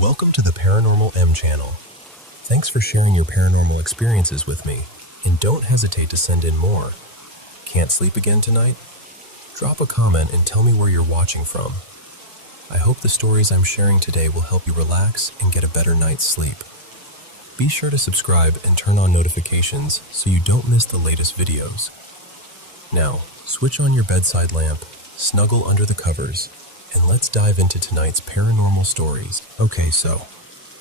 Welcome to the Paranormal M channel. Thanks for sharing your paranormal experiences with me, and don't hesitate to send in more. Can't sleep again tonight? Drop a comment and tell me where you're watching from. I hope the stories I'm sharing today will help you relax and get a better night's sleep. Be sure to subscribe and turn on notifications so you don't miss the latest videos. Now, switch on your bedside lamp, snuggle under the covers, and let's dive into tonight's paranormal stories. Okay, so,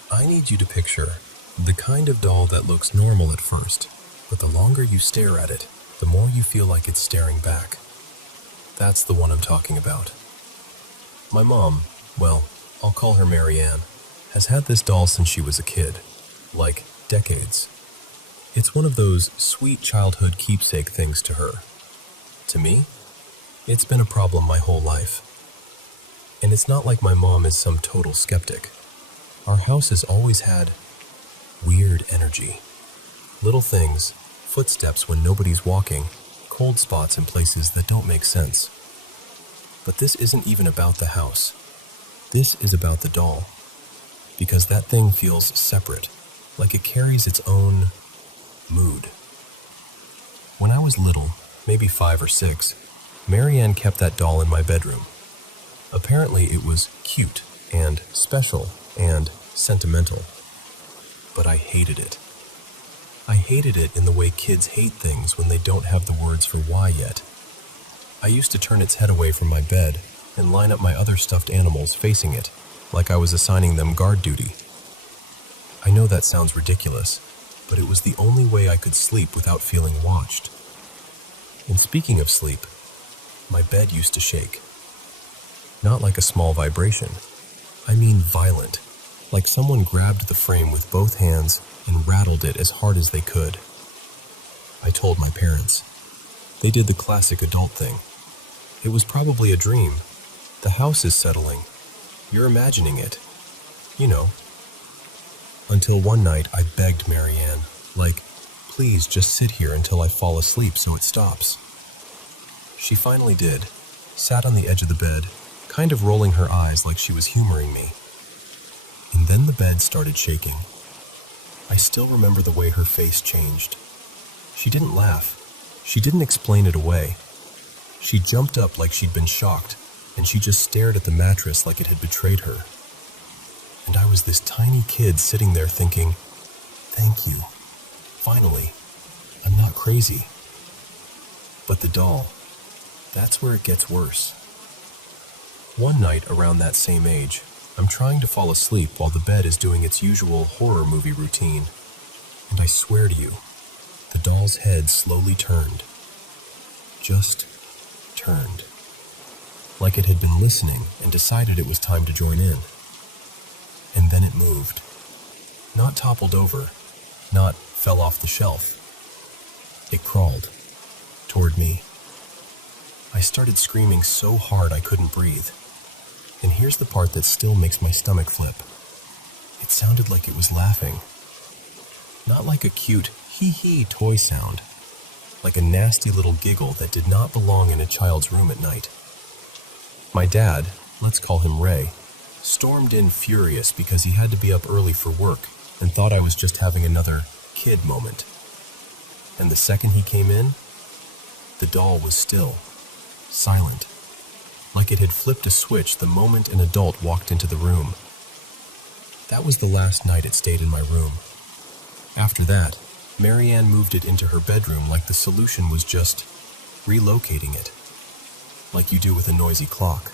I need you to picture the kind of doll that looks normal at first, but the longer you stare at it, the more you feel like it's staring back. That's the one I'm talking about. My mom, well, I'll call her Marianne, has had this doll since she was a kid, like decades. It's one of those sweet childhood keepsake things to her. To me, it's been a problem my whole life. And it's not like my mom is some total skeptic. Our house has always had weird energy. Little things, footsteps when nobody's walking, cold spots in places that don't make sense. But this isn't even about the house. This is about the doll. Because that thing feels separate, like it carries its own mood. When I was little, maybe 5 or 6, Marianne kept that doll in my bedroom. Apparently it was cute and special and sentimental. But I hated it. I hated it in the way kids hate things when they don't have the words for why yet. I used to turn its head away from my bed and line up my other stuffed animals facing it, like I was assigning them guard duty. I know that sounds ridiculous, but it was the only way I could sleep without feeling watched. And speaking of sleep, my bed used to shake. Not like a small vibration. I mean violent, like someone grabbed the frame with both hands and rattled it as hard as they could. I told my parents. They did the classic adult thing. It was probably a dream. The house is settling. You're imagining it. You know. Until one night I begged Marianne, like, please just sit here until I fall asleep so it stops. She finally did, sat on the edge of the bed, kind of rolling her eyes like she was humoring me. And then the bed started shaking. I still remember the way her face changed. She didn't laugh. She didn't explain it away. She jumped up like she'd been shocked, and she just stared at the mattress like it had betrayed her. And I was this tiny kid sitting there thinking, thank you. Finally, I'm not crazy. But the doll, that's where it gets worse. One night around that same age, I'm trying to fall asleep while the bed is doing its usual horror movie routine. And I swear to you, the doll's head slowly turned. Just turned. Like it had been listening and decided it was time to join in. And then it moved. Not toppled over, not fell off the shelf. It crawled toward me. I started screaming so hard I couldn't breathe. And here's the part that still makes my stomach flip. It sounded like it was laughing. Not like a cute hee-hee toy sound. Like a nasty little giggle that did not belong in a child's room at night. My dad, let's call him Ray, stormed in furious because he had to be up early for work and thought I was just having another kid moment. And the second he came in, the doll was still, silent, like it had flipped a switch the moment an adult walked into the room. That was the last night it stayed in my room. After that, Marianne moved it into her bedroom like the solution was just relocating it, like you do with a noisy clock.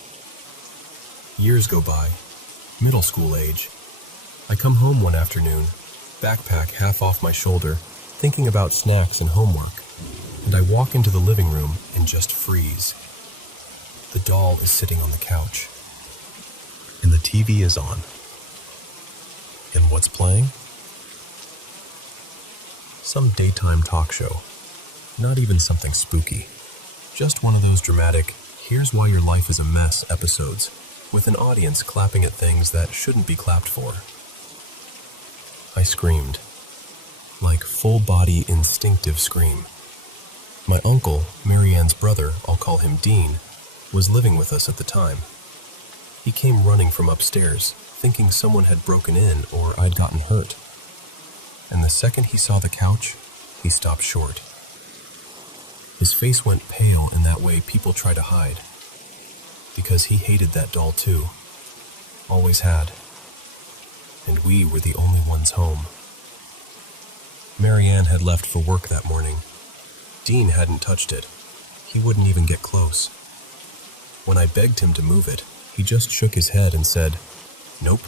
Years go by, middle school age. I come home one afternoon, backpack half off my shoulder, thinking about snacks and homework, and I walk into the living room and just freeze. The doll is sitting on the couch, and the TV is on. And what's playing? Some daytime talk show. Not even something spooky. Just one of those dramatic, here's why your life is a mess episodes, with an audience clapping at things that shouldn't be clapped for. I screamed. Like full-body instinctive scream. My uncle, Marianne's brother, I'll call him Dean, was living with us at the time. He came running from upstairs, thinking someone had broken in or I'd gotten hurt. And the second he saw the couch, he stopped short. His face went pale in that way people try to hide, because he hated that doll too. Always had. And we were the only ones home. Marianne had left for work that morning. Dean hadn't touched it. He wouldn't even get close. When I begged him to move it, he just shook his head and said, "Nope,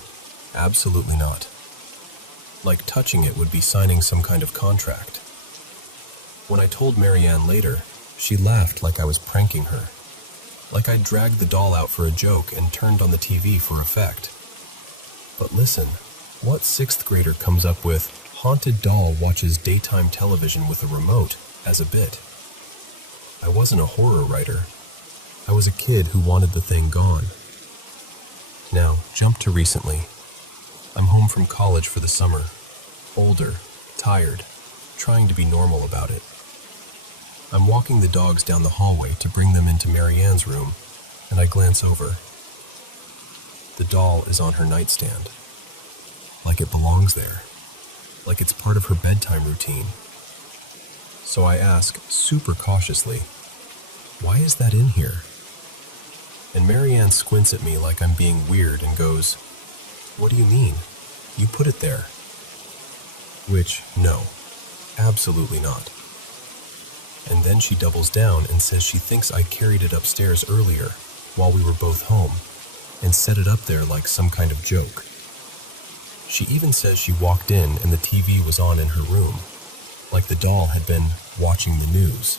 absolutely not." Like touching it would be signing some kind of contract. When I told Marianne later, she laughed like I was pranking her. Like I'd dragged the doll out for a joke and turned on the TV for effect. But listen, what sixth grader comes up with haunted doll watches daytime television with a remote as a bit? I wasn't a horror writer. I was a kid who wanted the thing gone. Now, jump to recently. I'm home from college for the summer. Older, tired, trying to be normal about it. I'm walking the dogs down the hallway to bring them into Marianne's room, and I glance over. The doll is on her nightstand. Like it belongs there. Like it's part of her bedtime routine. So I ask, super cautiously, "Why is that in here?" And Marianne squints at me like I'm being weird and goes, "What do you mean? You put it there." Which, no, absolutely not. And then she doubles down and says she thinks I carried it upstairs earlier, while we were both home, and set it up there like some kind of joke. She even says she walked in and the TV was on in her room, like the doll had been watching the news.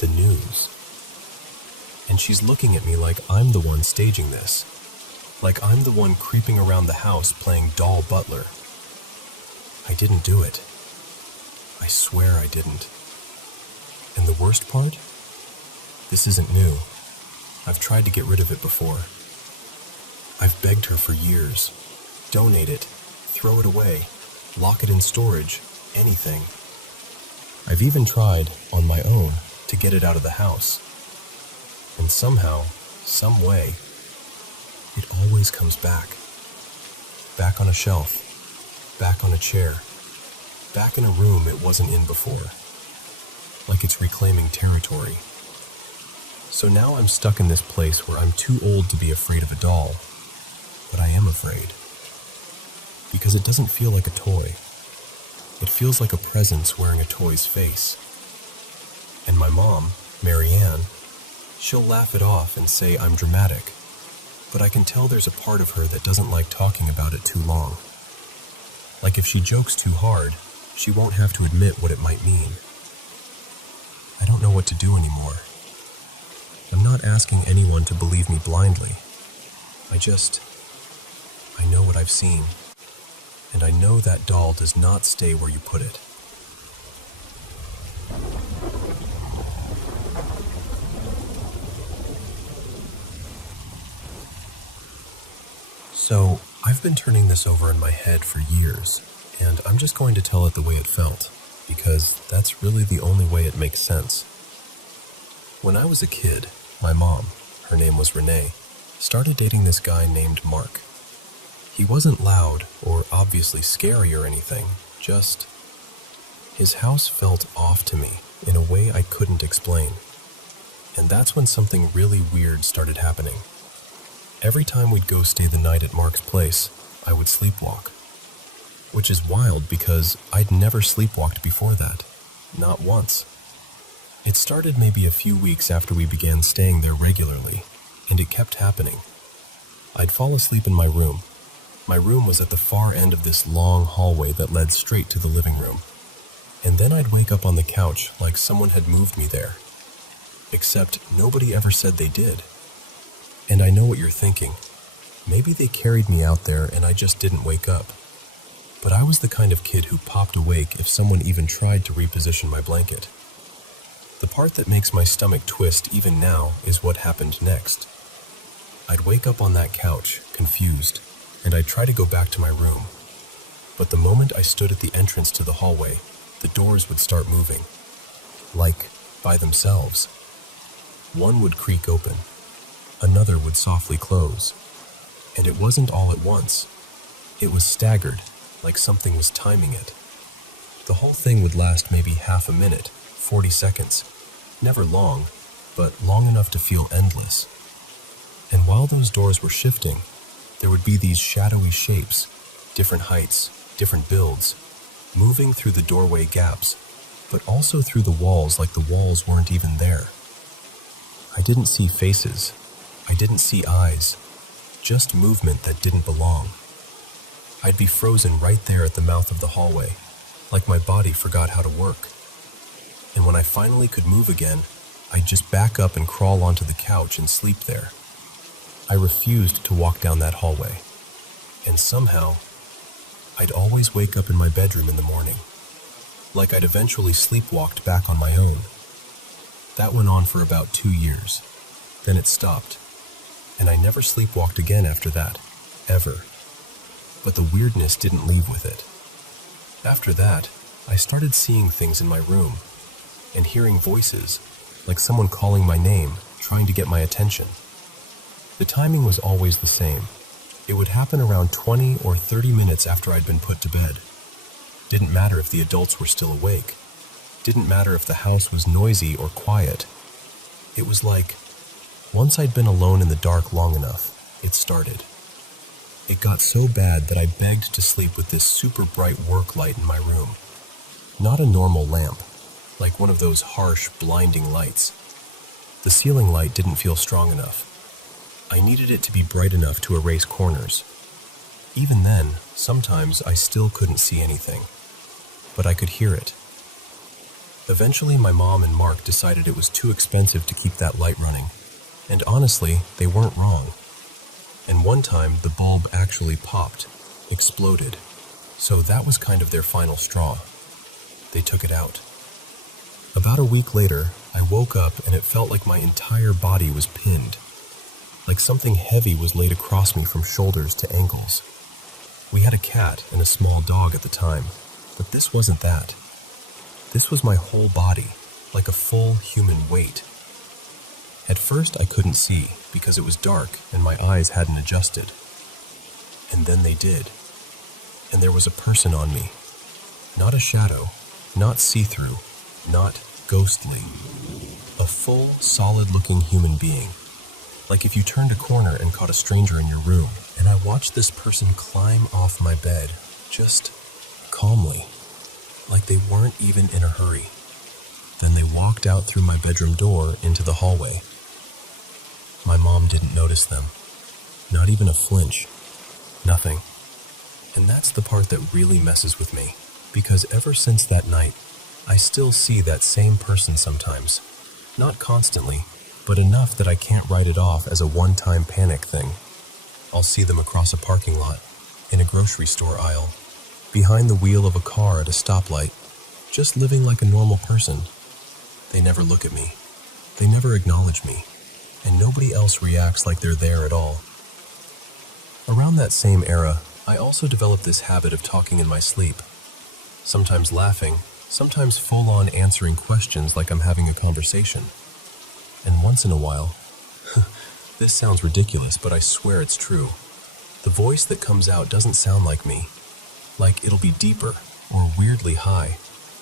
The news. And she's looking at me like I'm the one staging this, like I'm the one creeping around the house playing doll butler. I didn't do it. I swear I didn't. And the worst part? This isn't new. I've tried to get rid of it before. I've begged her for years. Donate it, throw it away, lock it in storage, anything. I've even tried, on my own, to get it out of the house. And somehow, some way, it always comes back. Back on a shelf, back on a chair, back in a room it wasn't in before. Like it's reclaiming territory. So now I'm stuck in this place where I'm too old to be afraid of a doll, but I am afraid. Because it doesn't feel like a toy. It feels like a presence wearing a toy's face. And my mom, Marianne, she'll laugh it off and say I'm dramatic, but I can tell there's a part of her that doesn't like talking about it too long. Like if she jokes too hard, she won't have to admit what it might mean. I don't know what to do anymore. I'm not asking anyone to believe me blindly. I know what I've seen. And I know that doll does not stay where you put it. So, I've been turning this over in my head for years, and I'm just going to tell it the way it felt, because that's really the only way it makes sense. When I was a kid, my mom, her name was Renee, started dating this guy named Mark. He wasn't loud or obviously scary or anything, just his house felt off to me in a way I couldn't explain. And that's when something really weird started happening. Every time we'd go stay the night at Mark's place, I would sleepwalk. Which is wild because I'd never sleepwalked before that. Not once. It started maybe a few weeks after we began staying there regularly, and it kept happening. I'd fall asleep in my room. My room was at the far end of this long hallway that led straight to the living room. And then I'd wake up on the couch like someone had moved me there. Except nobody ever said they did. And I know what you're thinking. Maybe they carried me out there and I just didn't wake up. But I was the kind of kid who popped awake if someone even tried to reposition my blanket. The part that makes my stomach twist even now is what happened next. I'd wake up on that couch, confused, and I'd try to go back to my room. But the moment I stood at the entrance to the hallway, the doors would start moving. Like, by themselves. One would creak open. another would softly close. And it wasn't all at once. It was staggered, like something was timing it. The whole thing would last maybe half a minute, 40 seconds. Never long, but long enough to feel endless. And while those doors were shifting, there would be these shadowy shapes, different heights, different builds, moving through the doorway gaps, but also through the walls like the walls weren't even there. I didn't see faces. I didn't see eyes. Just movement that didn't belong. I'd be frozen right there at the mouth of the hallway, like my body forgot how to work. And when I finally could move again, I'd just back up and crawl onto the couch and sleep there. I refused to walk down that hallway. And somehow, I'd always wake up in my bedroom in the morning, like I'd eventually sleepwalked back on my own. That went on for about 2 years. Then it stopped, and I never sleepwalked again after that, ever. But the weirdness didn't leave with it. After that, I started seeing things in my room, and hearing voices, like someone calling my name, trying to get my attention. The timing was always the same. It would happen around 20 or 30 minutes after I'd been put to bed. Didn't matter if the adults were still awake. Didn't matter if the house was noisy or quiet. It was like, once I'd been alone in the dark long enough, it started. It got so bad that I begged to sleep with this super bright work light in my room. Not a normal lamp, like one of those harsh, blinding lights. The ceiling light didn't feel strong enough. I needed it to be bright enough to erase corners. Even then, sometimes I still couldn't see anything, but I could hear it. Eventually, my mom and Mark decided it was too expensive to keep that light running, and honestly, they weren't wrong. And one time, the bulb actually popped, exploded, so that was kind of their final straw. They took it out. About a week later, I woke up and it felt like my entire body was pinned, like something heavy was laid across me from shoulders to ankles. We had a cat and a small dog at the time, but this wasn't that. This was my whole body, like a full human weight. At first I couldn't see because it was dark and my eyes hadn't adjusted. And then they did. And there was a person on me. Not a shadow, not see-through, not ghostly. A full, solid-looking human being. Like if you turned a corner and caught a stranger in your room, and I watched this person climb off my bed, just calmly, like they weren't even in a hurry. Then they walked out through my bedroom door into the hallway. My mom didn't notice them. Not even a flinch. Nothing. And that's the part that really messes with me, because ever since that night, I still see that same person sometimes. Not constantly, but enough that I can't write it off as a one-time panic thing. I'll see them across a parking lot, in a grocery store aisle, behind the wheel of a car at a stoplight, just living like a normal person. They never look at me. They never acknowledge me, and nobody else reacts like they're there at all. Around that same era, I also developed this habit of talking in my sleep. Sometimes laughing, sometimes full-on answering questions like I'm having a conversation. And once in a while, this sounds ridiculous, but I swear it's true. The voice that comes out doesn't sound like me. Like it'll be deeper or weirdly high,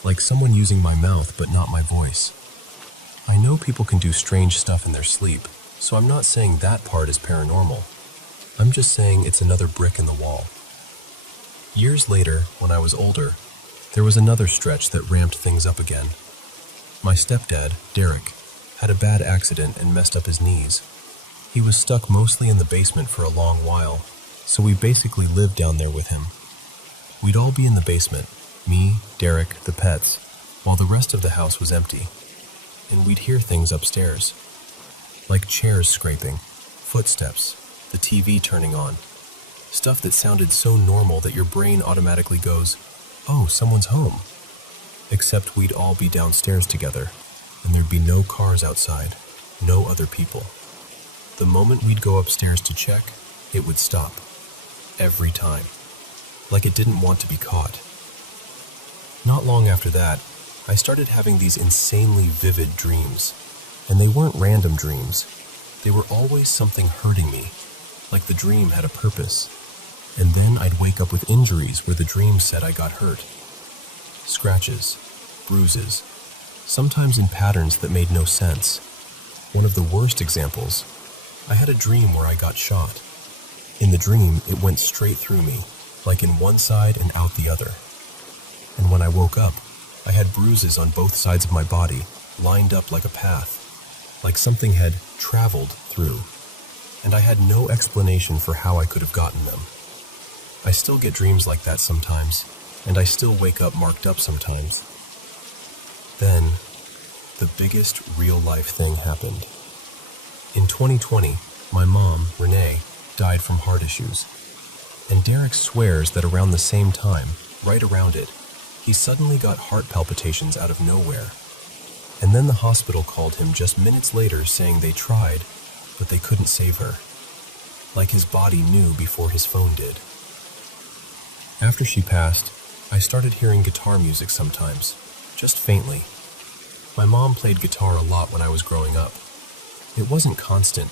like someone using my mouth but not my voice. I know people can do strange stuff in their sleep, so I'm not saying that part is paranormal. I'm just saying it's another brick in the wall. Years later, when I was older, there was another stretch that ramped things up again. My stepdad, Derek, had a bad accident and messed up his knees. He was stuck mostly in the basement for a long while, so we basically lived down there with him. We'd all be in the basement, me, Derek, the pets, while the rest of the house was empty. And we'd hear things upstairs, like chairs scraping, footsteps, the TV turning on, stuff that sounded so normal that your brain automatically goes, "Oh, someone's home." Except we'd all be downstairs together, and there'd be no cars outside, no other people. The moment we'd go upstairs to check, it would stop. Every time. Like it didn't want to be caught. Not long after that, I started having these insanely vivid dreams. And they weren't random dreams. They were always something hurting me, like the dream had a purpose. And then I'd wake up with injuries where the dream said I got hurt. Scratches, bruises, sometimes in patterns that made no sense. One of the worst examples, I had a dream where I got shot. In the dream, it went straight through me, like in one side and out the other. And when I woke up, I had bruises on both sides of my body, lined up like a path, like something had traveled through. And I had no explanation for how I could have gotten them. I still get dreams like that sometimes, and I still wake up marked up sometimes. Then, the biggest real-life thing happened. In 2020, my mom, Renee, died from heart issues. And Derek swears that around the same time, right around it, he suddenly got heart palpitations out of nowhere. And then the hospital called him just minutes later saying they tried, but they couldn't save her. Like his body knew before his phone did. After she passed, I started hearing guitar music sometimes, just faintly. My mom played guitar a lot when I was growing up. It wasn't constant,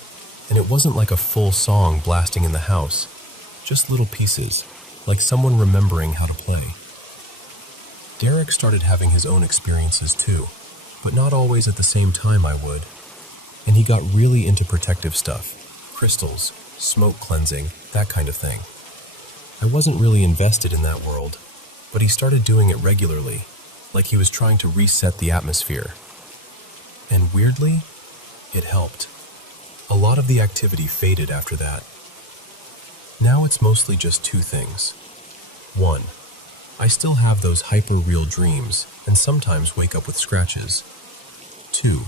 and it wasn't like a full song blasting in the house, just little pieces, like someone remembering how to play. Derek started having his own experiences too, but not always at the same time I would. And he got really into protective stuff, crystals, smoke cleansing, that kind of thing. I wasn't really invested in that world, but he started doing it regularly, like he was trying to reset the atmosphere. And weirdly, it helped. A lot of the activity faded after that. Now it's mostly just two things. One, I still have those hyper-real dreams and sometimes wake up with scratches. Two,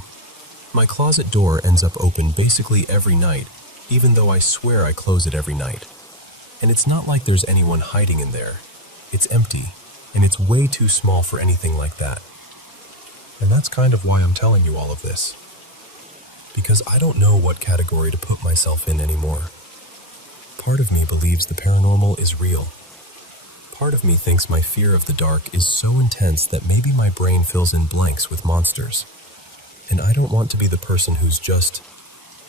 my closet door ends up open basically every night, even though I swear I close it every night. And it's not like there's anyone hiding in there. It's empty, and it's way too small for anything like that. And that's kind of why I'm telling you all of this. Because I don't know what category to put myself in anymore. Part of me believes the paranormal is real. Part of me thinks my fear of the dark is so intense that maybe my brain fills in blanks with monsters. And I don't want to be the person who's just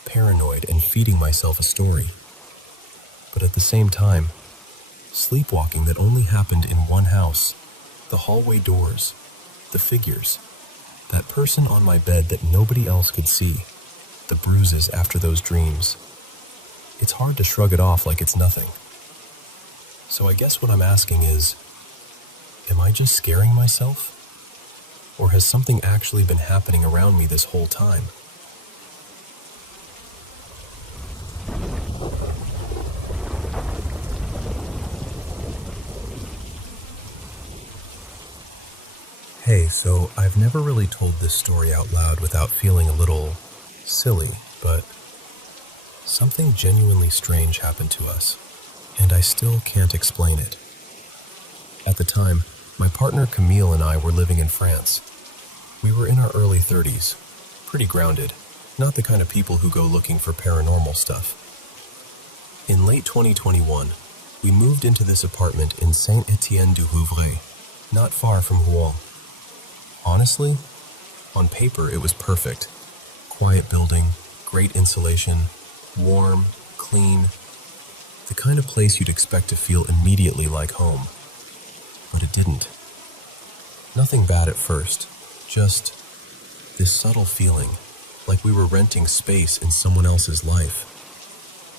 paranoid and feeding myself a story. But at the same time, sleepwalking that only happened in one house, the hallway doors, the figures, that person on my bed that nobody else could see, the bruises after those dreams. It's hard to shrug it off like it's nothing. So I guess what I'm asking is, am I just scaring myself? Or has something actually been happening around me this whole time? Hey, so I've never really told this story out loud without feeling a little silly, but something genuinely strange happened to us, and I still can't explain it. At the time, my partner Camille and I were living in France. We were in our early 30s, pretty grounded, not the kind of people who go looking for paranormal stuff. In late 2021, we moved into this apartment in Saint-Étienne-du-Rouvray, not far from Rouen. Honestly, on paper it was perfect. Quiet building, great insulation, warm, clean, the kind of place you'd expect to feel immediately like home. But it didn't. Nothing bad at first, just this subtle feeling, like we were renting space in someone else's life.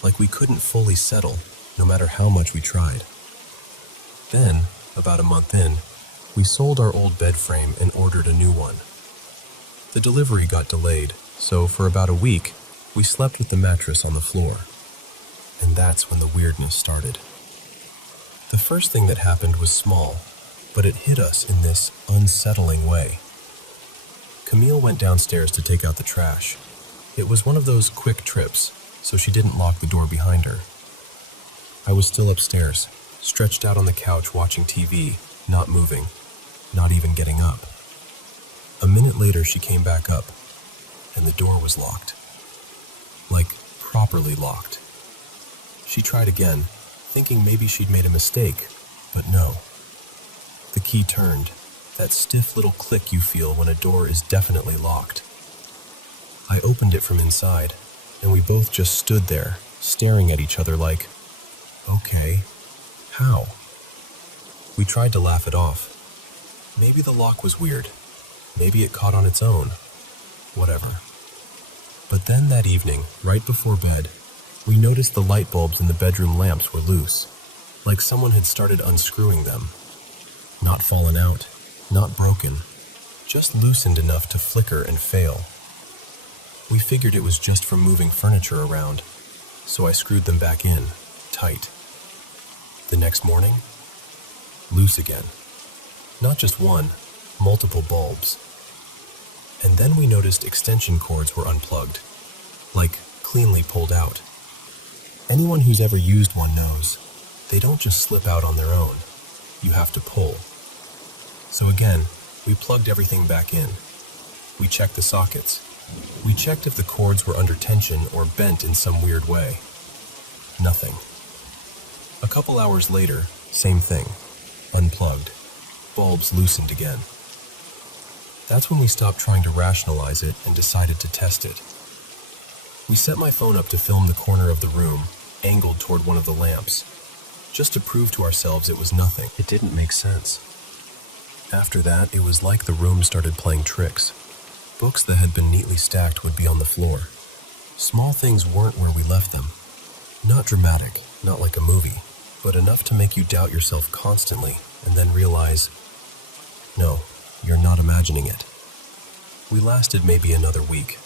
Like we couldn't fully settle, no matter how much we tried. Then, about a month in, we sold our old bed frame and ordered a new one. The delivery got delayed, so for about a week, we slept with the mattress on the floor. And that's when the weirdness started. The first thing that happened was small, but it hit us in this unsettling way. Camille went downstairs to take out the trash. It was one of those quick trips, so she didn't lock the door behind her. I was still upstairs, stretched out on the couch watching TV, not moving, not even getting up. A minute later, she came back up, and the door was locked. Like, properly locked. She tried again, thinking maybe she'd made a mistake, but no. The key turned, that stiff little click you feel when a door is definitely locked. I opened it from inside, and we both just stood there, staring at each other like, okay, how? We tried to laugh it off. Maybe the lock was weird. Maybe it caught on its own. Whatever. But then that evening, right before bed, we noticed the light bulbs in the bedroom lamps were loose, like someone had started unscrewing them. Not fallen out, not broken, just loosened enough to flicker and fail. We figured it was just from moving furniture around, so I screwed them back in, tight. The next morning, loose again. Not just one, multiple bulbs. And then we noticed extension cords were unplugged, like cleanly pulled out. Anyone who's ever used one knows, they don't just slip out on their own. You have to pull. So again, we plugged everything back in. We checked the sockets. We checked if the cords were under tension or bent in some weird way. Nothing. A couple hours later, same thing. Unplugged. Bulbs loosened again. That's when we stopped trying to rationalize it and decided to test it. We set my phone up to film the corner of the room, angled toward one of the lamps, just to prove to ourselves it was nothing. It didn't make sense. After that, it was like the room started playing tricks. Books that had been neatly stacked would be on the floor. Small things weren't where we left them. Not dramatic, not like a movie, but enough to make you doubt yourself constantly and then realize, no, you're not imagining it. We lasted maybe another week.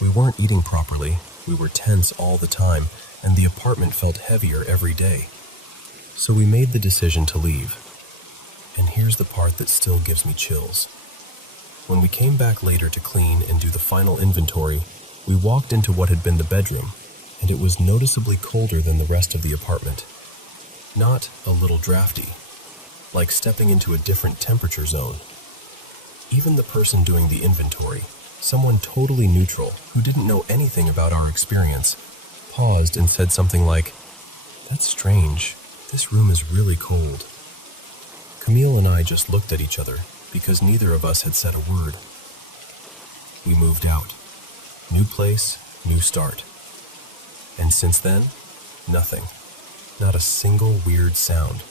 We weren't eating properly, we were tense all the time, and the apartment felt heavier every day. So we made the decision to leave. And here's the part that still gives me chills. When we came back later to clean and do the final inventory, we walked into what had been the bedroom, and it was noticeably colder than the rest of the apartment. Not a little drafty, like stepping into a different temperature zone. Even the person doing the inventory, someone totally neutral who didn't know anything about our experience, paused and said something like, "That's strange. This room is really cold." Camille and I just looked at each other because neither of us had said a word. We moved out. New place, new start. And since then, nothing. Not a single weird sound.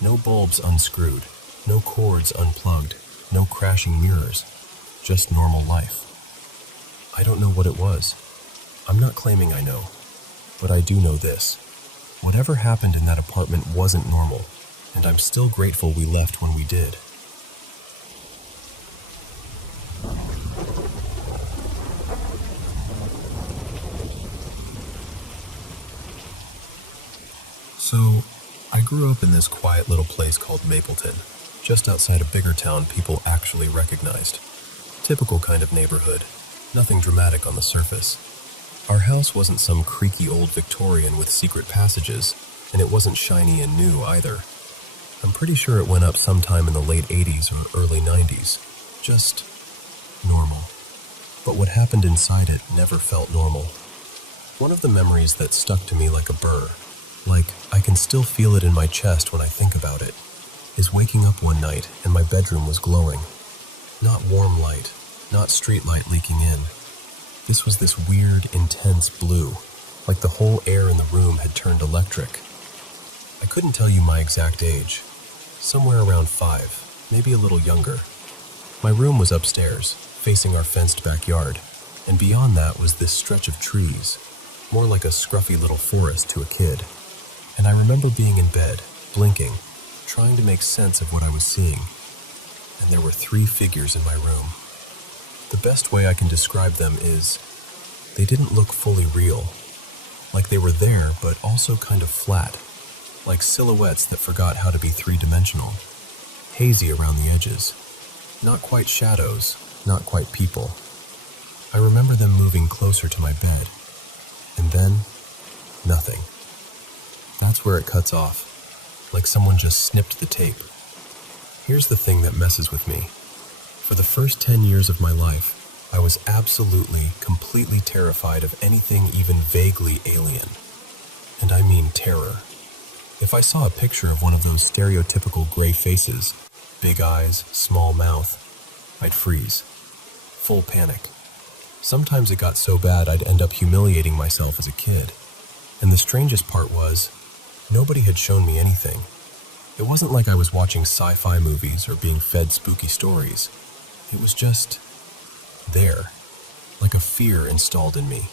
No bulbs unscrewed. No cords unplugged. No crashing mirrors. Just normal life. I don't know what it was. I'm not claiming I know. But I do know this. Whatever happened in that apartment wasn't normal, and I'm still grateful we left when we did. So, I grew up in this quiet little place called Mapleton, just outside a bigger town people actually recognized. Typical kind of neighborhood, nothing dramatic on the surface. Our house wasn't some creaky old Victorian with secret passages, and it wasn't shiny and new either. I'm pretty sure it went up sometime in the late 80s or early 90s. Just normal. But what happened inside it never felt normal. One of the memories that stuck to me like a burr, like I can still feel it in my chest when I think about it, is waking up one night and my bedroom was glowing. Not warm light, not street light leaking in. This was this weird, intense blue, like the whole air in the room had turned electric. I couldn't tell you my exact age. Somewhere around 5, maybe a little younger. My room was upstairs, facing our fenced backyard, and beyond that was this stretch of trees, more like a scruffy little forest to a kid. And I remember being in bed, blinking, trying to make sense of what I was seeing. And there were 3 figures in my room. The best way I can describe them is, they didn't look fully real. Like they were there, but also kind of flat. Like silhouettes that forgot how to be 3-dimensional. Hazy around the edges. Not quite shadows, not quite people. I remember them moving closer to my bed. And then, nothing. That's where it cuts off. Like someone just snipped the tape. Here's the thing that messes with me. For the first 10 years of my life, I was absolutely, completely terrified of anything even vaguely alien. And I mean terror. If I saw a picture of one of those stereotypical gray faces, big eyes, small mouth, I'd freeze. Full panic. Sometimes it got so bad I'd end up humiliating myself as a kid. And the strangest part was, nobody had shown me anything. It wasn't like I was watching sci-fi movies or being fed spooky stories. It was just there, like a fear installed in me.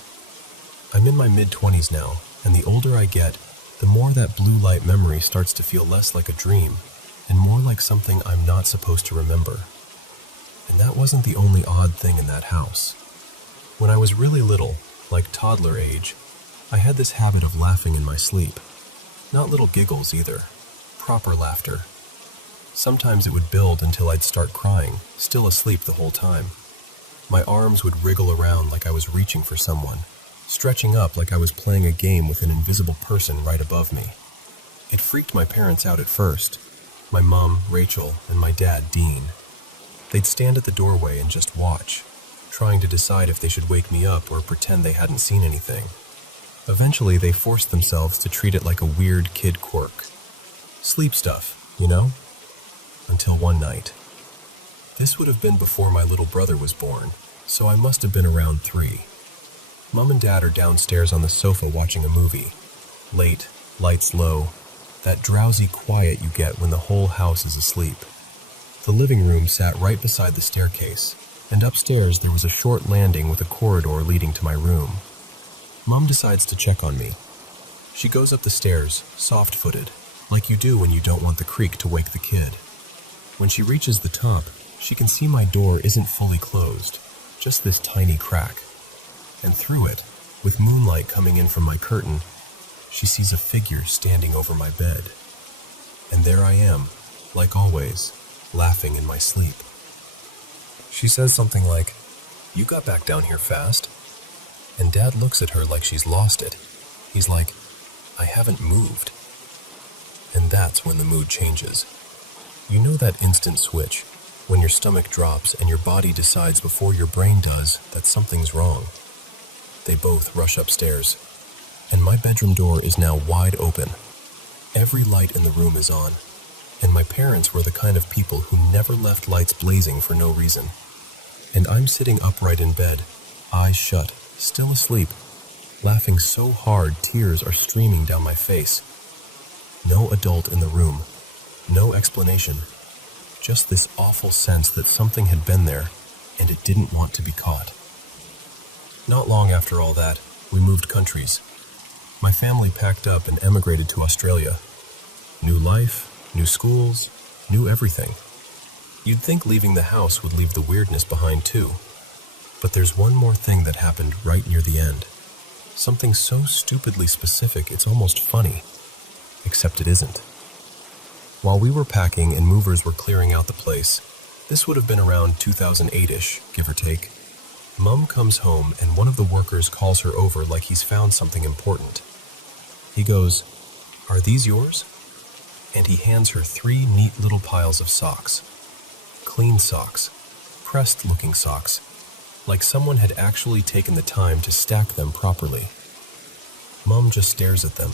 I'm in my mid-20s now, and the older I get, the more that blue light memory starts to feel less like a dream and more like something I'm not supposed to remember. And that wasn't the only odd thing in that house. When I was really little, like toddler age, I had this habit of laughing in my sleep. Not little giggles either, proper laughter. Sometimes it would build until I'd start crying, still asleep the whole time. My arms would wriggle around like I was reaching for someone, stretching up like I was playing a game with an invisible person right above me. It freaked my parents out at first, my mom, Rachel, and my dad, Dean. They'd stand at the doorway and just watch, trying to decide if they should wake me up or pretend they hadn't seen anything. Eventually, they forced themselves to treat it like a weird kid quirk. Sleep stuff, you know? Until one night. This would have been before my little brother was born, so I must have been around 3. Mom and Dad are downstairs on the sofa watching a movie. Late, lights low, that drowsy quiet you get when the whole house is asleep. The living room sat right beside the staircase, and upstairs there was a short landing with a corridor leading to my room. Mom decides to check on me. She goes up the stairs, soft-footed, like you do when you don't want the creak to wake the kid. When she reaches the top, she can see my door isn't fully closed, just this tiny crack. And through it, with moonlight coming in from my curtain, she sees a figure standing over my bed. And there I am, like always, laughing in my sleep. She says something like, "You got back down here fast." And Dad looks at her like she's lost it. He's like, "I haven't moved." And that's when the mood changes. You know that instant switch, when your stomach drops and your body decides before your brain does that something's wrong. They both rush upstairs, and my bedroom door is now wide open. Every light in the room is on, and my parents were the kind of people who never left lights blazing for no reason. And I'm sitting upright in bed, eyes shut, still asleep, laughing so hard tears are streaming down my face. No adult in the room, no explanation, just this awful sense that something had been there and it didn't want to be caught. Not long after all that, we moved countries. My family packed up and emigrated to Australia. New life, new schools, new everything. You'd think leaving the house would leave the weirdness behind too. But there's one more thing that happened right near the end. Something so stupidly specific it's almost funny. Except it isn't. While we were packing and movers were clearing out the place, this would have been around 2008-ish, give or take, Mom comes home and one of the workers calls her over like he's found something important. He goes, "Are these yours?" And he hands her 3 neat little piles of socks. Clean socks, pressed-looking socks, like someone had actually taken the time to stack them properly. Mom just stares at them,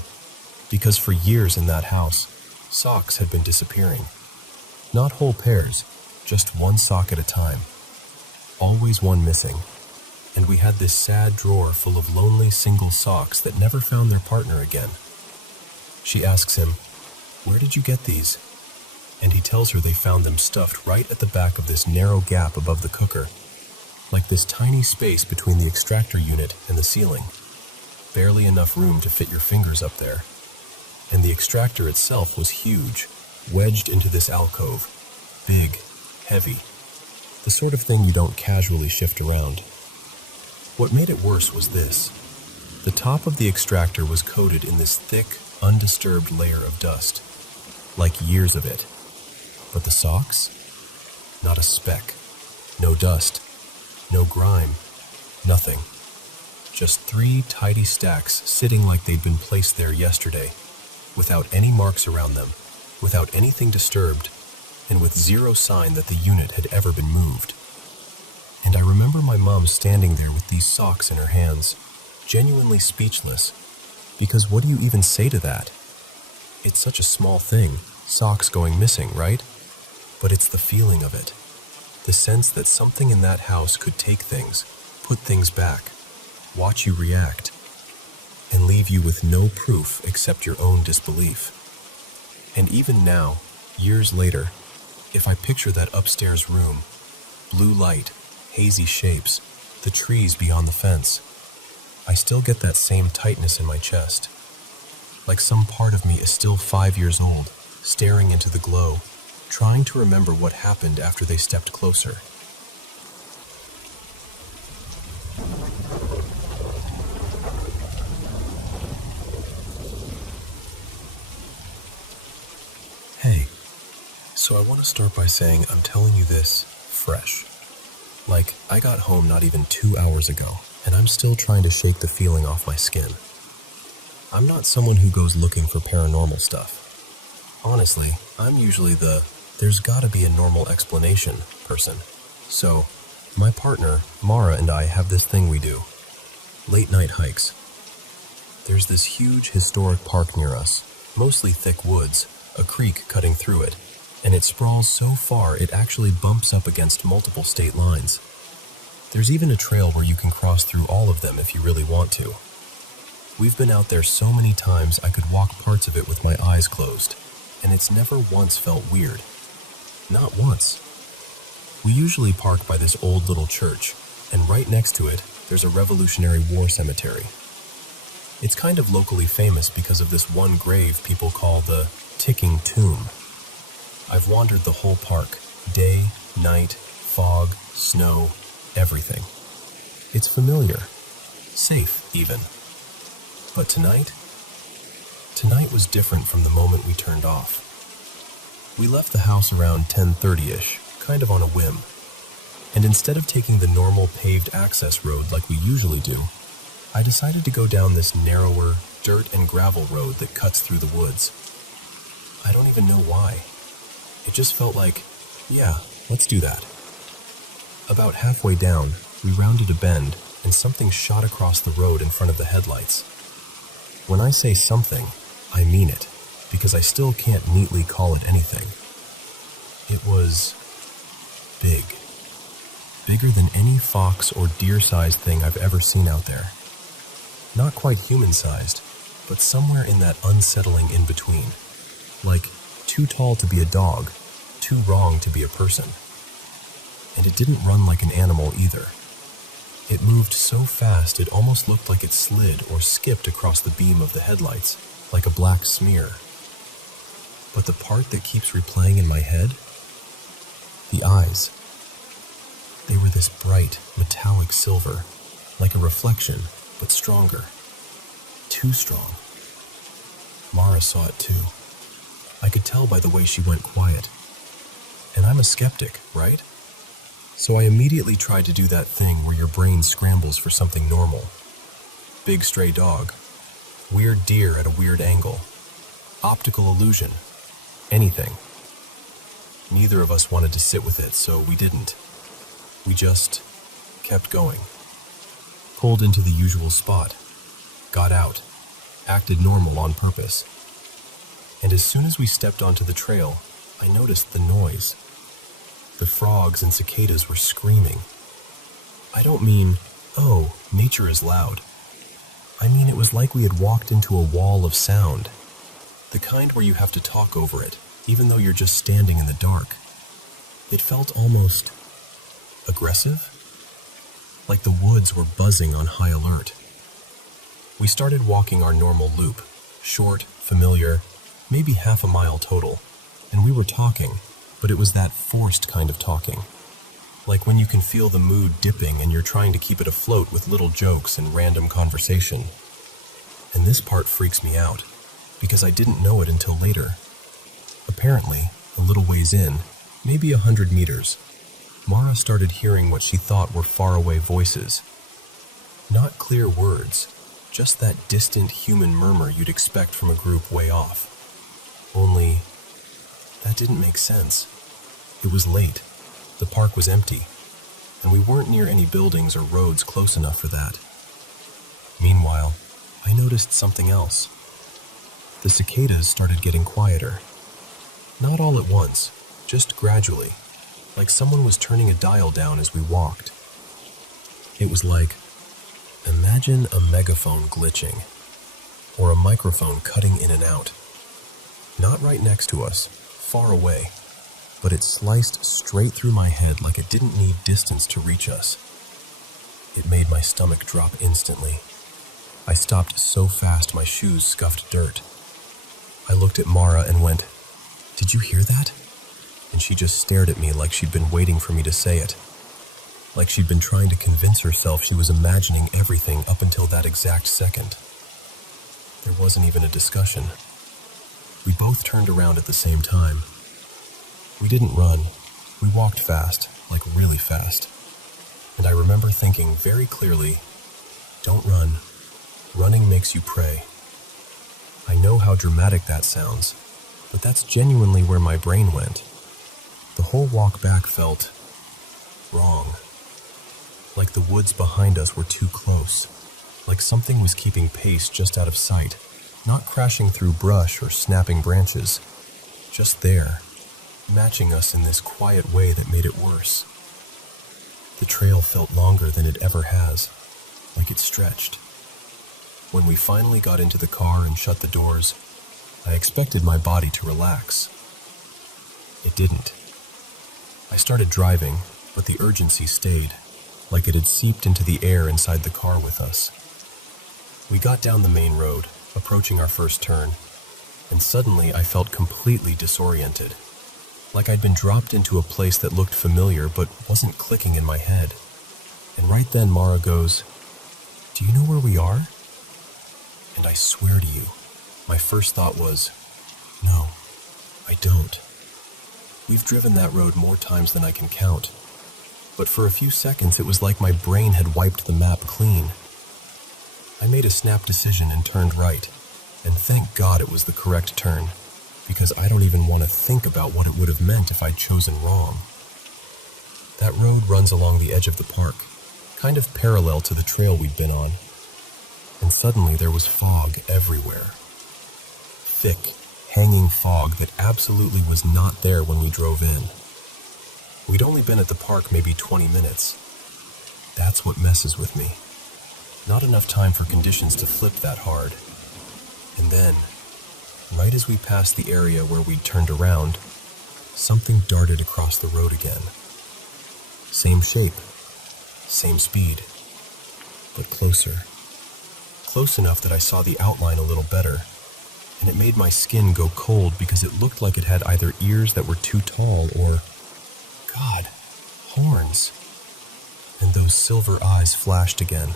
because for years in that house, socks had been disappearing. Not whole pairs, just one sock at a time. Always one missing. And we had this sad drawer full of lonely single socks that never found their partner again. She asks him, "Where did you get these?" And he tells her they found them stuffed right at the back of this narrow gap above the cooker, like this tiny space between the extractor unit and the ceiling. Barely enough room to fit your fingers up there. And the extractor itself was huge, wedged into this alcove. Big, heavy. The sort of thing you don't casually shift around. What made it worse was this. The top of the extractor was coated in this thick, undisturbed layer of dust. Like years of it. But the socks? Not a speck. No dust. No grime. Nothing. Just 3 tidy stacks sitting like they'd been placed there yesterday, without any marks around them, without anything disturbed, and with zero sign that the unit had ever been moved. And I remember my mom standing there with these socks in her hands, genuinely speechless, because what do you even say to that? It's such a small thing, socks going missing, right? But it's the feeling of it. The sense that something in that house could take things, put things back, watch you react, and leave you with no proof except your own disbelief. And even now, years later, if I picture that upstairs room, blue light, hazy shapes, the trees beyond the fence, I still get that same tightness in my chest. Like some part of me is still 5 years old, staring into the glow, trying to remember what happened after they stepped closer. Hey, so I want to start by saying I'm telling you this fresh. Like, I got home not even 2 hours ago, and I'm still trying to shake the feeling off my skin. I'm not someone who goes looking for paranormal stuff. Honestly, I'm usually the there's gotta be a normal explanation person. So, my partner, Mara, and I have this thing we do. Late night hikes. There's this huge historic park near us, mostly thick woods, a creek cutting through it, and it sprawls so far it actually bumps up against multiple state lines. There's even a trail where you can cross through all of them if you really want to. We've been out there so many times I could walk parts of it with my eyes closed, and it's never once felt weird. Not once. We usually park by this old little church, and right next to it, there's a Revolutionary War cemetery. It's kind of locally famous because of this one grave people call the ticking tomb. I've wandered the whole park, day, night, fog, snow, everything. It's familiar, safe even. But tonight was different from the moment we turned off. We left the house around 10:30-ish, kind of on a whim. And instead of taking the normal paved access road like we usually do, I decided to go down this narrower, dirt and gravel road that cuts through the woods. I don't even know why. It just felt like, yeah, let's do that. About halfway down, we rounded a bend and something shot across the road in front of the headlights. When I say something, I mean it, because I still can't neatly call it anything. It was big. Bigger than any fox or deer-sized thing I've ever seen out there. Not quite human-sized, but somewhere in that unsettling in-between. Like, too tall to be a dog, too wrong to be a person. And it didn't run like an animal either. It moved so fast it almost looked like it slid or skipped across the beam of the headlights, like a black smear. But the part that keeps replaying in my head? The eyes. They were this bright, metallic silver, like a reflection, but stronger. Too strong. Mara saw it too. I could tell by the way she went quiet. And I'm a skeptic, right? So I immediately tried to do that thing where your brain scrambles for something normal. Big stray dog. Weird deer at a weird angle. Optical illusion. Anything. Neither of us wanted to sit with it, so we didn't. We just kept going. Pulled into the usual spot. Got out. Acted normal on purpose. And as soon as we stepped onto the trail, I noticed the noise. The frogs and cicadas were screaming. I don't mean, oh, nature is loud. I mean it was like we had walked into a wall of sound. The kind where you have to talk over it, even though you're just standing in the dark. It felt almost aggressive. Like the woods were buzzing on high alert. We started walking our normal loop, short, familiar, maybe half a mile total, and we were talking, but it was that forced kind of talking. Like when you can feel the mood dipping and you're trying to keep it afloat with little jokes and random conversation. And this part freaks me out, because I didn't know it until later. Apparently, a little ways in, maybe 100 meters, Mara started hearing what she thought were faraway voices. Not clear words, just that distant human murmur you'd expect from a group way off. Only, that didn't make sense. It was late, the park was empty, and we weren't near any buildings or roads close enough for that. Meanwhile, I noticed something else. The cicadas started getting quieter. Not all at once, just gradually, like someone was turning a dial down as we walked. It was like, imagine a megaphone glitching, or a microphone cutting in and out. Not right next to us, far away, but it sliced straight through my head like it didn't need distance to reach us. It made my stomach drop instantly. I stopped so fast my shoes scuffed dirt. I looked at Mara and went, "Did you hear that?" And she just stared at me like she'd been waiting for me to say it. Like she'd been trying to convince herself she was imagining everything up until that exact second. There wasn't even a discussion. We both turned around at the same time. We didn't run. We walked fast, like really fast. And I remember thinking very clearly, don't run. Running makes you pray. I know how dramatic that sounds, but that's genuinely where my brain went. The whole walk back felt wrong. Like the woods behind us were too close. Like something was keeping pace just out of sight, not crashing through brush or snapping branches. Just there, matching us in this quiet way that made it worse. The trail felt longer than it ever has, like it stretched. When we finally got into the car and shut the doors, I expected my body to relax. It didn't. I started driving, but the urgency stayed, like it had seeped into the air inside the car with us. We got down the main road, approaching our first turn, and suddenly I felt completely disoriented, like I'd been dropped into a place that looked familiar but wasn't clicking in my head. And right then Mara goes, "Do you know where we are?" And I swear to you, my first thought was, no, I don't. We've driven that road more times than I can count, but for a few seconds it was like my brain had wiped the map clean. I made a snap decision and turned right, and thank God it was the correct turn, because I don't even want to think about what it would have meant if I'd chosen wrong. That road runs along the edge of the park, kind of parallel to the trail we'd been on. And suddenly there was fog everywhere. Thick, hanging fog that absolutely was not there when we drove in. We'd only been at the park maybe 20 minutes. That's what messes with me. Not enough time for conditions to flip that hard. And then, right as we passed the area where we'd turned around, something darted across the road again. Same shape, same speed, but closer. Close enough that I saw the outline a little better, and it made my skin go cold because it looked like it had either ears that were too tall or, God, horns. And those silver eyes flashed again,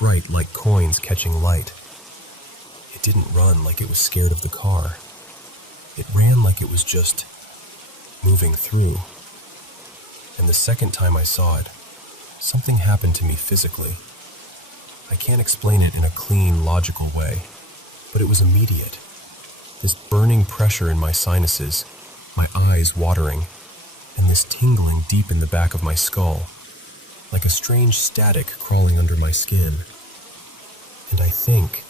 bright like coins catching light. It didn't run like it was scared of the car. It ran like it was just moving through. And the second time I saw it, something happened to me physically. I can't explain it in a clean, logical way, but it was immediate. This burning pressure in my sinuses, my eyes watering, and this tingling deep in the back of my skull, like a strange static crawling under my skin. And I think,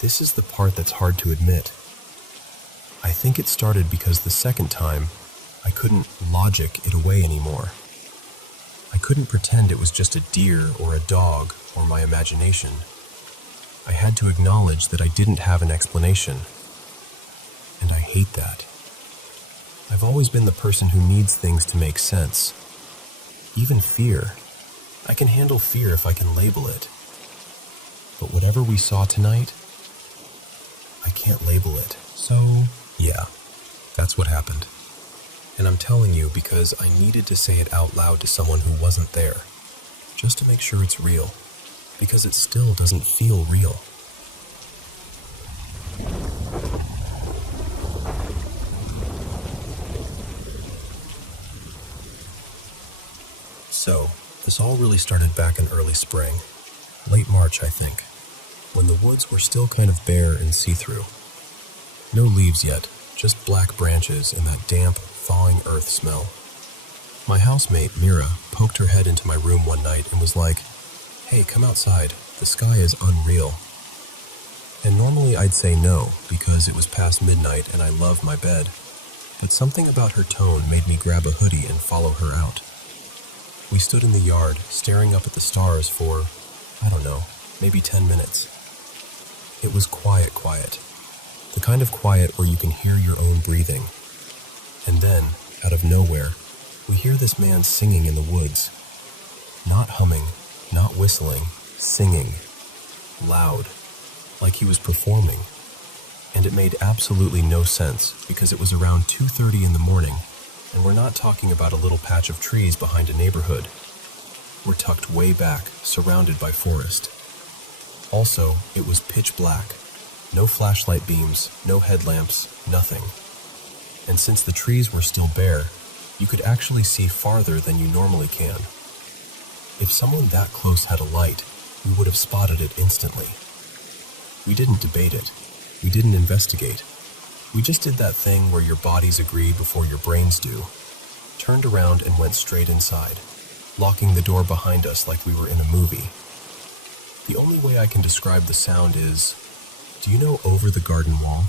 this is the part that's hard to admit. I think it started because the second time, I couldn't logic it away anymore. I couldn't pretend it was just a deer or a dog or my imagination. I had to acknowledge that I didn't have an explanation. And I hate that. I've always been the person who needs things to make sense. Even fear. I can handle fear if I can label it. But whatever we saw tonight, I can't label it. So, yeah, that's what happened. And I'm telling you because I needed to say it out loud to someone who wasn't there, just to make sure it's real, because it still doesn't feel real. So, this all really started back in early spring, late March I think, when the woods were still kind of bare and see-through. No leaves yet, just black branches and that damp, thawing earth smell. My housemate, Mira, poked her head into my room one night and was like, "Hey, come outside, the sky is unreal." And normally I'd say no, because it was past midnight and I love my bed, but something about her tone made me grab a hoodie and follow her out. We stood in the yard, staring up at the stars for, I don't know, maybe 10 minutes. It was quiet. The kind of quiet where you can hear your own breathing. And then, out of nowhere, we hear this man singing in the woods. Not humming, not whistling, singing. Loud. Like he was performing. And it made absolutely no sense because it was around 2:30 in the morning, and we're not talking about a little patch of trees behind a neighborhood. We're tucked way back, surrounded by forest. Also, it was pitch black. No flashlight beams, no headlamps, nothing. And since the trees were still bare, you could actually see farther than you normally can. If someone that close had a light, we would have spotted it instantly. We didn't debate it. We didn't investigate. We just did that thing where your bodies agree before your brains do. Turned around and went straight inside, locking the door behind us like we were in a movie. The only way I can describe the sound is, do you know Over the Garden Wall?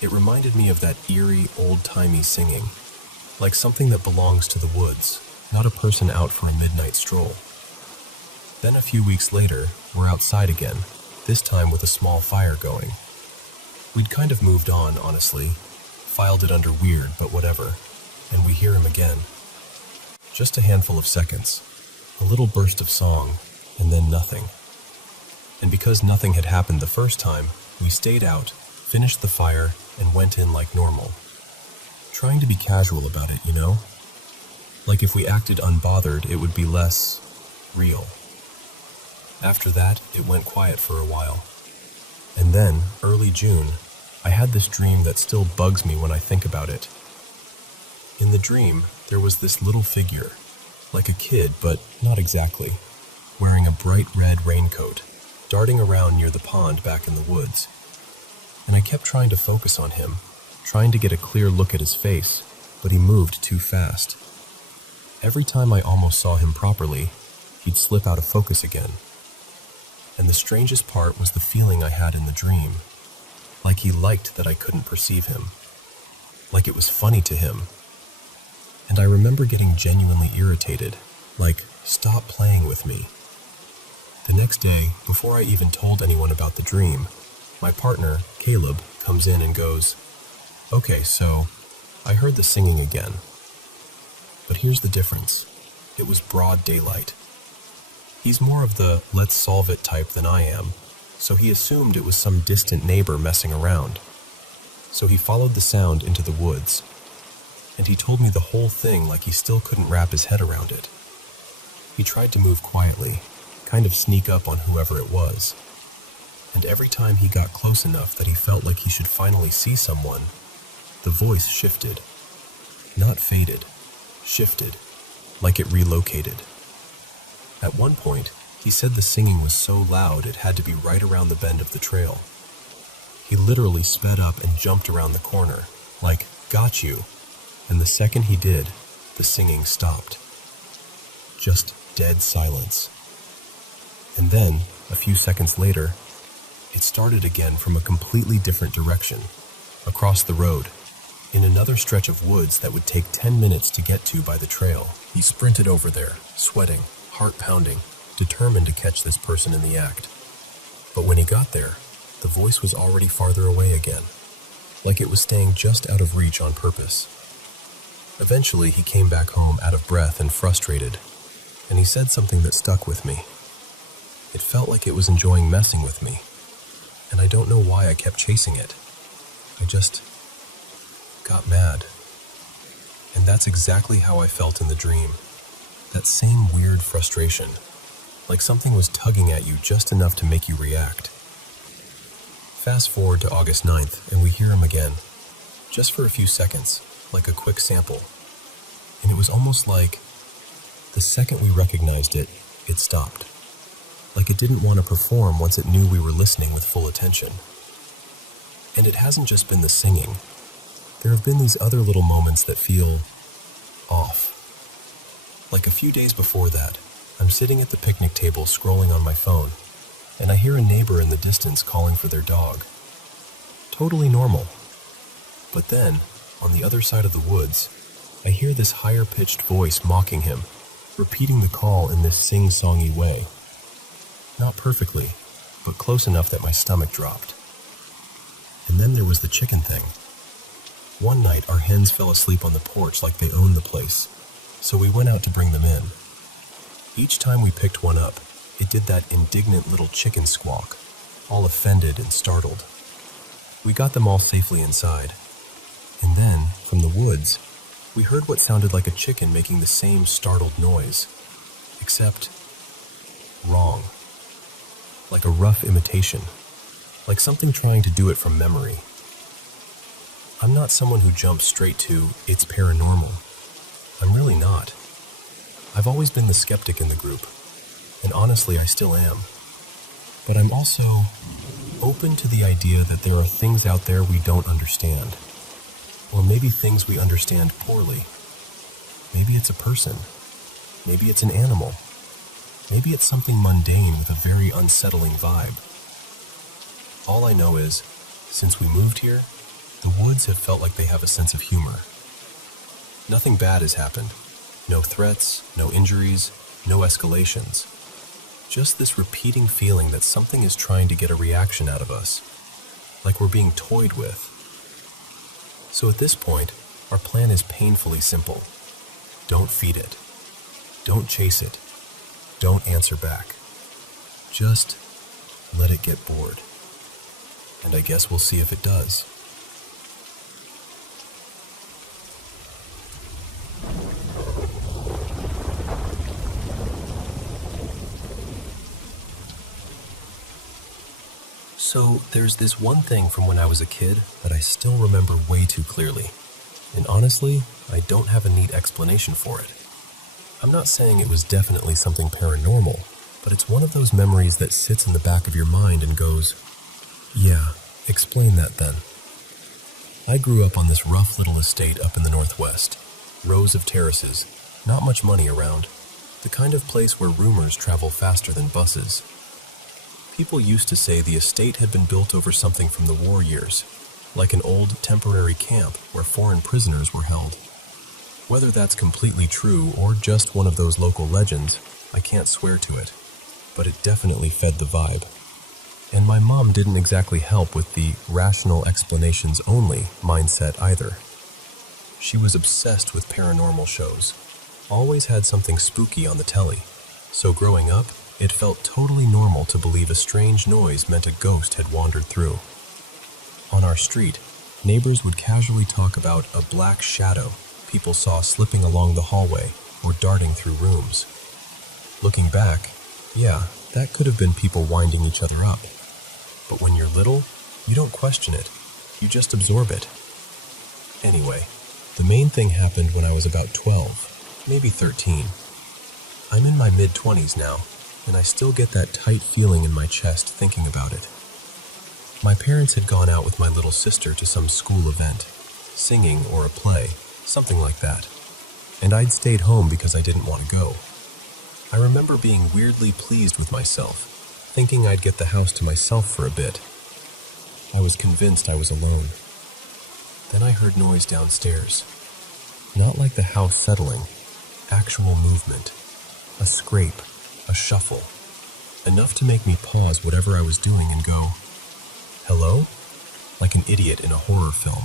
It reminded me of that eerie, old-timey singing, like something that belongs to the woods, not a person out for a midnight stroll. Then a few weeks later, we're outside again, this time with a small fire going. We'd kind of moved on, honestly, filed it under weird, but whatever, and we hear him again. Just a handful of seconds, a little burst of song, and then nothing. And because nothing had happened the first time, we stayed out, finished the fire, and went in like normal. Trying to be casual about it, you know? Like if we acted unbothered, it would be less real. After that, it went quiet for a while. And then, early June, I had this dream that still bugs me when I think about it. In the dream, there was this little figure, like a kid, but not exactly, wearing a bright red raincoat, darting around near the pond back in the woods. And I kept trying to focus on him, trying to get a clear look at his face, but he moved too fast. Every time I almost saw him properly, he'd slip out of focus again. And the strangest part was the feeling I had in the dream, like he liked that I couldn't perceive him, like it was funny to him. And I remember getting genuinely irritated, like, stop playing with me. The next day, before I even told anyone about the dream, my partner, Caleb, comes in and goes, "Okay, so I heard the singing again. But here's the difference. It was broad daylight." He's more of the let's solve it type than I am, so he assumed it was some distant neighbor messing around. So he followed the sound into the woods, and he told me the whole thing like he still couldn't wrap his head around it. He tried to move quietly, kind of sneak up on whoever it was. And every time he got close enough that he felt like he should finally see someone, the voice shifted. Not faded, shifted, like it relocated. At one point, he said the singing was so loud it had to be right around the bend of the trail. He literally sped up and jumped around the corner, like, "Got you." And the second he did, the singing stopped. Just dead silence. And then, a few seconds later, it started again from a completely different direction, across the road, in another stretch of woods that would take 10 minutes to get to by the trail. He sprinted over there, sweating, heart pounding, determined to catch this person in the act. But when he got there, the voice was already farther away again, like it was staying just out of reach on purpose. Eventually, he came back home out of breath and frustrated, and he said something that stuck with me. It felt like it was enjoying messing with me, and I don't know why I kept chasing it. I just got mad. And that's exactly how I felt in the dream. That same weird frustration, like something was tugging at you just enough to make you react. Fast forward to August 9th, and we hear him again, just for a few seconds, like a quick sample. And it was almost like, the second we recognized it, it stopped. Like it didn't want to perform once it knew we were listening with full attention. And it hasn't just been the singing. There have been these other little moments that feel off. Like a few days before that, I'm sitting at the picnic table scrolling on my phone, and I hear a neighbor in the distance calling for their dog. Totally normal. But then, on the other side of the woods, I hear this higher-pitched voice mocking him, repeating the call in this sing-songy way. Not perfectly, but close enough that my stomach dropped. And then there was the chicken thing. One night, our hens fell asleep on the porch like they owned the place, so we went out to bring them in. Each time we picked one up, it did that indignant little chicken squawk, all offended and startled. We got them all safely inside, and then, from the woods, we heard what sounded like a chicken making the same startled noise, except wrong. Like a rough imitation, like something trying to do it from memory. I'm not someone who jumps straight to, it's paranormal. I'm really not. I've always been the skeptic in the group, and honestly I still am. But I'm also open to the idea that there are things out there we don't understand. Or maybe things we understand poorly. Maybe it's a person. Maybe it's an animal. Maybe it's something mundane with a very unsettling vibe. All I know is, since we moved here, the woods have felt like they have a sense of humor. Nothing bad has happened. No threats, no injuries, no escalations. Just this repeating feeling that something is trying to get a reaction out of us, like we're being toyed with. So at this point, our plan is painfully simple. Don't feed it. Don't chase it. Don't answer back. Just let it get bored. And I guess we'll see if it does. So there's this one thing from when I was a kid that I still remember way too clearly. And honestly, I don't have a neat explanation for it. I'm not saying it was definitely something paranormal, but it's one of those memories that sits in the back of your mind and goes, yeah, explain that then. I grew up on this rough little estate up in the northwest. Rows of terraces, not much money around. The kind of place where rumors travel faster than buses. People used to say the estate had been built over something from the war years, like an old temporary camp where foreign prisoners were held. Whether that's completely true or just one of those local legends, I can't swear to it, but it definitely fed the vibe. And my mom didn't exactly help with the rational explanations only mindset either. She was obsessed with paranormal shows, always had something spooky on the telly, so growing up, it felt totally normal to believe a strange noise meant a ghost had wandered through. On our street, neighbors would casually talk about a black shadow people saw slipping along the hallway or darting through rooms. Looking back, yeah, that could have been people winding each other up. But when you're little, you don't question it. You just absorb it. Anyway, the main thing happened when I was about 12, maybe 13. I'm in my mid-20s now, and I still get that tight feeling in my chest thinking about it. My parents had gone out with my little sister to some school event, singing or a play, something like that, and I'd stayed home because I didn't want to go. I remember being weirdly pleased with myself, thinking I'd get the house to myself for a bit. I was convinced I was alone. Then I heard noise downstairs. Not like the house settling, actual movement, a scrape, a shuffle, enough to make me pause whatever I was doing and go, hello? Like an idiot in a horror film.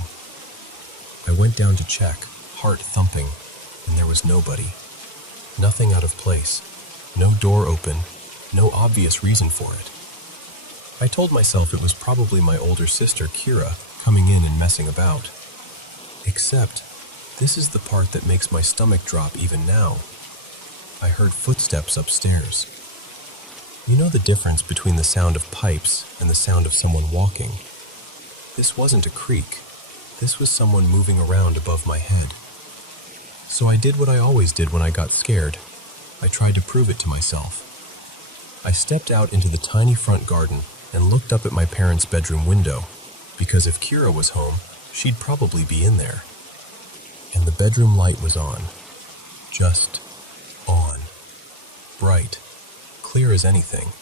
I went down to check, heart thumping, and there was nobody. Nothing out of place, no door open, no obvious reason for it. I told myself it was probably my older sister, Kira, coming in and messing about. Except, this is the part that makes my stomach drop even now. I heard footsteps upstairs. You know the difference between the sound of pipes and the sound of someone walking? This wasn't a creak. This was someone moving around above my head. So I did what I always did when I got scared. I tried to prove it to myself. I stepped out into the tiny front garden and looked up at my parents' bedroom window, because if Kira was home, she'd probably be in there. And the bedroom light was on. Just on. Bright. Clear as anything.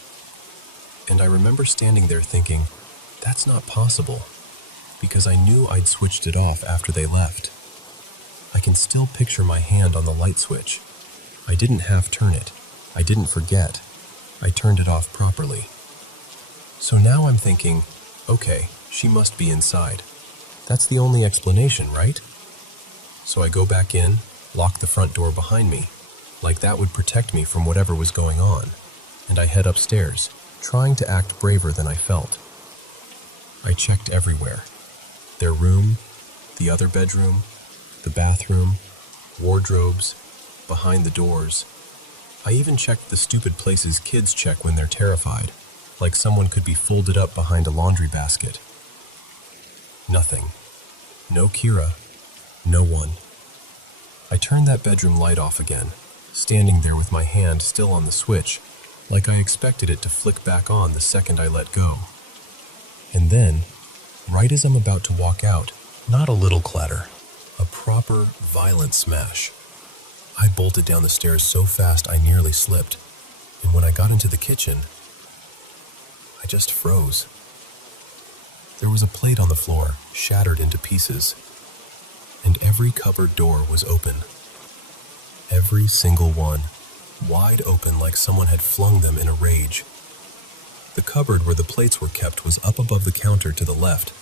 And I remember standing there thinking, that's not possible, because I knew I'd switched it off after they left. I can still picture my hand on the light switch, I didn't half turn it. I didn't forget. I turned it off properly. So now I'm thinking, okay, she must be inside. That's the only explanation, right? So I go back in, lock the front door behind me, like that would protect me from whatever was going on, and I head upstairs, trying to act braver than I felt. I checked everywhere. Their room, the other bedroom, the bathroom, wardrobes, behind the doors. I even checked the stupid places kids check when they're terrified, like someone could be folded up behind a laundry basket. Nothing. No Kira. No one. I turned that bedroom light off again, standing there with my hand still on the switch, like I expected it to flick back on the second I let go. And then, right as I'm about to walk out, not a little clatter, a proper, violent smash. I bolted down the stairs so fast I nearly slipped, and when I got into the kitchen, I just froze. There was a plate on the floor, shattered into pieces, and every cupboard door was open. Every single one, wide open like someone had flung them in a rage. The cupboard where the plates were kept was up above the counter to the left,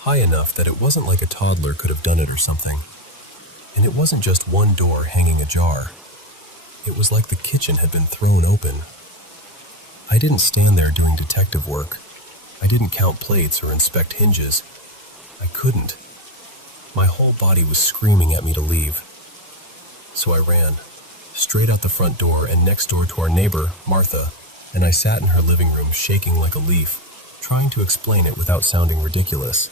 high enough that it wasn't like a toddler could have done it or something. And it wasn't just one door hanging ajar. It was like the kitchen had been thrown open. I didn't stand there doing detective work. I didn't count plates or inspect hinges. I couldn't. My whole body was screaming at me to leave. So I ran, straight out the front door and next door to our neighbor, Martha, and I sat in her living room shaking like a leaf, trying to explain it without sounding ridiculous.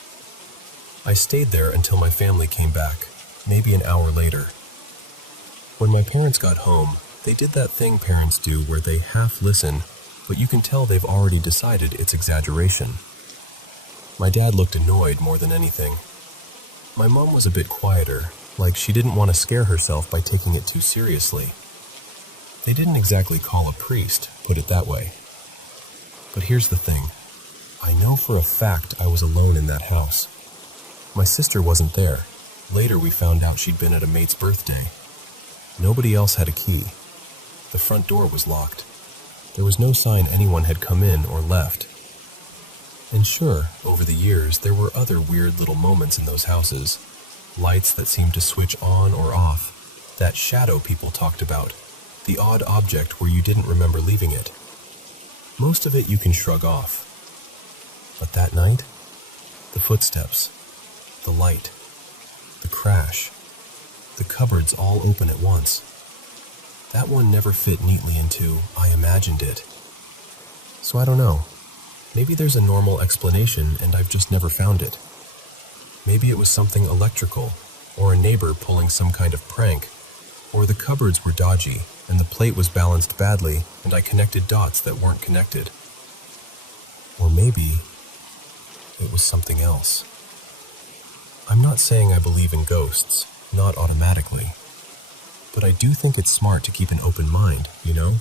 I stayed there until my family came back, maybe an hour later. When my parents got home, they did that thing parents do where they half listen, but you can tell they've already decided it's exaggeration. My dad looked annoyed more than anything. My mom was a bit quieter, like she didn't want to scare herself by taking it too seriously. They didn't exactly call a priest, put it that way. But here's the thing. I know for a fact I was alone in that house. My sister wasn't there. Later we found out she'd been at a mate's birthday. Nobody else had a key. The front door was locked. There was no sign anyone had come in or left. And sure, over the years, there were other weird little moments in those houses. Lights that seemed to switch on or off. That shadow people talked about. The odd object where you didn't remember leaving it. Most of it you can shrug off. But that night, the footsteps, the light, the crash, the cupboards all open at once. That one never fit neatly into I imagined it. So I don't know. Maybe there's a normal explanation and I've just never found it. Maybe it was something electrical, or a neighbor pulling some kind of prank, or the cupboards were dodgy and the plate was balanced badly and I connected dots that weren't connected. Or maybe it was something else. I'm not saying I believe in ghosts, not automatically. But I do think it's smart to keep an open mind, you know?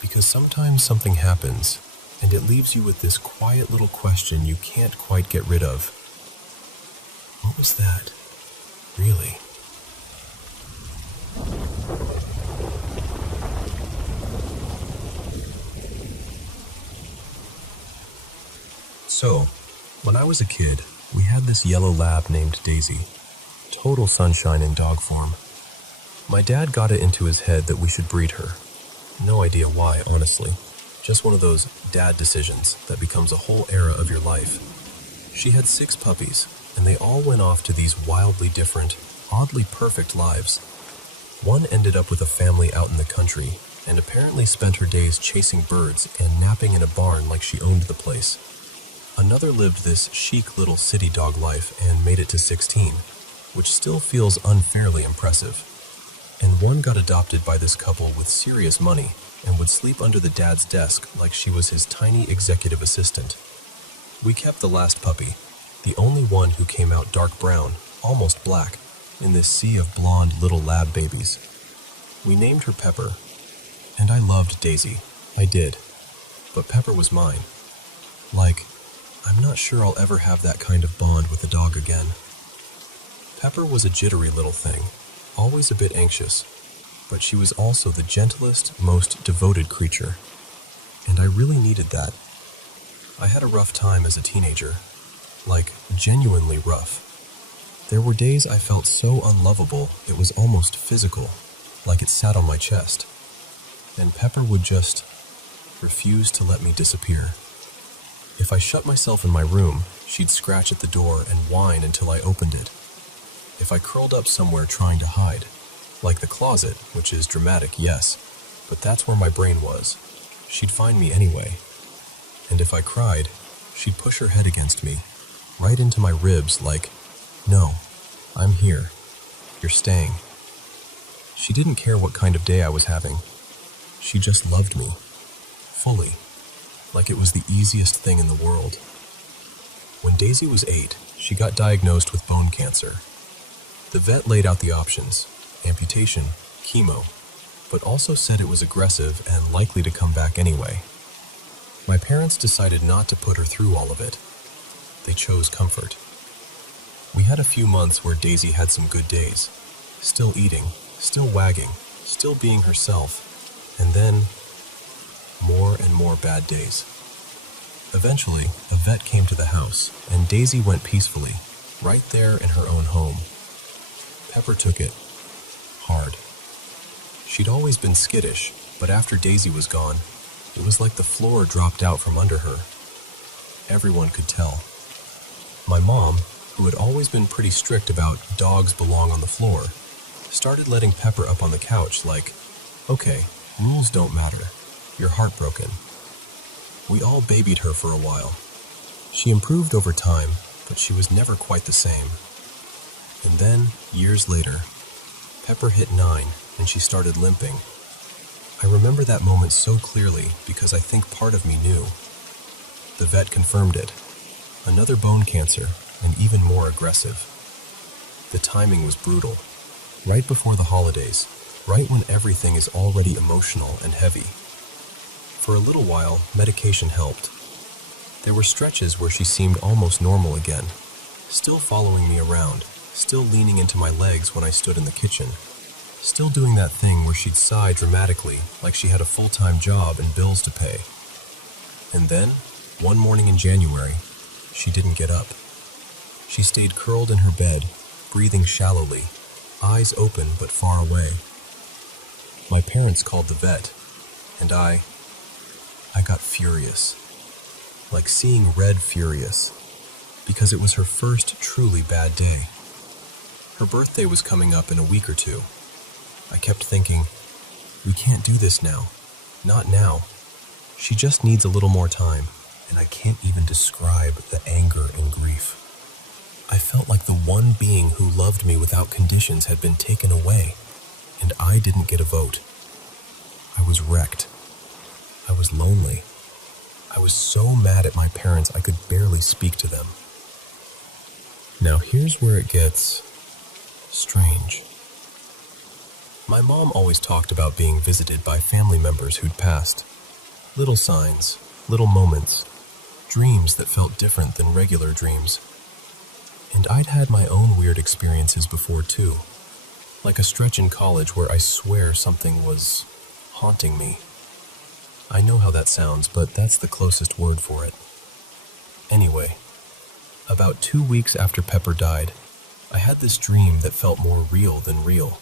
Because sometimes something happens, and it leaves you with this quiet little question you can't quite get rid of. What was that? Really? So, when I was a kid, we had this yellow lab named Daisy. Total sunshine in dog form. My dad got it into his head that we should breed her. No idea why, honestly. Just one of those dad decisions that becomes a whole era of your life. She had 6 puppies, and they all went off to these wildly different, oddly perfect lives. One ended up with a family out in the country, and apparently spent her days chasing birds and napping in a barn like she owned the place. Another lived this chic little city dog life and made it to 16, which still feels unfairly impressive. And one got adopted by this couple with serious money and would sleep under the dad's desk like she was his tiny executive assistant. We kept the last puppy, the only one who came out dark brown, almost black, in this sea of blonde little lab babies. We named her Pepper, and I loved Daisy. I did. But Pepper was mine. Like, I'm not sure I'll ever have that kind of bond with a dog again. Pepper was a jittery little thing, always a bit anxious. but she was also the gentlest, most devoted creature. And I really needed that. I had a rough time as a teenager, like genuinely rough. There were days I felt so unlovable it was almost physical, like it sat on my chest. And Pepper would just refuse to let me disappear. If I shut myself in my room, she'd scratch at the door and whine until I opened it. If I curled up somewhere trying to hide, like the closet, which is dramatic, yes, but that's where my brain was, she'd find me anyway. And if I cried, she'd push her head against me, right into my ribs like, "No, I'm here. You're staying." She didn't care what kind of day I was having. She just loved me, fully, like it was the easiest thing in the world. When Daisy was 8, she got diagnosed with bone cancer. The vet laid out the options: amputation, chemo, but also said it was aggressive and likely to come back anyway. My parents decided not to put her through all of it. They chose comfort. We had a few months where Daisy had some good days, still eating, still wagging, still being herself, and then more and more bad days. Eventually, a vet came to the house, and Daisy went peacefully, right there in her own home. Pepper took it hard. She'd always been skittish, but after Daisy was gone, it was like the floor dropped out from under her. Everyone could tell. My mom, who had always been pretty strict about dogs belong on the floor, started letting Pepper up on the couch like, "Okay, rules don't matter. You're heartbroken." We all babied her for a while. She improved over time, but she was never quite the same. And then, years later, Pepper hit 9 and she started limping. I remember that moment so clearly because I think part of me knew. The vet confirmed it. Another bone cancer, and even more aggressive. The timing was brutal. Right before the holidays, right when everything is already emotional and heavy. For a little while, medication helped. There were stretches where she seemed almost normal again, still following me around, still leaning into my legs when I stood in the kitchen, still doing that thing where she'd sigh dramatically like she had a full-time job and bills to pay. And then, one morning in January, she didn't get up. She stayed curled in her bed, breathing shallowly, eyes open but far away. My parents called the vet, and I got furious. Like seeing red furious, because it was her first truly bad day. Her birthday was coming up in a week or two. I kept thinking, we can't do this now. Not now. She just needs a little more time, and I can't even describe the anger and grief. I felt like the one being who loved me without conditions had been taken away, and I didn't get a vote. I was wrecked. I was lonely. I was so mad at my parents I could barely speak to them. Now here's where it gets strange. My mom always talked about being visited by family members who'd passed. Little signs, little moments, dreams that felt different than regular dreams. And I'd had my own weird experiences before too. Like a stretch in college where I swear something was haunting me. I know how that sounds, but that's the closest word for it. Anyway, about 2 weeks after Pepper died, I had this dream that felt more real than real.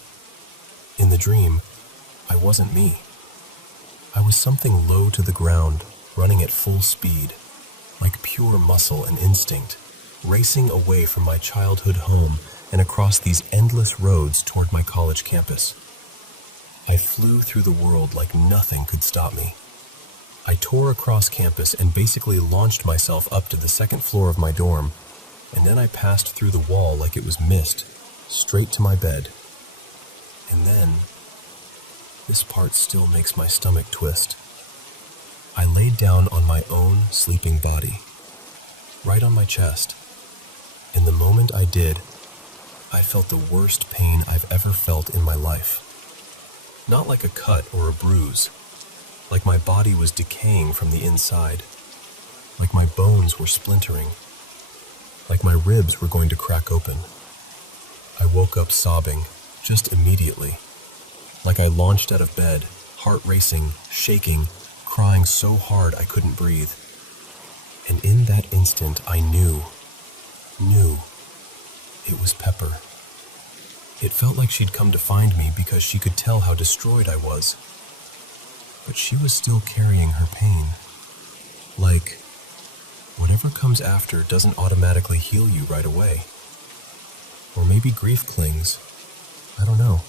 In the dream, I wasn't me. I was something low to the ground, running at full speed, like pure muscle and instinct, racing away from my childhood home and across these endless roads toward my college campus. I flew through the world like nothing could stop me. I tore across campus and basically launched myself up to the second floor of my dorm, and then I passed through the wall like it was mist, straight to my bed. And then, this part still makes my stomach twist. I laid down on my own sleeping body, right on my chest. And the moment I did, I felt the worst pain I've ever felt in my life. Not like a cut or a bruise, like my body was decaying from the inside, like my bones were splintering, like my ribs were going to crack open. I woke up sobbing, just immediately. Like I launched out of bed, heart racing, shaking, crying so hard I couldn't breathe. And in that instant, I knew it was Pepper. It felt like she'd come to find me because she could tell how destroyed I was. But she was still carrying her pain. Like, whatever comes after doesn't automatically heal you right away. Or maybe grief clings. I don't know.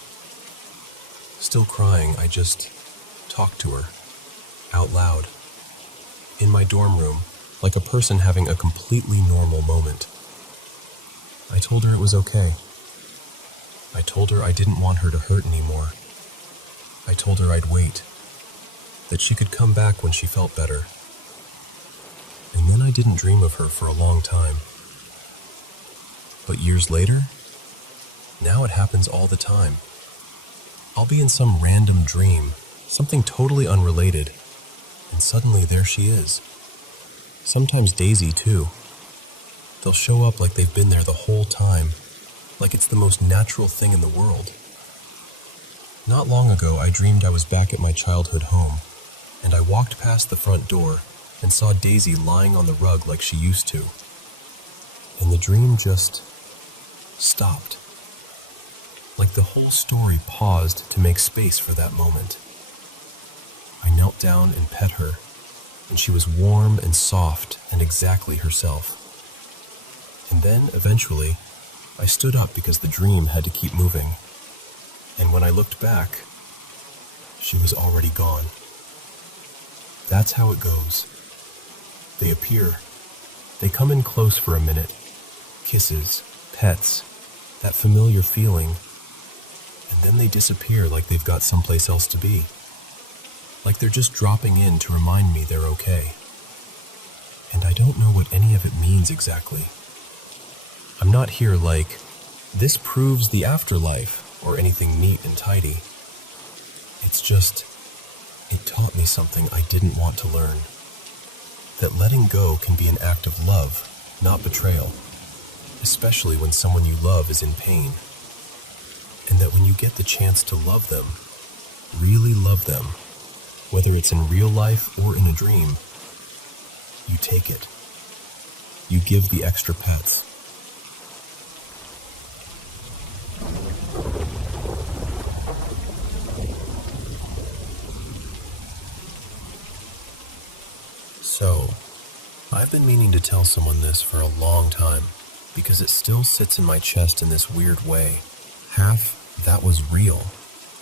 Still crying, I just talked to her, out loud, in my dorm room, like a person having a completely normal moment. I told her it was okay. I told her I didn't want her to hurt anymore. I told her I'd wait, that she could come back when she felt better. And then I didn't dream of her for a long time. But years later, now it happens all the time. I'll be in some random dream, something totally unrelated, and suddenly there she is. Sometimes Daisy, too. They'll show up like they've been there the whole time, like it's the most natural thing in the world. Not long ago, I dreamed I was back at my childhood home, and I walked past the front door and saw Daisy lying on the rug like she used to. And the dream just stopped. Like the whole story paused to make space for that moment. I knelt down and pet her, and she was warm and soft and exactly herself. And then, eventually, I stood up because the dream had to keep moving. And when I looked back, she was already gone. That's how it goes. They appear. They come in close for a minute. Kisses, pets, that familiar feeling. And then they disappear like they've got someplace else to be. Like they're just dropping in to remind me they're okay. And I don't know what any of it means exactly. I'm not here like, this proves the afterlife, or anything neat and tidy. It's just, it taught me something I didn't want to learn. That letting go can be an act of love, not betrayal. Especially when someone you love is in pain. And that when you get the chance to love them, really love them, whether it's in real life or in a dream, you take it. You give the extra pets. So, I've been meaning to tell someone this for a long time, because it still sits in my chest in this weird way. Half, that was real.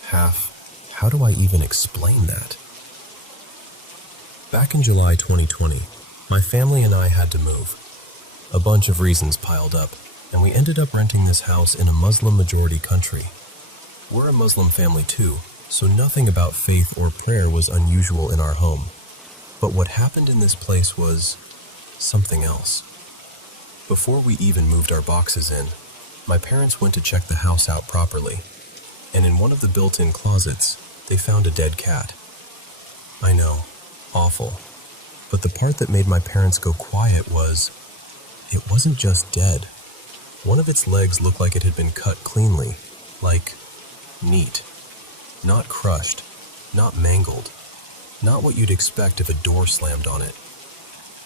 Half, how do I even explain that? Back in July 2020, my family and I had to move. A bunch of reasons piled up, and we ended up renting this house in a Muslim-majority country. We're a Muslim family too, so nothing about faith or prayer was unusual in our home. But what happened in this place was something else. Before we even moved our boxes in, my parents went to check the house out properly, and in one of the built-in closets, they found a dead cat. I know, awful. But the part that made my parents go quiet was, it wasn't just dead. One of its legs looked like it had been cut cleanly, like neat. Not crushed, not mangled, not what you'd expect if a door slammed on it.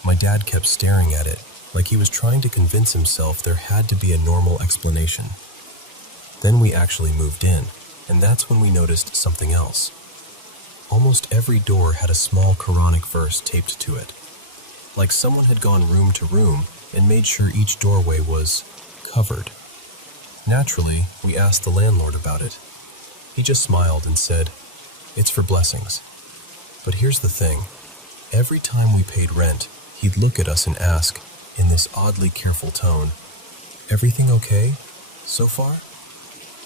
My dad kept staring at it, like he was trying to convince himself there had to be a normal explanation. Then we actually moved in, and that's when we noticed something else. Almost every door had a small Quranic verse taped to it. Like someone had gone room to room and made sure each doorway was covered. Naturally, we asked the landlord about it. He just smiled and said, "It's for blessings." But here's the thing. Every time we paid rent, he'd look at us and ask, in this oddly careful tone, "Everything okay? So far?"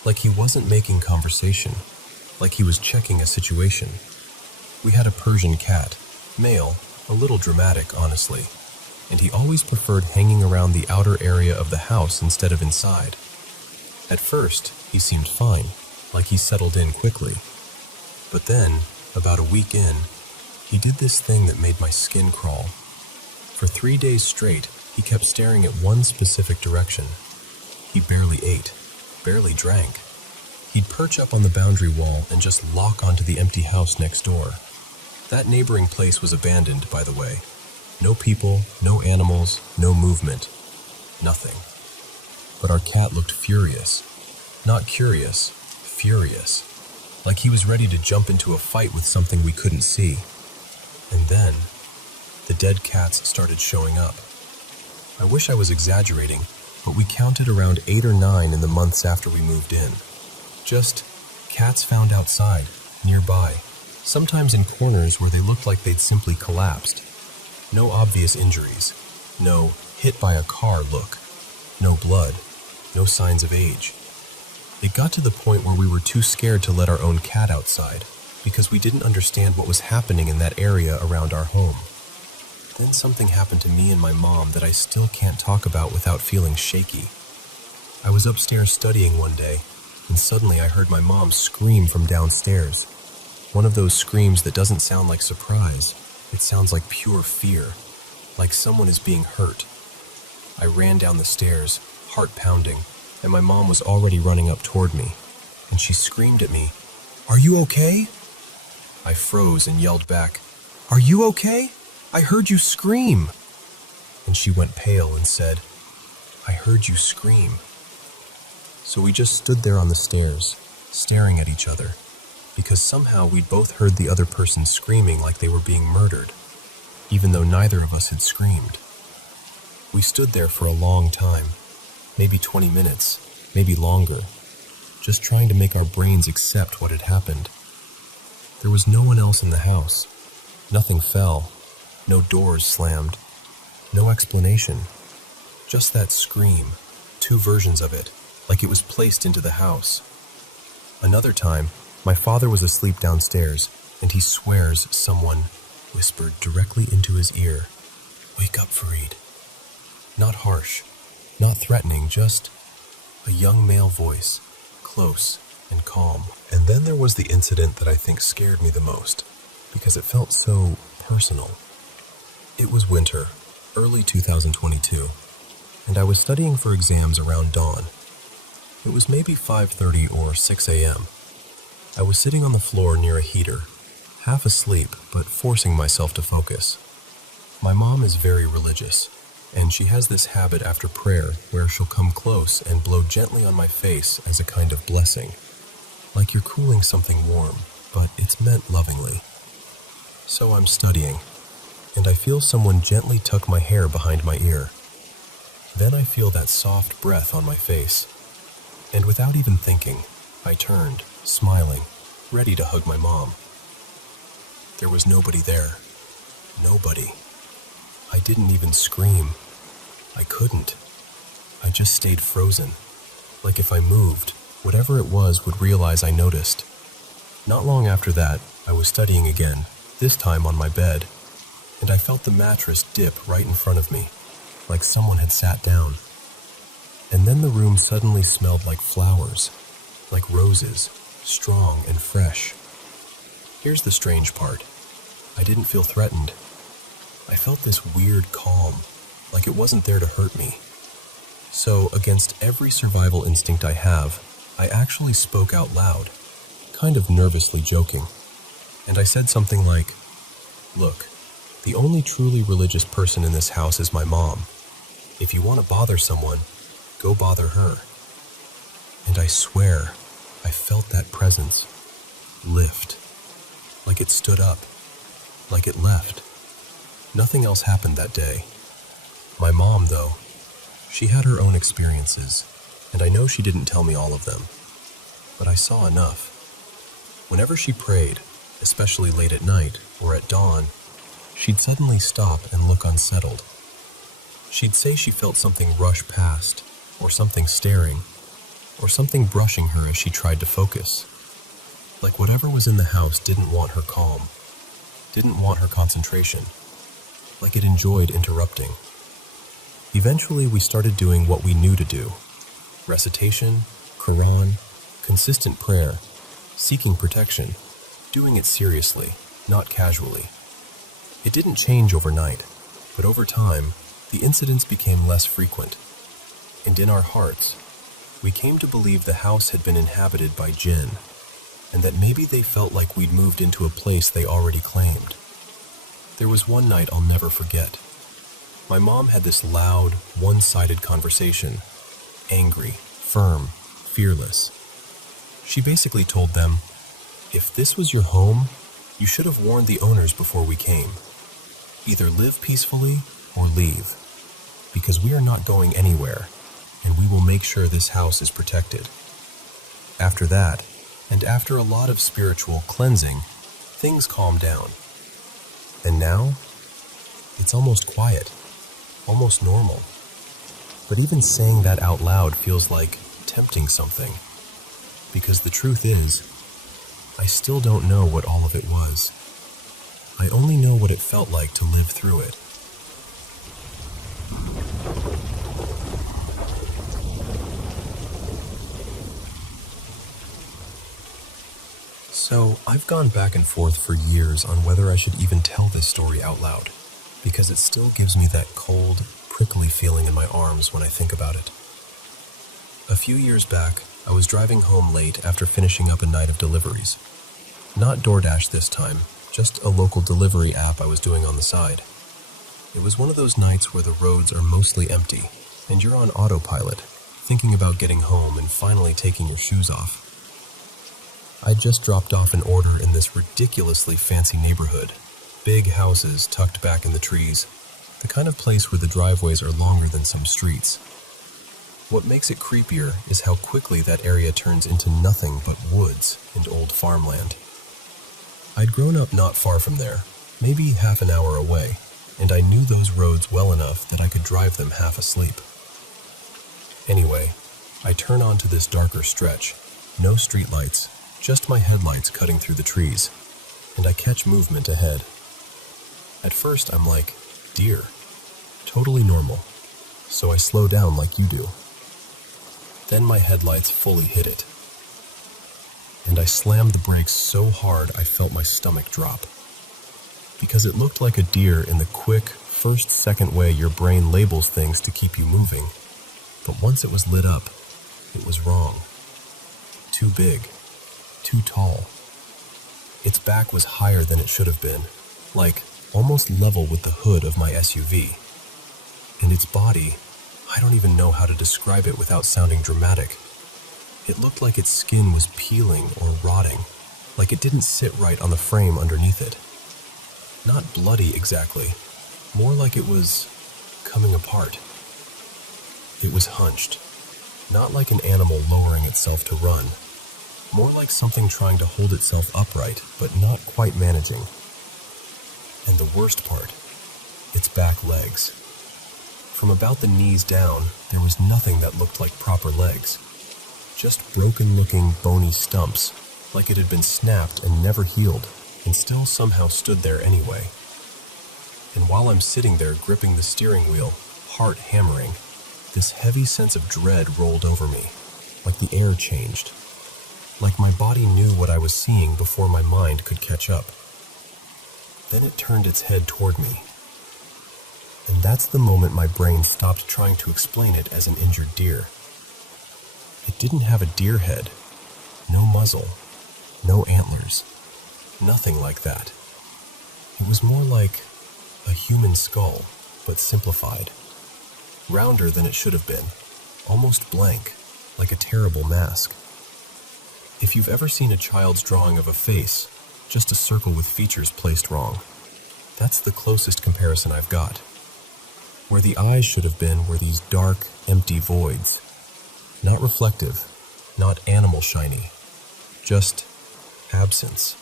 Like he wasn't making conversation, like he was checking a situation. We had a Persian cat, male, a little dramatic, honestly, and he always preferred hanging around the outer area of the house instead of inside. At first, he seemed fine, like he settled in quickly. But then, about a week in, he did this thing that made my skin crawl. For 3 days straight, he kept staring at one specific direction. He barely ate, barely drank. He'd perch up on the boundary wall and just lock onto the empty house next door. That neighboring place was abandoned, by the way. No people, no animals, no movement. Nothing. But our cat looked furious. Not curious, furious. Like he was ready to jump into a fight with something we couldn't see. And then, the dead cats started showing up. I wish I was exaggerating, but we counted around 8 or 9 in the months after we moved in. Just cats found outside, nearby, sometimes in corners where they looked like they'd simply collapsed. No obvious injuries, no hit by a car look, no blood, no signs of age. It got to the point where we were too scared to let our own cat outside because we didn't understand what was happening in that area around our home. Then something happened to me and my mom that I still can't talk about without feeling shaky. I was upstairs studying one day, and suddenly I heard my mom scream from downstairs. One of those screams that doesn't sound like surprise. It sounds like pure fear, like someone is being hurt. I ran down the stairs, heart pounding, and my mom was already running up toward me, and she screamed at me, "Are you okay?" I froze and yelled back, "Are you okay? I heard you scream." And she went pale and said, "I heard you scream." So we just stood there on the stairs, staring at each other, because somehow we'd both heard the other person screaming like they were being murdered, even though neither of us had screamed. We stood there for a long time, maybe 20 minutes, maybe longer, just trying to make our brains accept what had happened. There was no one else in the house. Nothing fell. No doors slammed. No explanation. Just that scream, 2 versions of it, like it was placed into the house. Another time, my father was asleep downstairs, and he swears someone whispered directly into his ear, "Wake up, Fareed." Not harsh, not threatening, just a young male voice, close and calm. And then there was the incident that I think scared me the most, because it felt so personal. It was winter, early 2022, and I was studying for exams around dawn. It was maybe 5:30 or 6 a.m. I was sitting on the floor near a heater, half asleep but forcing myself to focus. My mom is very religious, and she has this habit after prayer where she'll come close and blow gently on my face as a kind of blessing, like you're cooling something warm, but it's meant lovingly. So I'm studying, and I feel someone gently tuck my hair behind my ear. Then I feel that soft breath on my face, and without even thinking, I turned, smiling, ready to hug my mom. There was nobody there. Nobody. I didn't even scream. I couldn't. I just stayed frozen, like if I moved, whatever it was would realize I noticed. Not long after that, I was studying again, this time on my bed, and I felt the mattress dip right in front of me, like someone had sat down. And then the room suddenly smelled like flowers, like roses, strong and fresh. Here's the strange part. I didn't feel threatened. I felt this weird calm, like it wasn't there to hurt me. So, against every survival instinct I have, I actually spoke out loud, kind of nervously joking. And I said something like, "Look, the only truly religious person in this house is my mom. If you want to bother someone, go bother her." And I swear, I felt that presence lift, like it stood up, like it left. Nothing else happened that day. My mom, though, she had her own experiences, and I know she didn't tell me all of them, but I saw enough. Whenever she prayed, especially late at night or at dawn, she'd suddenly stop and look unsettled. She'd say she felt something rush past, or something staring, or something brushing her as she tried to focus. Like whatever was in the house didn't want her calm, didn't want her concentration, like it enjoyed interrupting. Eventually, we started doing what we knew to do. Recitation, Quran, consistent prayer, seeking protection, doing it seriously, not casually. It didn't change overnight, but over time, the incidents became less frequent. And in our hearts, We came to believe the house had been inhabited by jinn, and that maybe they felt like we'd moved into a place they already claimed. There was one night I'll never forget. My mom had this loud, one-sided conversation, angry, firm, fearless. She basically told them, "If this was your home, you should have warned the owners before we came. Either live peacefully or leave, because we are not going anywhere, and we will make sure this house is protected." After that, and after a lot of spiritual cleansing, things calmed down. And now, it's almost quiet, almost normal. But even saying that out loud feels like tempting something, because the truth is, I still don't know what all of it was. I only know what it felt like to live through it. So, I've gone back and forth for years on whether I should even tell this story out loud, because it still gives me that cold, prickly feeling in my arms when I think about it. A few years back, I was driving home late after finishing up a night of deliveries. Not DoorDash this time, just a local delivery app I was doing on the side. It was one of those nights where the roads are mostly empty, and you're on autopilot, thinking about getting home and finally taking your shoes off. I'd just dropped off an order in this ridiculously fancy neighborhood. Big houses tucked back in the trees, the kind of place where the driveways are longer than some streets. What makes it creepier is how quickly that area turns into nothing but woods and old farmland. I'd grown up not far from there, maybe half an hour away, and I knew those roads well enough that I could drive them half asleep. Anyway, I turn onto this darker stretch, no streetlights, just my headlights cutting through the trees, and I catch movement ahead. At first I'm like, deer. Totally normal. So I slow down like you do. Then my headlights fully hit it, and I slammed the brakes so hard I felt my stomach drop. Because it looked like a deer in the quick, first-second way your brain labels things to keep you moving. But once it was lit up, it was wrong. Too big. Too tall. Its back was higher than it should have been, like almost level with the hood of my SUV. And its body, I don't even know how to describe it without sounding dramatic. It looked like its skin was peeling or rotting, like it didn't sit right on the frame underneath it. Not bloody exactly, more like it was coming apart. It was hunched, not like an animal lowering itself to run, more like something trying to hold itself upright, but not quite managing. And the worst part, its back legs. From about the knees down, there was nothing that looked like proper legs. Just broken-looking, bony stumps, like it had been snapped and never healed, and still somehow stood there anyway. And while I'm sitting there gripping the steering wheel, heart hammering, this heavy sense of dread rolled over me, like the air changed. Like my body knew what I was seeing before my mind could catch up. Then it turned its head toward me. And that's the moment my brain stopped trying to explain it as an injured deer. It didn't have a deer head, no muzzle, no antlers, nothing like that. It was more like a human skull, but simplified. Rounder than it should have been, almost blank, like a terrible mask. If you've ever seen a child's drawing of a face, just a circle with features placed wrong, that's the closest comparison I've got. Where the eyes should have been were these dark, empty voids. Not reflective, not animal shiny, just absence.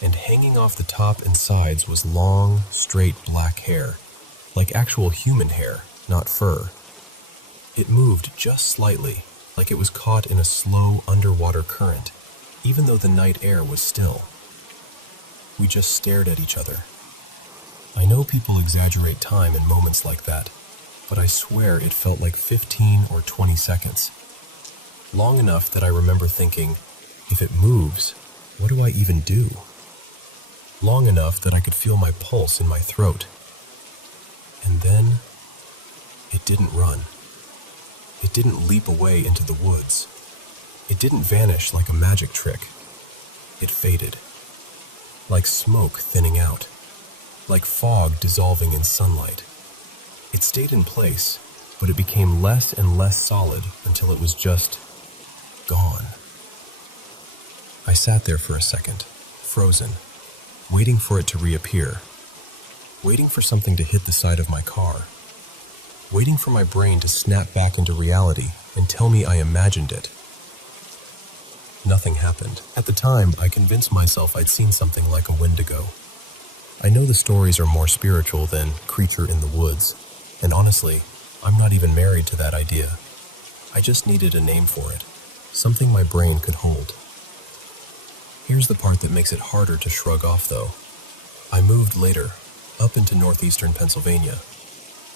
And hanging off the top and sides was long, straight black hair, like actual human hair, not fur. It moved just slightly, like it was caught in a slow underwater current, even though the night air was still. We just stared at each other. I know people exaggerate time in moments like that, but I swear it felt like 15 or 20 seconds. Long enough that I remember thinking, if it moves, what do I even do? Long enough that I could feel my pulse in my throat. And then, it didn't run. It didn't leap away into the woods. It didn't vanish like a magic trick. It faded. Like smoke thinning out. Like fog dissolving in sunlight. It stayed in place, but it became less and less solid until it was just gone. I sat there for a second, frozen, waiting for it to reappear, waiting for something to hit the side of my car, waiting for my brain to snap back into reality and tell me I imagined it. Nothing happened. At the time, I convinced myself I'd seen something like a Wendigo. I know the stories are more spiritual than creature in the woods, and honestly, I'm not even married to that idea. I just needed a name for it, something my brain could hold. Here's the part that makes it harder to shrug off, though. I moved later, up into northeastern Pennsylvania.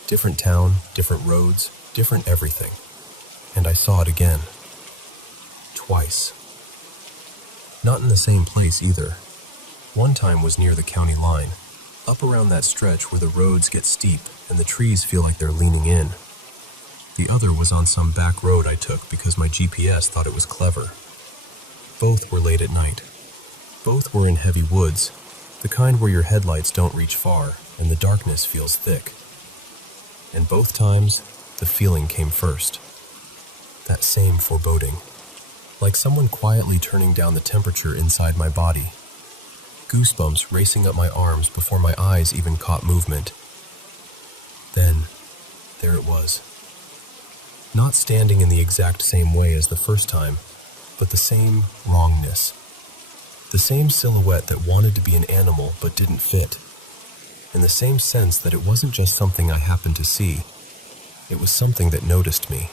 Different town, different roads, different everything. And I saw it again. Twice. Not in the same place either. One time was near the county line, up around that stretch where the roads get steep and the trees feel like they're leaning in. The other was on some back road I took because my GPS thought it was clever. Both were late at night. Both were in heavy woods, the kind where your headlights don't reach far and the darkness feels thick. And both times, the feeling came first. That same foreboding. Like someone quietly turning down the temperature inside my body. Goosebumps racing up my arms before my eyes even caught movement. Then, there it was. Not standing in the exact same way as the first time, but the same wrongness. The same silhouette that wanted to be an animal but didn't fit. In the same sense that it wasn't just something I happened to see, it was something that noticed me.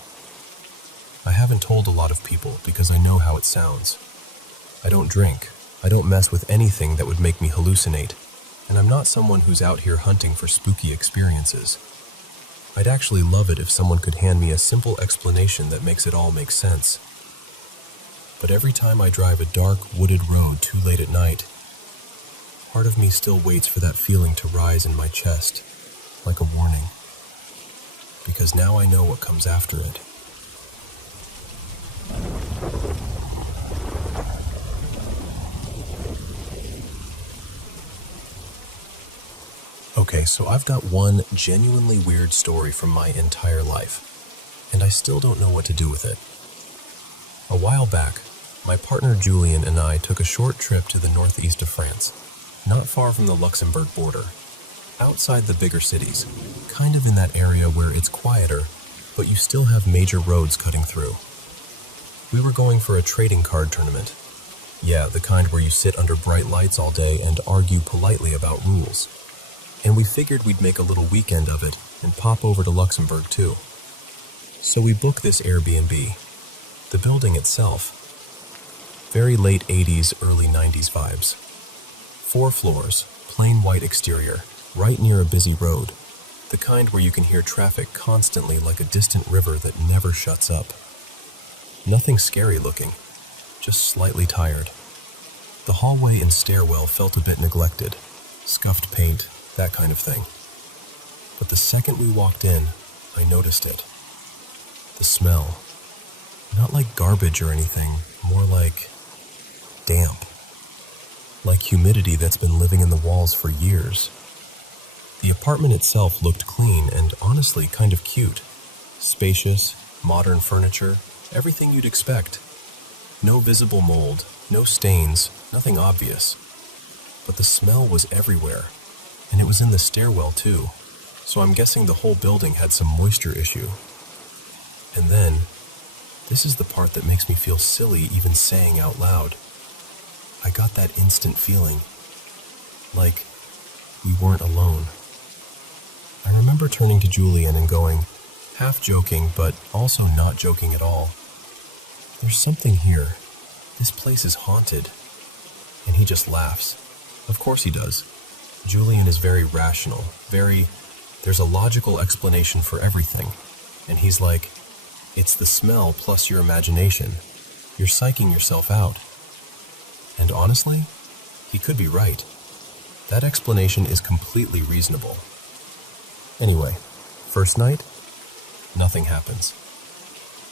I haven't told a lot of people because I know how it sounds. I don't drink. I don't mess with anything that would make me hallucinate, and I'm not someone who's out here hunting for spooky experiences. I'd actually love it if someone could hand me a simple explanation that makes it all make sense. But every time I drive a dark, wooded road too late at night, part of me still waits for that feeling to rise in my chest, like a warning. Because now I know what comes after it. Okay, so I've got one genuinely weird story from my entire life, and I still don't know what to do with it. A while back, my partner Julian and I took a short trip to the northeast of France, not far from the Luxembourg border, outside the bigger cities, kind of in that area where it's quieter, but you still have major roads cutting through. We were going for a trading card tournament. Yeah, the kind where you sit under bright lights all day and argue politely about rules. And we figured we'd make a little weekend of it and pop over to Luxembourg too. So we booked this Airbnb. The building itself, very late 80s, early 90s vibes. 4 floors, plain white exterior, right near a busy road. The kind where you can hear traffic constantly like a distant river that never shuts up. Nothing scary looking, just slightly tired. The hallway and stairwell felt a bit neglected, scuffed paint, that kind of thing. But the second we walked in, I noticed it. The smell. Not like garbage or anything, more like damp. Like humidity that's been living in the walls for years. The apartment itself looked clean and honestly kind of cute. Spacious, modern furniture, everything you'd expect. No visible mold, no stains, nothing obvious. But the smell was everywhere, and it was in the stairwell too, so I'm guessing the whole building had some moisture issue. And then, this is the part that makes me feel silly even saying out loud. I got that instant feeling, like we weren't alone. I remember turning to Julian and going, half joking but also not joking at all, "There's something here. This place is haunted." And he just laughs. Of course he does. Julian is very rational, there's a logical explanation for everything. And he's like, it's the smell plus your imagination. You're psyching yourself out. And honestly, he could be right. That explanation is completely reasonable. Anyway, first night, nothing happens.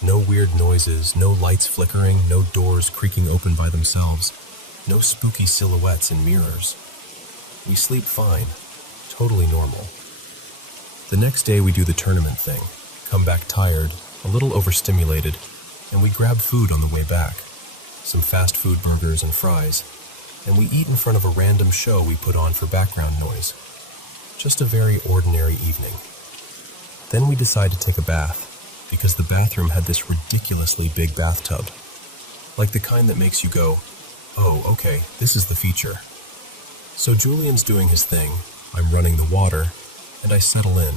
No weird noises, no lights flickering, no doors creaking open by themselves, no spooky silhouettes in mirrors. We sleep fine, totally normal. The next day we do the tournament thing, come back tired, a little overstimulated, and we grab food on the way back. Some fast food burgers and fries, and we eat in front of a random show we put on for background noise. Just a very ordinary evening. Then we decide to take a bath, because the bathroom had this ridiculously big bathtub. Like the kind that makes you go, oh, okay, this is the feature. So Julian's doing his thing, I'm running the water, and I settle in.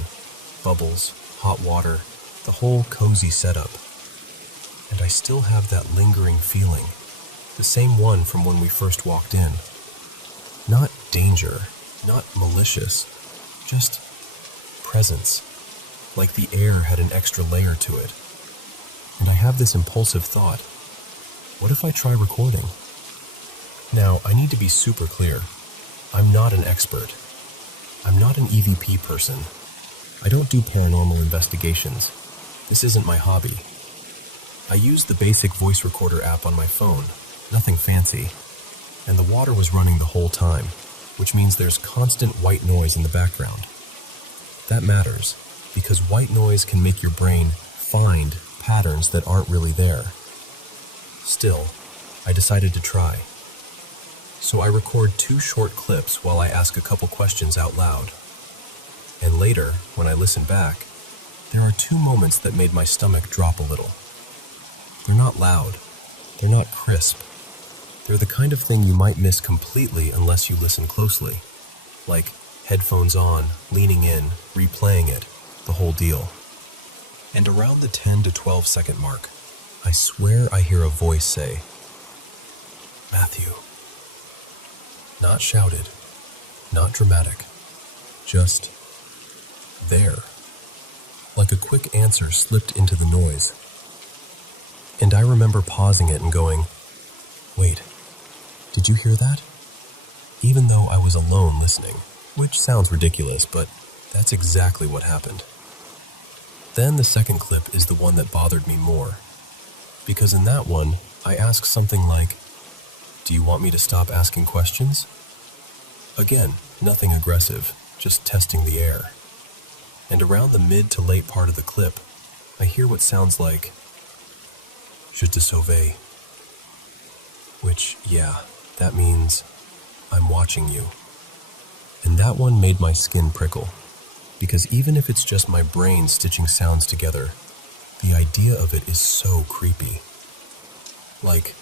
Bubbles, hot water, the whole cozy setup. And I still have that lingering feeling, the same one from when we first walked in. Not danger, not malicious, just presence. Like the air had an extra layer to it. And I have this impulsive thought, what if I try recording? Now, I need to be super clear. I'm not an expert. I'm not an EVP person. I don't do paranormal investigations. This isn't my hobby. I used the basic voice recorder app on my phone, nothing fancy. And the water was running the whole time, which means there's constant white noise in the background. That matters, because white noise can make your brain find patterns that aren't really there. Still, I decided to try. So I record 2 short clips while I ask a couple questions out loud. And later, when I listen back, there are 2 moments that made my stomach drop a little. They're not loud. They're not crisp. They're the kind of thing you might miss completely unless you listen closely. Like headphones on, leaning in, replaying it, the whole deal. And around the 10 to 12 second mark, I swear I hear a voice say, Matthew. Not shouted, not dramatic, just there. Like a quick answer slipped into the noise. And I remember pausing it and going, wait, did you hear that? Even though I was alone listening, which sounds ridiculous, but that's exactly what happened. Then the second clip is the one that bothered me more, because in that one, I ask something like, do you want me to stop asking questions? Again, nothing aggressive, just testing the air. And around the mid to late part of the clip, I hear what sounds like, je te sauve. Which, yeah, that means, I'm watching you. And that one made my skin prickle, because even if it's just my brain stitching sounds together, the idea of it is so creepy. Like,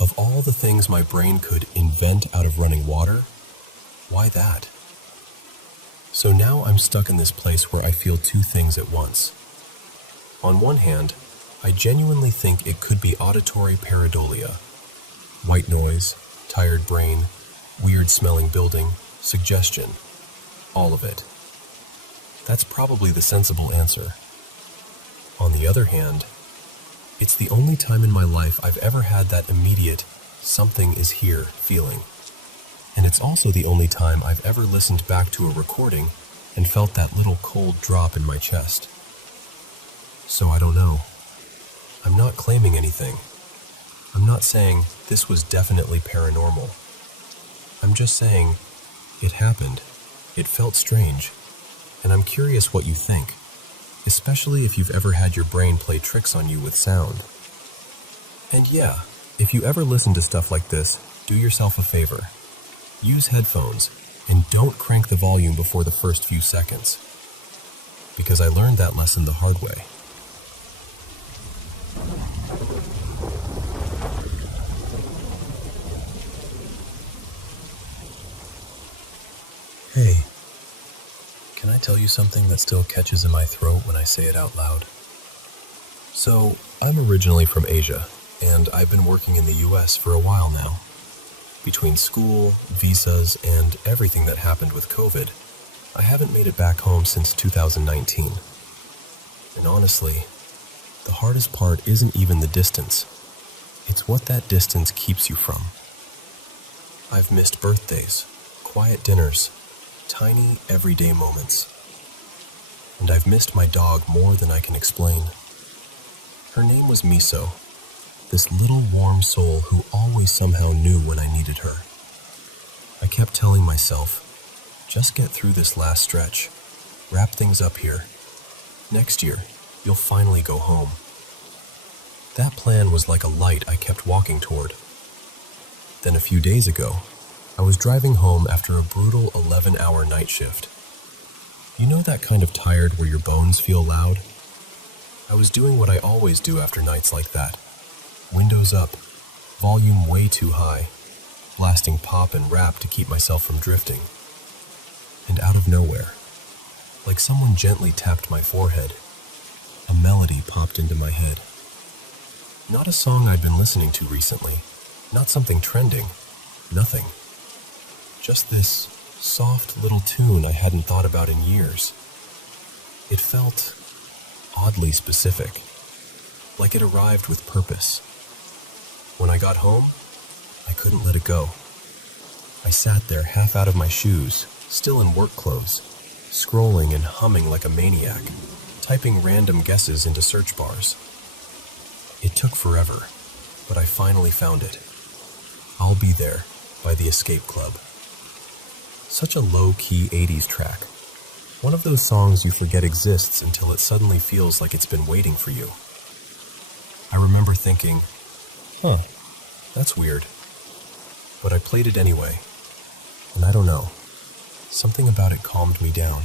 of all the things my brain could invent out of running water, why that? So now I'm stuck in this place where I feel 2 things at once. On one hand, I genuinely think it could be auditory pareidolia. White noise, tired brain, weird smelling building, suggestion. All of it. That's probably the sensible answer. On the other hand, it's the only time in my life I've ever had that immediate, something is here feeling. And it's also the only time I've ever listened back to a recording and felt that little cold drop in my chest. So I don't know. I'm not claiming anything. I'm not saying this was definitely paranormal. I'm just saying it happened. It felt strange. And I'm curious what you think, especially if you've ever had your brain play tricks on you with sound. And yeah, if you ever listen to stuff like this, do yourself a favor. Use headphones, and don't crank the volume before the first few seconds. Because I learned that lesson the hard way. Hey, can I tell you something that still catches in my throat when I say it out loud? So, I'm originally from Asia, and I've been working in the US for a while now. Between school, visas, and everything that happened with COVID, I haven't made it back home since 2019. And honestly, the hardest part isn't even the distance. It's what that distance keeps you from. I've missed birthdays, quiet dinners, tiny, everyday moments. And I've missed my dog more than I can explain. Her name was Miso, this little warm soul who always somehow knew when I needed her. I kept telling myself, just get through this last stretch, wrap things up here. Next year, you'll finally go home. That plan was like a light I kept walking toward. Then a few days ago, I was driving home after a brutal 11-hour night shift. You know that kind of tired where your bones feel loud? I was doing what I always do after nights like that. Windows up, volume way too high, blasting pop and rap to keep myself from drifting. And out of nowhere, like someone gently tapped my forehead, a melody popped into my head. Not a song I'd been listening to recently, not something trending, nothing. Just this soft little tune I hadn't thought about in years. It felt oddly specific, like it arrived with purpose. When I got home, I couldn't let it go. I sat there half out of my shoes, still in work clothes, scrolling and humming like a maniac, typing random guesses into search bars. It took forever, but I finally found it. I'll Be There by the Escape Club. Such a low-key 80s track. One of those songs you forget exists until it suddenly feels like it's been waiting for you. I remember thinking, that's weird. But I played it anyway. And I don't know, something about it calmed me down.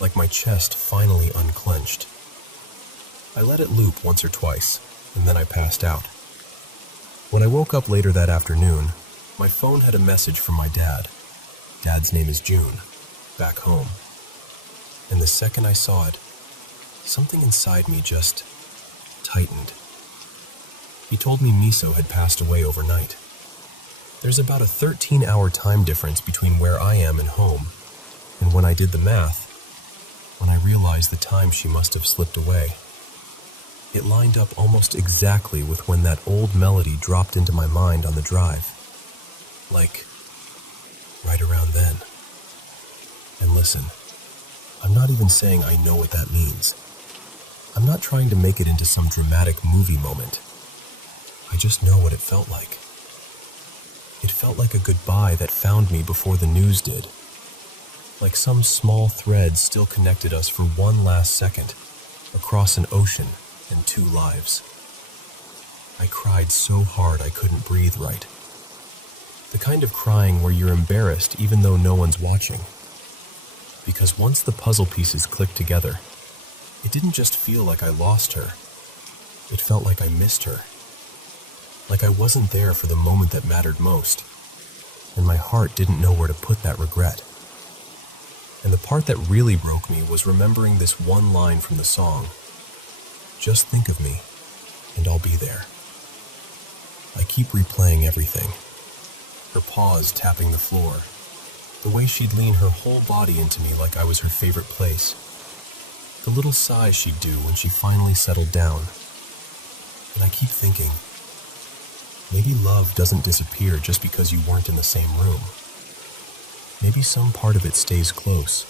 Like my chest finally unclenched. I let it loop once or twice, and then I passed out. When I woke up later that afternoon, my phone had a message from my dad. Dad's name is June, back home. And the second I saw it, something inside me just tightened. He told me Miso had passed away overnight. There's about a 13-hour time difference between where I am and home, and when I did the math, when I realized the time she must have slipped away, it lined up almost exactly with when that old melody dropped into my mind on the drive. Like, right around then. And listen, I'm not even saying I know what that means. I'm not trying to make it into some dramatic movie moment. I just know what it felt like. It felt like a goodbye that found me before the news did. Like some small thread still connected us for one last second, across an ocean and 2 lives. I cried so hard I couldn't breathe right. The kind of crying where you're embarrassed even though no one's watching. Because once the puzzle pieces clicked together, it didn't just feel like I lost her. It felt like I missed her. Like I wasn't there for the moment that mattered most. And my heart didn't know where to put that regret. And the part that really broke me was remembering this one line from the song. Just think of me, and I'll be there. I keep replaying everything. Her paws tapping the floor. The way she'd lean her whole body into me like I was her favorite place. The little sighs she'd do when she finally settled down. And I keep thinking, maybe love doesn't disappear just because you weren't in the same room. Maybe some part of it stays close,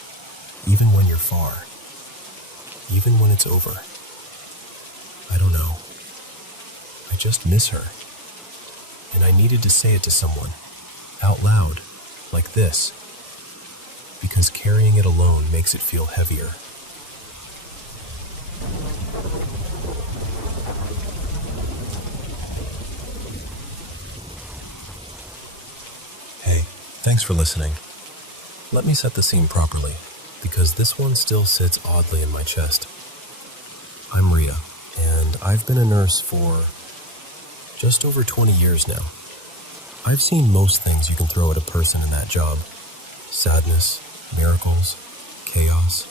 even when you're far, even when it's over. I don't know. I just miss her. And I needed to say it to someone, out loud, like this, because carrying it alone makes it feel heavier. Hey, thanks for listening. Let me set the scene properly, because this one still sits oddly in my chest. I'm Rita, and I've been a nurse for just over 20 years now. I've seen most things you can throw at a person in that job. Sadness, miracles, chaos,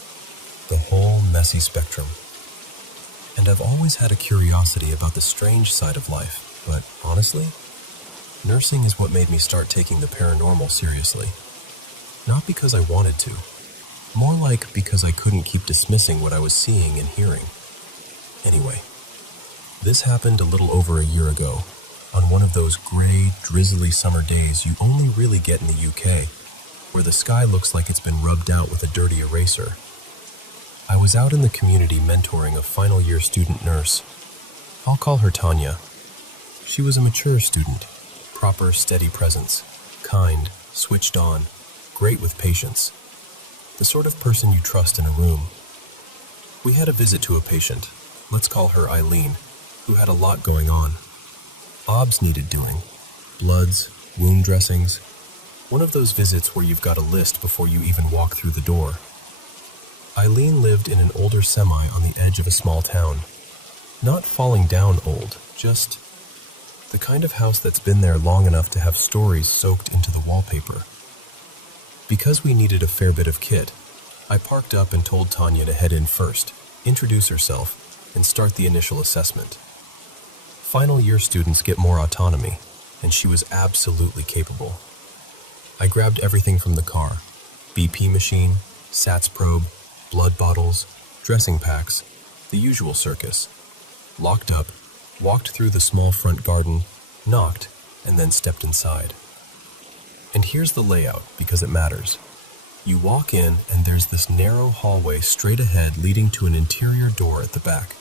the whole messy spectrum. And I've always had a curiosity about the strange side of life, but honestly, nursing is what made me start taking the paranormal seriously. Not because I wanted to, more like because I couldn't keep dismissing what I was seeing and hearing. Anyway, this happened a little over a year ago, on one of those gray, drizzly summer days you only really get in the UK, where the sky looks like it's been rubbed out with a dirty eraser. I was out in the community mentoring a final year student nurse I'll call her Tanya. She was a mature student, proper, steady presence, kind, switched on, great with patience, the sort of person you trust in a room. We had a visit to a patient, let's call her Eileen, who had a lot going on. Obs needed doing. Bloods, wound dressings. One of those visits where you've got a list before you even walk through the door. Eileen lived in an older semi on the edge of a small town. Not falling down old, just the kind of house that's been there long enough to have stories soaked into the wallpaper. Because we needed a fair bit of kit, I parked up and told Tanya to head in first, introduce herself, and start the initial assessment. Final year students get more autonomy, and she was absolutely capable. I grabbed everything from the car: BP machine, SATS probe, blood bottles, dressing packs, the usual circus. Locked up, walked through the small front garden, knocked, and then stepped inside. And here's the layout, because it matters. You walk in, and there's this narrow hallway straight ahead leading to an interior door at the back.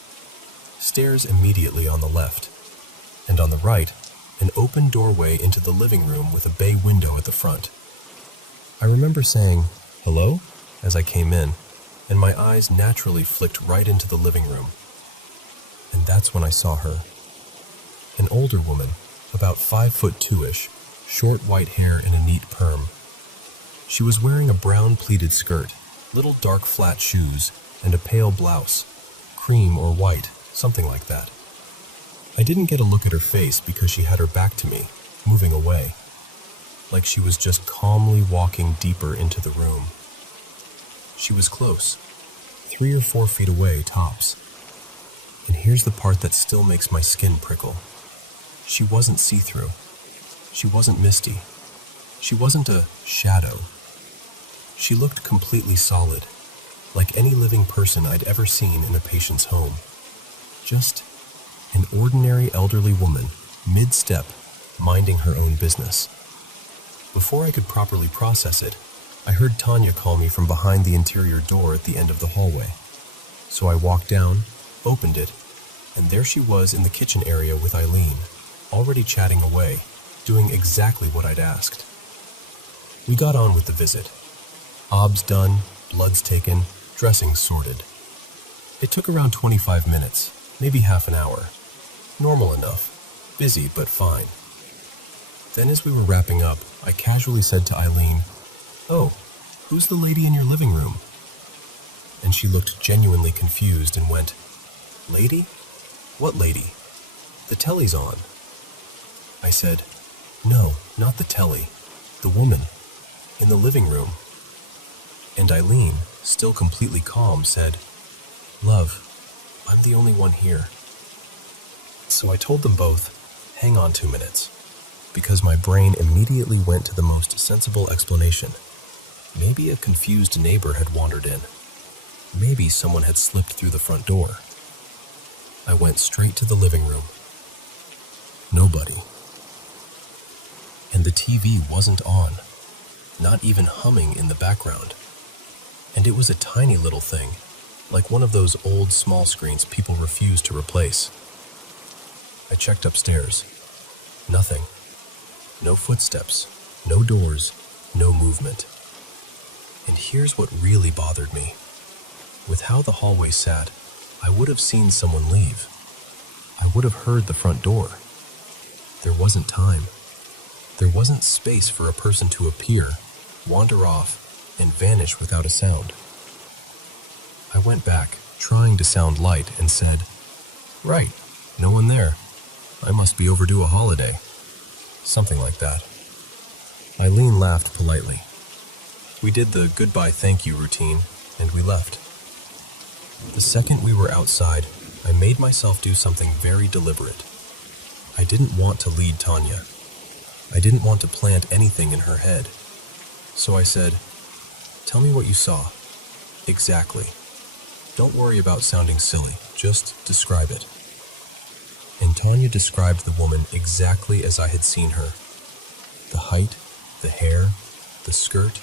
Stairs immediately on the left. And on the right, an open doorway into the living room with a bay window at the front. I remember saying, "Hello?" as I came in, and my eyes naturally flicked right into the living room. And that's when I saw her. An older woman, about 5'2"-ish, short white hair in a neat perm. She was wearing a brown pleated skirt, little dark flat shoes, and a pale blouse, cream or white, something like that. I didn't get a look at her face because she had her back to me, moving away, like she was just calmly walking deeper into the room. She was close, 3 or 4 feet away tops. And here's the part that still makes my skin prickle. She wasn't see-through. She wasn't misty. She wasn't a shadow. She looked completely solid, like any living person I'd ever seen in a patient's home. Just an ordinary elderly woman, mid-step, minding her own business. Before I could properly process it, I heard Tanya call me from behind the interior door at the end of the hallway. So I walked down, opened it, and there she was in the kitchen area with Eileen, already chatting away, doing exactly what I'd asked. We got on with the visit. Obs done, bloods taken, dressings sorted. It took around 25 minutes, maybe half an hour. Normal enough. Busy, but fine. Then as we were wrapping up, I casually said to Eileen, "Oh, who's the lady in your living room?" And she looked genuinely confused and went, "Lady? What lady? The telly's on." I said, "No, not the telly. The woman. In the living room." And Eileen, still completely calm, said, "Love, I'm the only one here." So I told them both, "Hang on 2 minutes," because my brain immediately went to the most sensible explanation. Maybe a confused neighbor had wandered in. Maybe someone had slipped through the front door. I went straight to the living room. Nobody. And the TV wasn't on, not even humming in the background. And it was a tiny little thing, like one of those old small screens people refuse to replace. I checked upstairs. Nothing. No footsteps, no doors, no movement. And here's what really bothered me. With how the hallway sat, I would have seen someone leave. I would have heard the front door. There wasn't time. There wasn't space for a person to appear, wander off, and vanish without a sound. I went back, trying to sound light, and said, "Right, no one there. I must be overdue a holiday." Something like that. Eileen laughed politely. We did the goodbye thank you routine, and we left. The second we were outside, I made myself do something very deliberate. I didn't want to lead Tanya. I didn't want to plant anything in her head. So I said, "Tell me what you saw. Exactly. Don't worry about sounding silly. Just describe it." And Tanya described the woman exactly as I had seen her. The height, the hair, the skirt,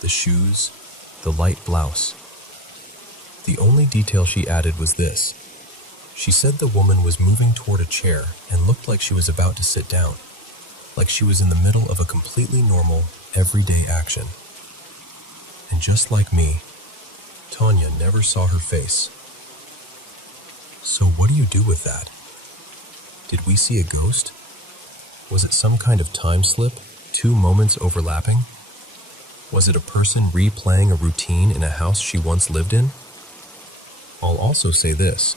the shoes, the light blouse. The only detail she added was this: She said the woman was moving toward a chair and looked like she was about to sit down, like she was in the middle of a completely normal, everyday action. And just like me, Tanya never saw her face. So what do you do with that? Did we see a ghost? Was it some kind of time slip, 2 moments overlapping? Was it a person replaying a routine in a house she once lived in? I'll also say this.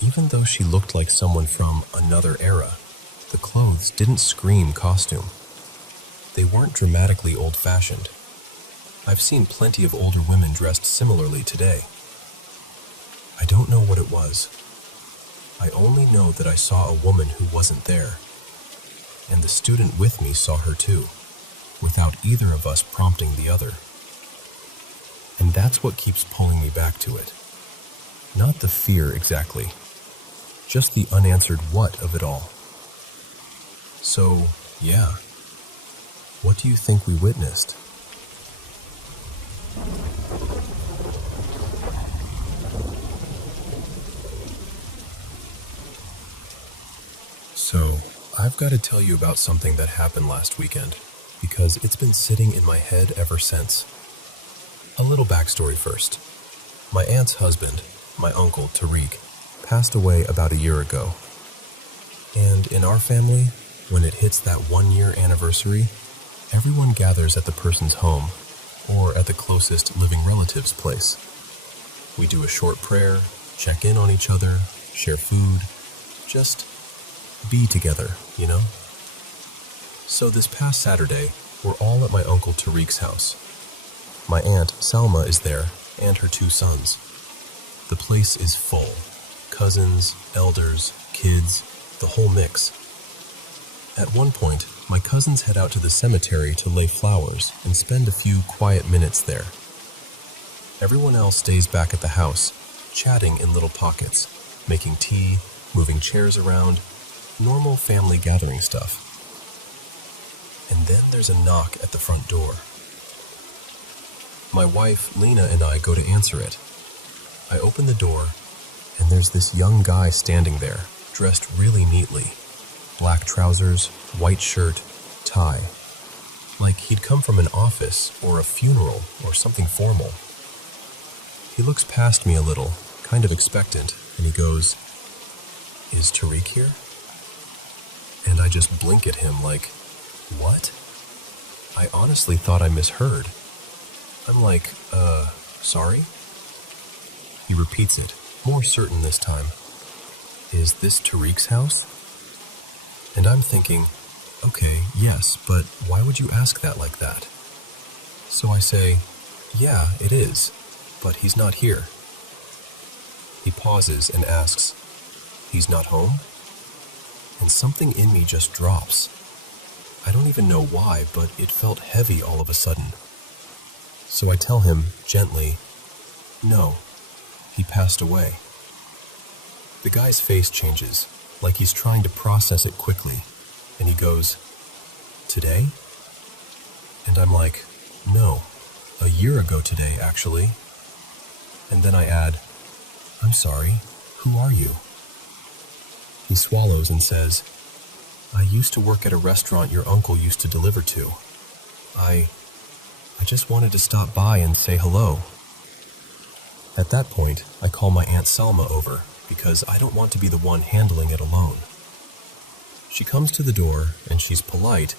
Even though she looked like someone from another era, the clothes didn't scream costume. They weren't dramatically old-fashioned. I've seen plenty of older women dressed similarly today. I don't know what it was. I only know that I saw a woman who wasn't there. And the student with me saw her too, without either of us prompting the other. And that's what keeps pulling me back to it. Not the fear exactly, just the unanswered what of it all. So, yeah, what do you think we witnessed? So, I've got to tell you about something that happened last weekend, because it's been sitting in my head ever since. A little backstory first. My aunt's husband, my uncle Tariq, passed away about a year ago. And in our family, when it hits that 1-year anniversary, everyone gathers at the person's home, or at the closest living relative's place. We do a short prayer, check in on each other, share food, just be together, you know? So this past Saturday, we're all at my uncle Tariq's house. My aunt Salma is there, and her 2 sons. The place is full. Cousins, elders, kids, the whole mix. At one point, my cousins head out to the cemetery to lay flowers and spend a few quiet minutes there. Everyone else stays back at the house, chatting in little pockets, making tea, moving chairs around, normal family gathering stuff. And then there's a knock at the front door. My wife, Lena, and I go to answer it. I open the door, and there's this young guy standing there, dressed really neatly. Black trousers, white shirt, tie. Like he'd come from an office or a funeral or something formal. He looks past me a little, kind of expectant, and he goes, "Is Tariq here?" And I just blink at him like, "What?" I honestly thought I misheard. I'm like, sorry? He repeats it, more certain this time. "Is this Tariq's house?" And I'm thinking, okay, yes, but why would you ask that like that? So I say, "Yeah, it is, but he's not here." He pauses and asks, "He's not home?" And something in me just drops. I don't even know why, but it felt heavy all of a sudden. So I tell him, gently, "No, he passed away." The guy's face changes, like he's trying to process it quickly, and he goes, "Today?" And I'm like, "No, a year ago today, actually." And then I add, "I'm sorry, who are you?" He swallows and says, "I used to work at a restaurant your uncle used to deliver to. I just wanted to stop by and say hello." At that point, I call my Aunt Salma over, because I don't want to be the one handling it alone. She comes to the door, and she's polite,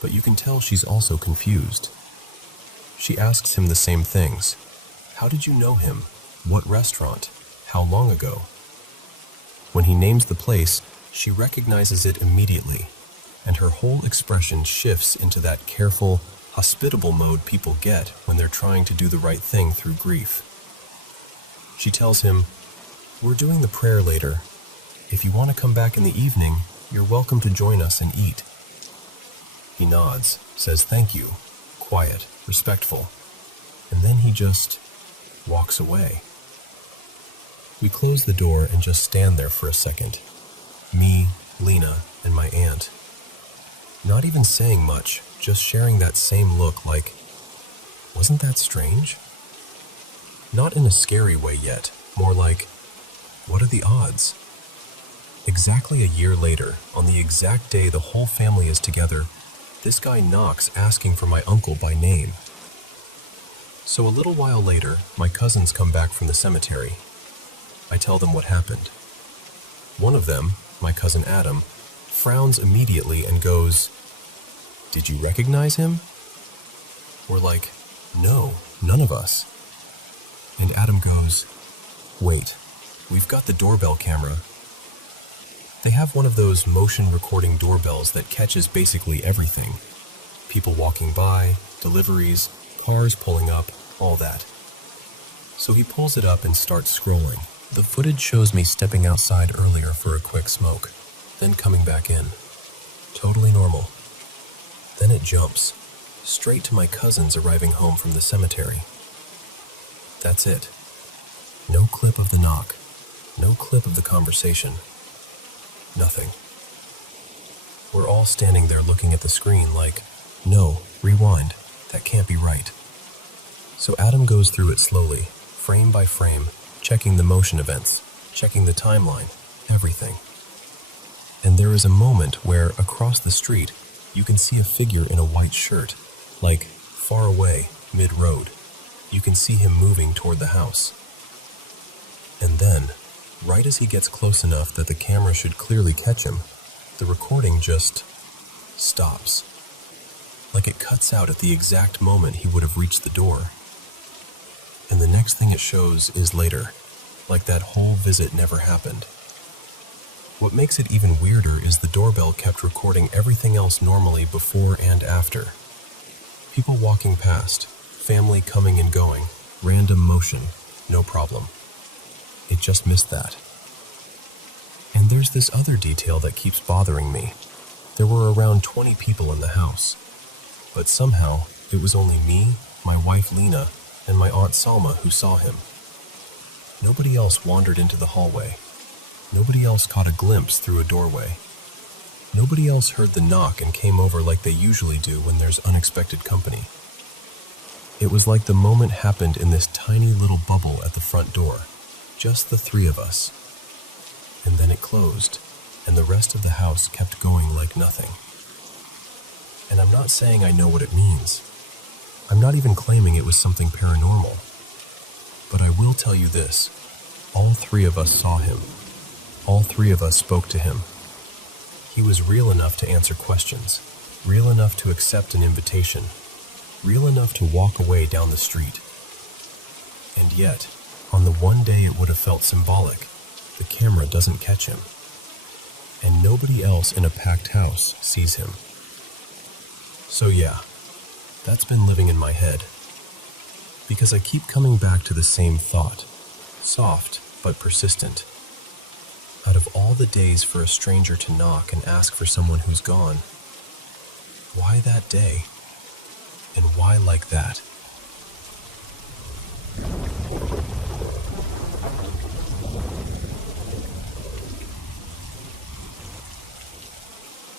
but you can tell she's also confused. She asks him the same things. How did you know him? What restaurant? How long ago? When he names the place, she recognizes it immediately, and her whole expression shifts into that careful, hospitable mode people get when they're trying to do the right thing through grief. She tells him, "We're doing the prayer later. If you want to come back in the evening, you're welcome to join us and eat." He nods, says thank you, quiet, respectful, and then he just walks away. We close the door and just stand there for a second. Me, Lena, and my aunt. Not even saying much, just sharing that same look like, wasn't that strange? Not in a scary way yet, more like, What are the odds? Exactly a year later, on the exact day the whole family is together, this guy knocks asking for my uncle by name. So a little while later, my cousins come back from the cemetery. I tell them what happened. One of them, my cousin Adam, frowns immediately and goes, "Did you recognize him?" We're like, "No, none of us." And Adam goes, "Wait, we've got the doorbell camera." They have one of those motion recording doorbells that catches basically everything. People walking by, deliveries, cars pulling up, all that. So he pulls it up and starts scrolling. The footage shows me stepping outside earlier for a quick smoke, then coming back in. Totally normal. Then it jumps, straight to my cousins arriving home from the cemetery. That's it. No clip of the knock, no clip of the conversation. Nothing. We're all standing there looking at the screen like, "No, rewind, that can't be right." So Adam goes through it slowly, frame by frame, checking the motion events, checking the timeline, everything. And there is a moment where, across the street, you can see a figure in a white shirt, like, far away, mid-road. You can see him moving toward the house. And then, right as he gets close enough that the camera should clearly catch him, the recording just stops. Like it cuts out at the exact moment he would have reached the door. And the next thing it shows is later, like that whole visit never happened. What makes it even weirder is the doorbell kept recording everything else normally before and after. People walking past, family coming and going, random motion, no problem. It just missed that. And there's this other detail that keeps bothering me. There were around 20 people in the house, but somehow it was only me, my wife Lena, and my Aunt Salma who saw him. Nobody else wandered into the hallway. Nobody else caught a glimpse through a doorway. Nobody else heard the knock and came over like they usually do when there's unexpected company. It was like the moment happened in this tiny little bubble at the front door, just the three of us. And then it closed, and the rest of the house kept going like nothing. And I'm not saying I know what it means. I'm not even claiming it was something paranormal. But I will tell you this, all three of us saw him. All three of us spoke to him. He was real enough to answer questions, real enough to accept an invitation, real enough to walk away down the street. And yet, on the one day it would have felt symbolic, the camera doesn't catch him. And nobody else in a packed house sees him. So yeah, that's been living in my head. Because I keep coming back to the same thought, soft but persistent. Out of all the days for a stranger to knock and ask for someone who's gone, why that day? And why like that?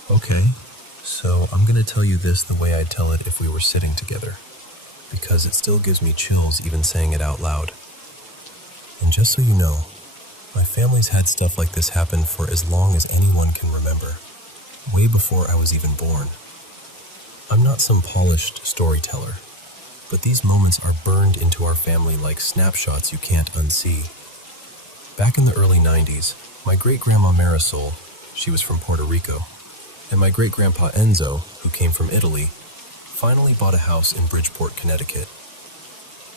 Okay, so I'm gonna tell you this the way I'd tell it if we were sitting together, because it still gives me chills even saying it out loud. And just so you know, my family's had stuff like this happen for as long as anyone can remember, way before I was even born. I'm not some polished storyteller, but these moments are burned into our family like snapshots you can't unsee. Back in the early 90s, my great-grandma Marisol, she was from Puerto Rico, and my great-grandpa Enzo, who came from Italy, finally bought a house in Bridgeport, Connecticut.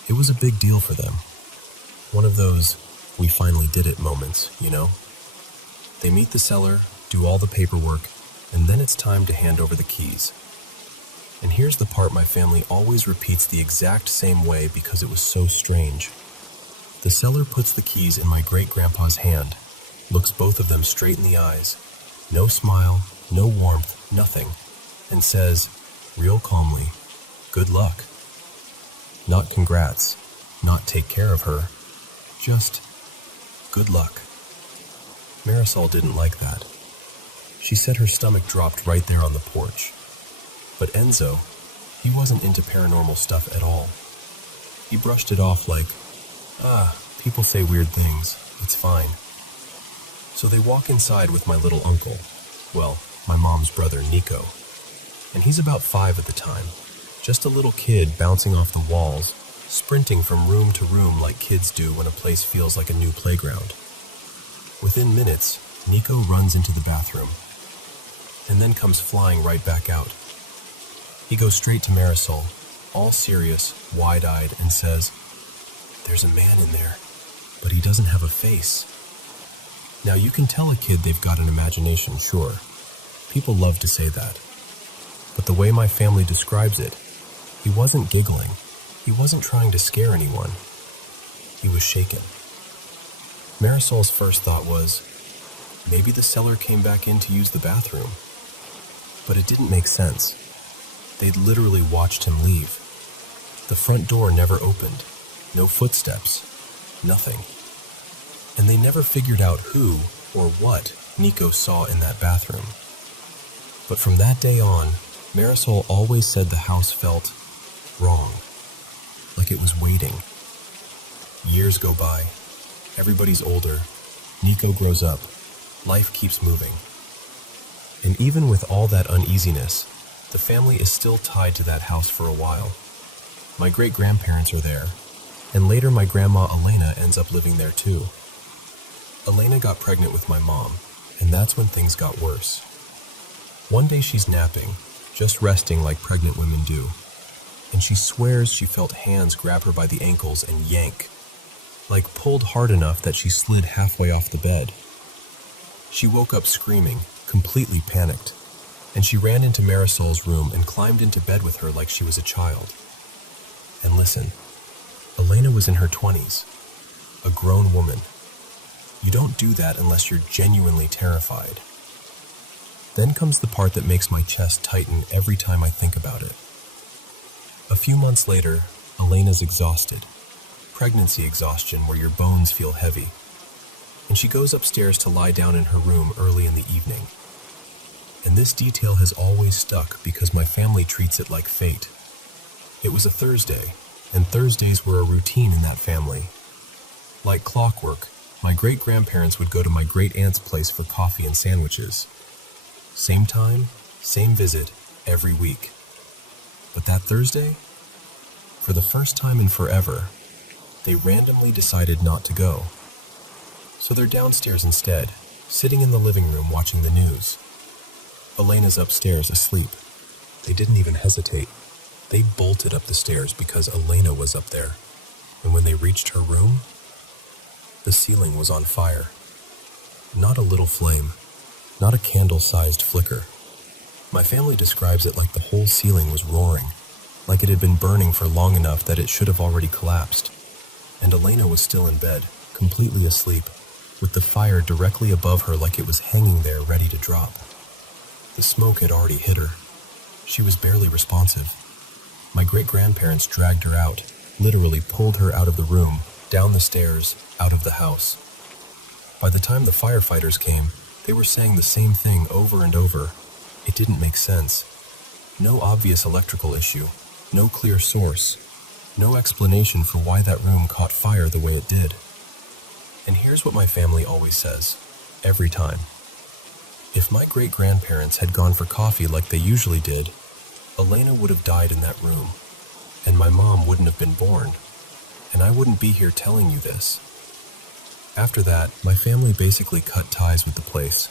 It was a big deal for them. One of those "we finally did it" moments, you know? They meet the seller, do all the paperwork, and then it's time to hand over the keys. And here's the part my family always repeats the exact same way because it was so strange. The seller puts the keys in my great-grandpa's hand, looks both of them straight in the eyes, no smile, no warmth, nothing, and says, real calmly, "Good luck." Not congrats, not take care of her, just good luck. Marisol didn't like that. She said her stomach dropped right there on the porch. But Enzo, he wasn't into paranormal stuff at all. He brushed it off like, people say weird things, it's fine. So they walk inside with my little uncle, well, my mom's brother Nico, and he's about 5 at the time, just a little kid bouncing off the walls, sprinting from room to room like kids do when a place feels like a new playground. Within minutes, Nico runs into the bathroom, and then comes flying right back out. He goes straight to Marisol, all serious, wide-eyed, and says, "There's a man in there, but he doesn't have a face." Now you can tell a kid they've got an imagination, sure. People love to say that. But the way my family describes it, he wasn't giggling. He wasn't trying to scare anyone. He was shaken. Marisol's first thought was, maybe the seller came back in to use the bathroom. But it didn't make sense. They'd literally watched him leave. The front door never opened. No footsteps. Nothing. And they never figured out who or what Nico saw in that bathroom. But from that day on, Marisol always said the house felt wrong, like it was waiting. Years go by. Everybody's older. Nico grows up. Life keeps moving. And even with all that uneasiness, the family is still tied to that house for a while. My great-grandparents are there, and later my grandma Elena ends up living there too. Elena got pregnant with my mom, and that's when things got worse. One day she's napping, just resting like pregnant women do, and she swears she felt hands grab her by the ankles and yank, like pulled hard enough that she slid halfway off the bed. She woke up screaming, completely panicked, and she ran into Marisol's room and climbed into bed with her like she was a child. And listen, Elena was in her 20s, a grown woman. You don't do that unless you're genuinely terrified. Then comes the part that makes my chest tighten every time I think about it. A few months later, Elena's exhausted. Pregnancy exhaustion where your bones feel heavy. And she goes upstairs to lie down in her room early in the evening. And this detail has always stuck because my family treats it like fate. It was a Thursday, and Thursdays were a routine in that family. Like clockwork, my great-grandparents would go to my great-aunt's place for coffee and sandwiches. Same time, same visit, every week. But that Thursday, for the first time in forever, they randomly decided not to go. So they're downstairs instead, sitting in the living room watching the news. Elena's upstairs asleep. They didn't even hesitate. They bolted up the stairs because Elena was up there. And when they reached her room, the ceiling was on fire. Not a little flame, not a candle-sized flicker. My family describes it like the whole ceiling was roaring, like it had been burning for long enough that it should have already collapsed. And Elena was still in bed, completely asleep, with the fire directly above her like it was hanging there ready to drop. The smoke had already hit her. She was barely responsive. My great-grandparents dragged her out, literally pulled her out of the room, down the stairs, out of the house. By the time the firefighters came, they were saying the same thing over and over. It didn't make sense. No obvious electrical issue, no clear source, no explanation for why that room caught fire the way it did. And here's what my family always says, every time. If my great-grandparents had gone for coffee like they usually did, Elena would have died in that room, and my mom wouldn't have been born, and I wouldn't be here telling you this. After that, my family basically cut ties with the place.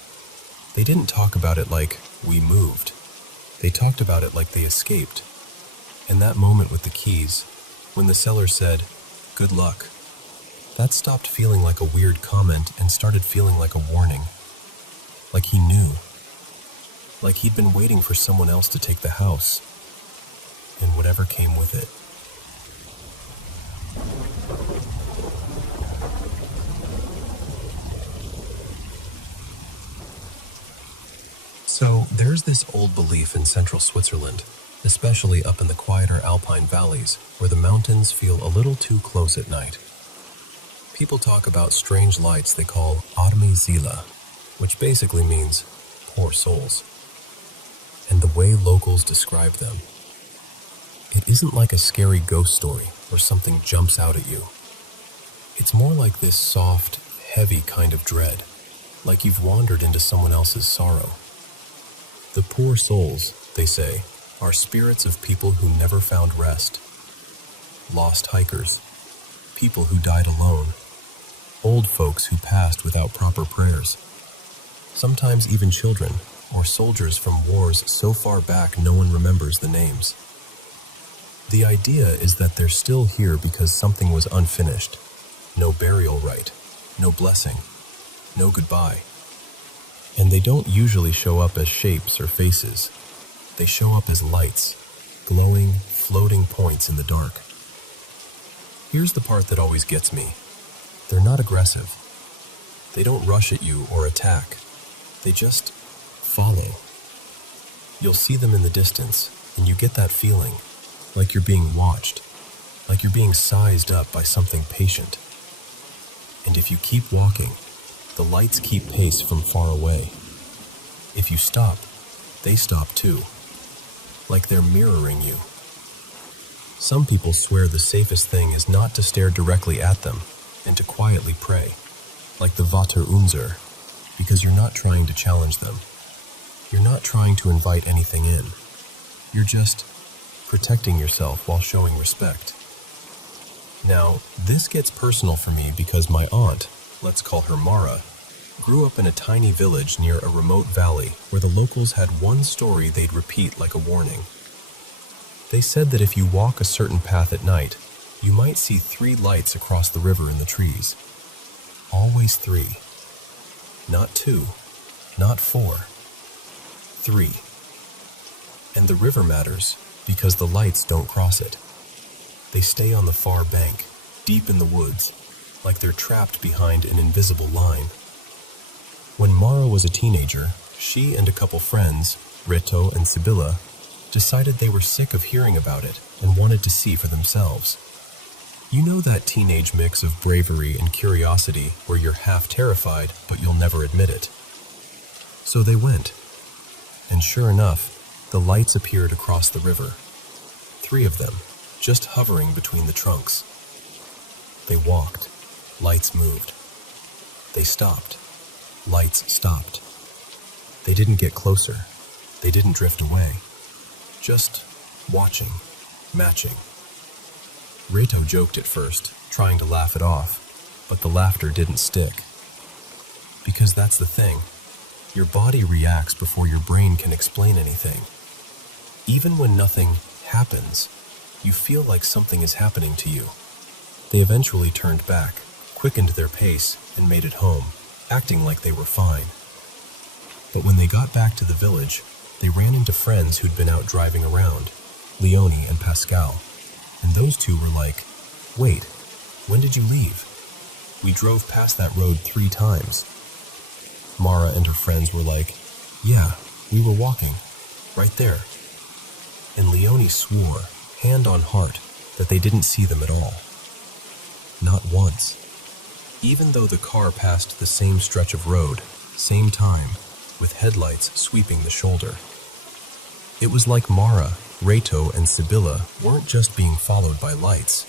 They didn't talk about it like we moved. They talked about it like they escaped. And that moment with the keys, when the seller said, "Good luck," that stopped feeling like a weird comment and started feeling like a warning. Like he knew. Like he'd been waiting for someone else to take the house. And whatever came with it. So, there's this old belief in central Switzerland, especially up in the quieter alpine valleys, where the mountains feel a little too close at night. People talk about strange lights they call arme Seele, which basically means poor souls. And the way locals describe them, it isn't like a scary ghost story where something jumps out at you. It's more like this soft, heavy kind of dread, like you've wandered into someone else's sorrow. The poor souls, they say, are spirits of people who never found rest. Lost hikers, people who died alone, old folks who passed without proper prayers, sometimes even children or soldiers from wars so far back no one remembers the names. The idea is that they're still here because something was unfinished. No burial rite, no blessing, no goodbye. And they don't usually show up as shapes or faces. They show up as lights, glowing, floating points in the dark. Here's the part that always gets me. They're not aggressive. They don't rush at you or attack. They just follow. You'll see them in the distance, and you get that feeling, like you're being watched, like you're being sized up by something patient. And if you keep walking, the lights keep pace from far away. If you stop, they stop too, like they're mirroring you. Some people swear the safest thing is not to stare directly at them and to quietly pray, like the Vater Unser, because you're not trying to challenge them. You're not trying to invite anything in. You're just protecting yourself while showing respect. Now, this gets personal for me because my aunt, let's call her Mara, grew up in a tiny village near a remote valley where the locals had one story they'd repeat like a warning. They said that if you walk a certain path at night, you might see 3 lights across the river in the trees. Always 3. Not 2, not 4. 3. And the river matters because the lights don't cross it. They stay on the far bank, deep in the woods, like they're trapped behind an invisible line. When Mara was a teenager, she and a couple friends, Rito and Sibylla, decided they were sick of hearing about it and wanted to see for themselves. You know that teenage mix of bravery and curiosity where you're half terrified, but you'll never admit it. So they went. And sure enough, the lights appeared across the river. 3 of them, just hovering between the trunks. They walked. Lights moved. They stopped. Lights stopped. They didn't get closer. They didn't drift away. Just watching, matching. Reto joked at first, trying to laugh it off, but the laughter didn't stick. Because that's the thing. Your body reacts before your brain can explain anything. Even when nothing happens, you feel like something is happening to you. They eventually turned back, quickened their pace, and made it home, acting like they were fine. But when they got back to the village, they ran into friends who'd been out driving around, Leonie and Pascal, and those 2 were like, "Wait, when did you leave? We drove past that road 3 times. Mara and her friends were like, "Yeah, we were walking, right there." And Leonie swore, hand on heart, that they didn't see them at all. Not once. Even though the car passed the same stretch of road, same time, with headlights sweeping the shoulder. It was like Mara, Reto, and Sibylla weren't just being followed by lights.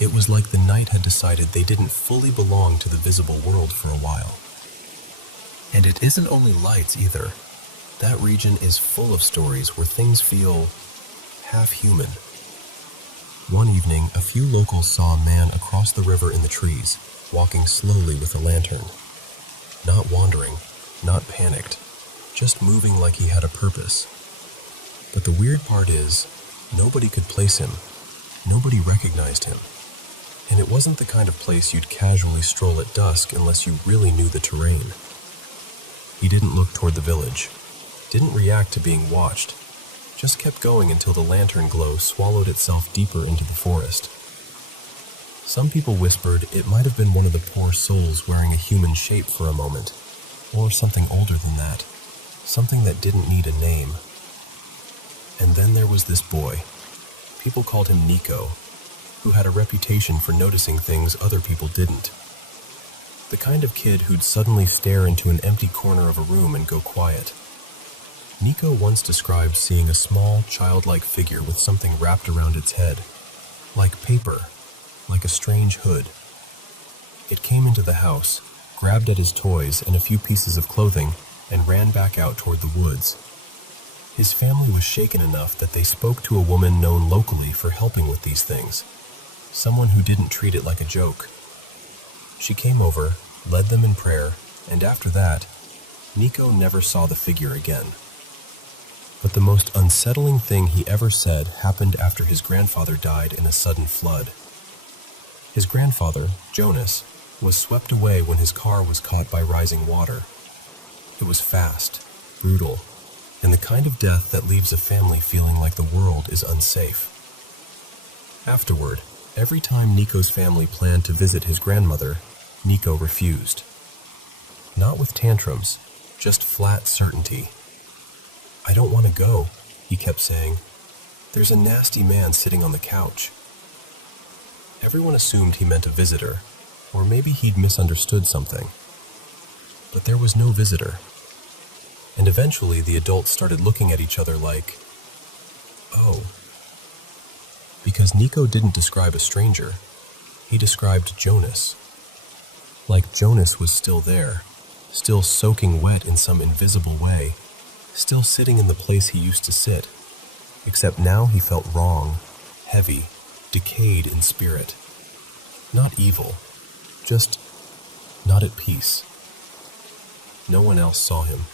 It was like the night had decided they didn't fully belong to the visible world for a while. And it isn't only lights either. That region is full of stories where things feel half-human. One evening, a few locals saw a man across the river in the trees, walking slowly with a lantern. Not wandering, not panicked, just moving like he had a purpose. But the weird part is, nobody could place him. Nobody recognized him. And it wasn't the kind of place you'd casually stroll at dusk unless you really knew the terrain. He didn't look toward the village, didn't react to being watched, just kept going until the lantern glow swallowed itself deeper into the forest. Some people whispered it might have been one of the poor souls wearing a human shape for a moment, or something older than that, something that didn't need a name. And then there was this boy. People called him Nico, who had a reputation for noticing things other people didn't. The kind of kid who'd suddenly stare into an empty corner of a room and go quiet. Nico once described seeing a small, childlike figure with something wrapped around its head, like paper, like a strange hood. It came into the house, grabbed at his toys and a few pieces of clothing, and ran back out toward the woods. His family was shaken enough that they spoke to a woman known locally for helping with these things, someone who didn't treat it like a joke. She came over, led them in prayer, and after that, Nico never saw the figure again. But the most unsettling thing he ever said happened after his grandfather died in a sudden flood. His grandfather, Jonas, was swept away when his car was caught by rising water. It was fast, brutal, and the kind of death that leaves a family feeling like the world is unsafe. Afterward, every time Nico's family planned to visit his grandmother, Nico refused. Not with tantrums, just flat certainty. "I don't want to go," he kept saying. "There's a nasty man sitting on the couch." Everyone assumed he meant a visitor, or maybe he'd misunderstood something. But there was no visitor. And eventually the adults started looking at each other like, "Oh." Because Nico didn't describe a stranger, he described Jonas. Like Jonas was still there, still soaking wet in some invisible way, still sitting in the place he used to sit, except now he felt wrong, heavy, decayed in spirit. Not evil, just not at peace. No one else saw him.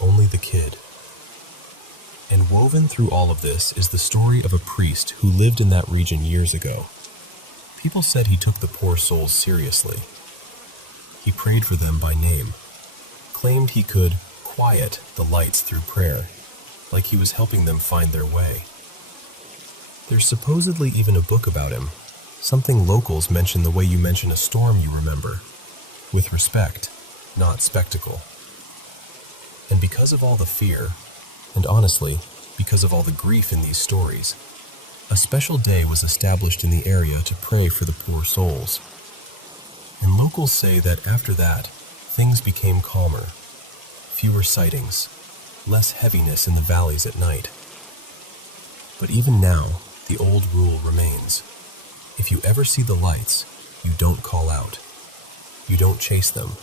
Only the kid. And woven through all of this is the story of a priest who lived in that region years ago. People said he took the poor souls seriously. He prayed for them by name, claimed he could quiet the lights through prayer, like he was helping them find their way. There's supposedly even a book about him, something locals mention the way you mention a storm you remember, with respect, not spectacle. And because of all the fear, and honestly, because of all the grief in these stories, a special day was established in the area to pray for the poor souls. And locals say that after that, things became calmer. Fewer sightings, less heaviness in the valleys at night. But even now, the old rule remains. If you ever see the lights, you don't call out. You don't chase them.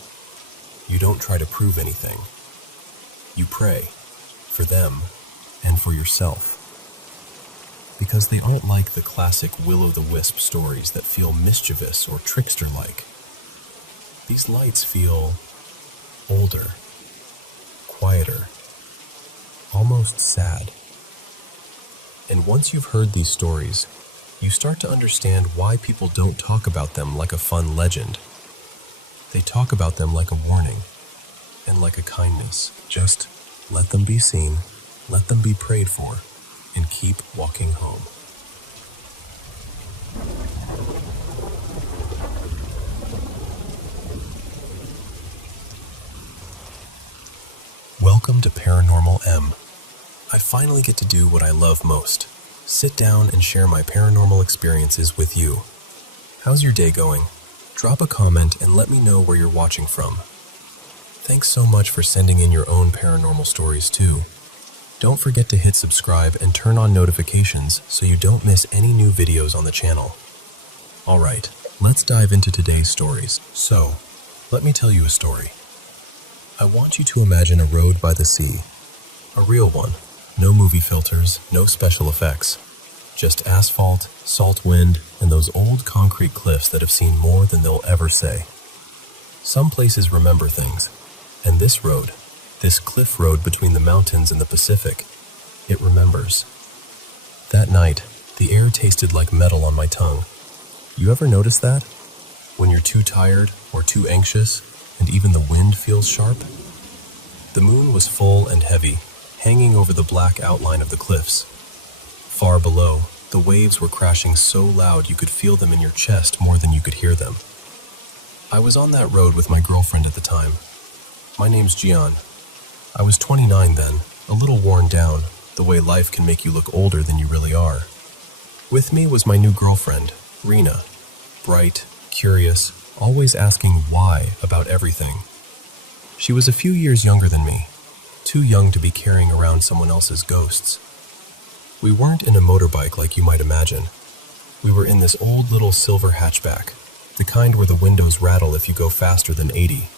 You don't try to prove anything. You pray, for them, and for yourself. Because they aren't like the classic will-o'-the-wisp stories that feel mischievous or trickster-like. These lights feel older, quieter, almost sad. And once you've heard these stories, you start to understand why people don't talk about them like a fun legend. They talk about them like a warning and like a kindness. Just let them be seen, let them be prayed for, and keep walking home. Welcome to Paranormal M. I finally get to do what I love most. Sit down and share my paranormal experiences with you. How's your day going? Drop a comment and let me know where you're watching from. Thanks so much for sending in your own paranormal stories too. Don't forget to hit subscribe and turn on notifications so you don't miss any new videos on the channel. Alright, let's dive into today's stories. So, let me tell you a story. I want you to imagine a road by the sea. A real one. No movie filters, no special effects. Just asphalt, salt wind, and those old concrete cliffs that have seen more than they'll ever say. Some places remember things, and this road, this cliff road between the mountains and the Pacific, it remembers. That night, the air tasted like metal on my tongue. You ever notice that? When you're too tired or too anxious, and even the wind feels sharp? The moon was full and heavy, hanging over the black outline of the cliffs. Far below, the waves were crashing so loud you could feel them in your chest more than you could hear them. I was on that road with my girlfriend at the time. My name's Gian. I was 29 then, a little worn down, the way life can make you look older than you really are. With me was my new girlfriend, Rena. Bright, curious, always asking why about everything. She was a few years younger than me, too young to be carrying around someone else's ghosts. We weren't in a motorbike like you might imagine. We were in this old little silver hatchback, The kind where the windows rattle if you go faster than 80.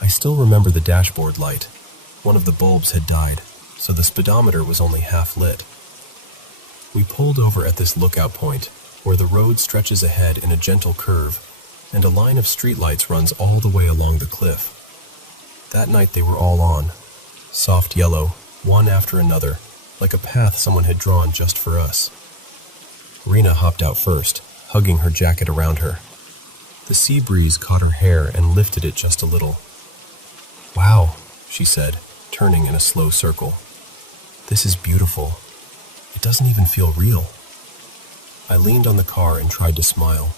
I still remember the dashboard light. One of the bulbs had died, so the speedometer was only half lit. We pulled over at this lookout point, where the road stretches ahead in a gentle curve, and a line of streetlights runs all the way along the cliff. That night they were all on, soft yellow, one after another, like a path someone had drawn just for us. Rena hopped out first, hugging her jacket around her. The sea breeze caught her hair and lifted it just a little. "Wow," she said, turning in a slow circle. "This is beautiful. It doesn't even feel real." I leaned on the car and tried to smile.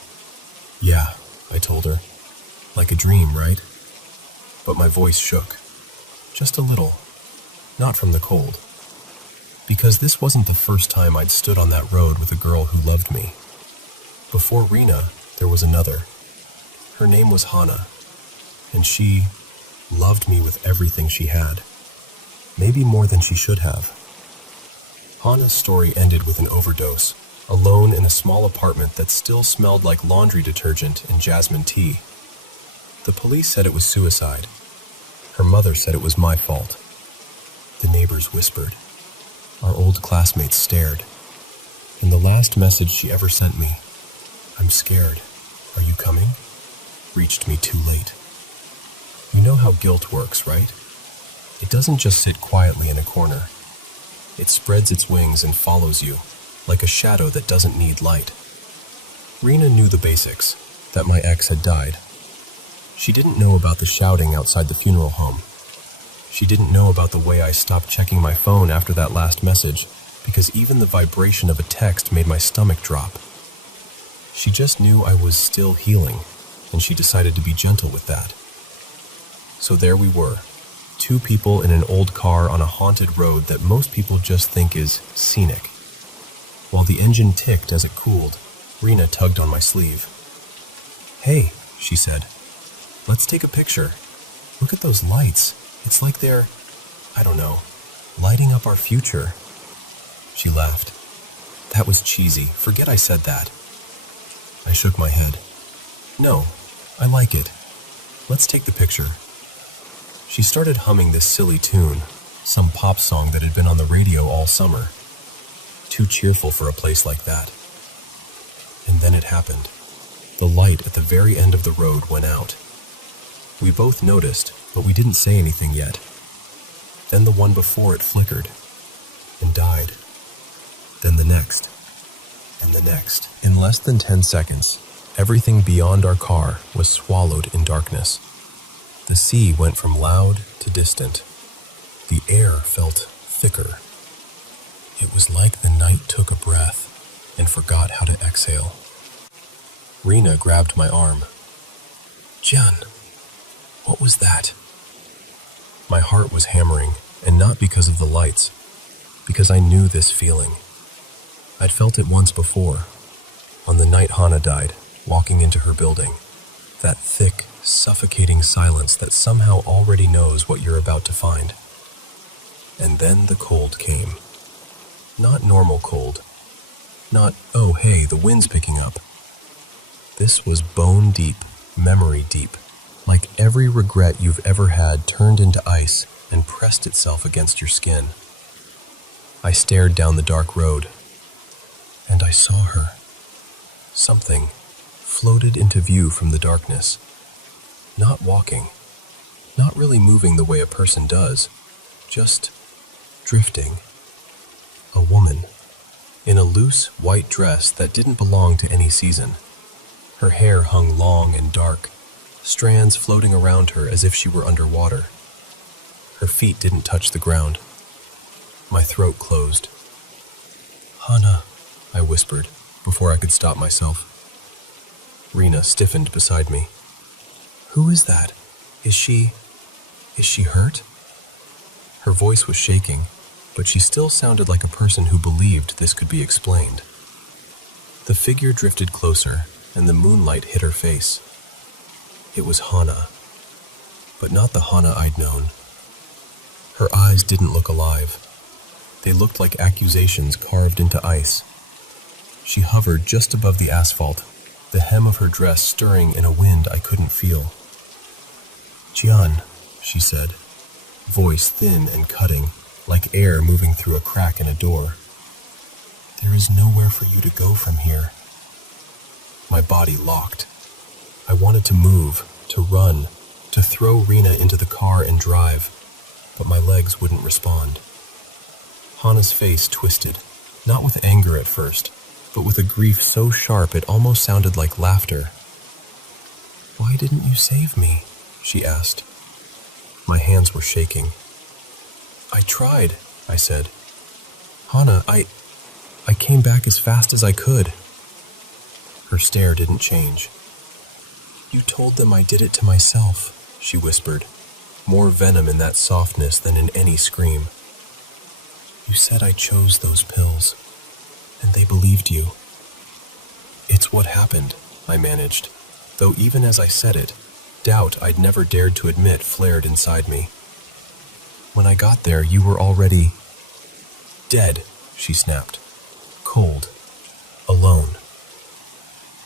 "Yeah," I told her. "Like a dream, right?" But my voice shook. Just a little. Not from the cold. Because this wasn't the first time I'd stood on that road with a girl who loved me. Before Rena, there was another. Her name was Hannah, and she loved me with everything she had. Maybe more than she should have. Hannah's story ended with an overdose, alone in a small apartment that still smelled like laundry detergent and jasmine tea. The police said it was suicide. Her mother said it was my fault. The neighbors whispered. Our old classmates stared. And the last message she ever sent me, "I'm scared. Are you coming?" reached me too late. You know how guilt works, right? It doesn't just sit quietly in a corner. It spreads its wings and follows you, like a shadow that doesn't need light. Rena knew the basics, that my ex had died. She didn't know about the shouting outside the funeral home. She didn't know about the way I stopped checking my phone after that last message, because even the vibration of a text made my stomach drop. She just knew I was still healing, and she decided to be gentle with that. So there we were, two people in an old car on a haunted road that most people just think is scenic. While the engine ticked as it cooled, Rena tugged on my sleeve. "Hey," she said, "let's take a picture. Look at those lights. It's like they're, I don't know, lighting up our future." She laughed. "That was cheesy. Forget I said that." I shook my head. "No, I like it. Let's take the picture." She started humming this silly tune, some pop song that had been on the radio all summer. Too cheerful for a place like that. And then it happened. The light at the very end of the road went out. We both noticed, but we didn't say anything yet. Then the one before it flickered and died. Then the next, and the next. In less than 10 seconds, everything beyond our car was swallowed in darkness. The sea went from loud to distant. The air felt thicker. It was like the night took a breath and forgot how to exhale. Rena grabbed my arm. "Jen, what was that?" My heart was hammering, and not because of the lights, because I knew this feeling. I'd felt it once before, on the night Hannah died, walking into her building. That thick, suffocating silence that somehow already knows what you're about to find. And then the cold came. Not normal cold. Not, "Oh hey, the wind's picking up." This was bone deep, memory deep, like every regret you've ever had turned into ice and pressed itself against your skin. I stared down the dark road, and I saw her. Something floated into view from the darkness. Not walking, not really moving the way a person does, just drifting. A woman, in a loose white dress that didn't belong to any season. Her hair hung long and dark, strands floating around her as if she were underwater. Her feet didn't touch the ground. My throat closed. "Hannah," I whispered, before I could stop myself. Rena stiffened beside me. "Who is that? Is she hurt?" Her voice was shaking, but she still sounded like a person who believed this could be explained. The figure drifted closer, and the moonlight hit her face. It was Hannah, but not the Hannah I'd known. Her eyes didn't look alive. They looked like accusations carved into ice. She hovered just above the asphalt, the hem of her dress stirring in a wind I couldn't feel. "Jian," she said, voice thin and cutting, like air moving through a crack in a door. "There is nowhere for you to go from here." My body locked. I wanted to move, to run, to throw Rena into the car and drive, but my legs wouldn't respond. Hana's face twisted, not with anger at first, but with a grief so sharp it almost sounded like laughter. "Why didn't you save me?" she asked. My hands were shaking. "I tried," I said. "Hana, I came back as fast as I could." Her stare didn't change. "You told them I did it to myself," she whispered, more venom in that softness than in any scream. "You said I chose those pills, and they believed you." "It's what happened," I managed, though even as I said it, doubt I'd never dared to admit flared inside me. "When I got there, you were already dead," she snapped. "Cold. Alone."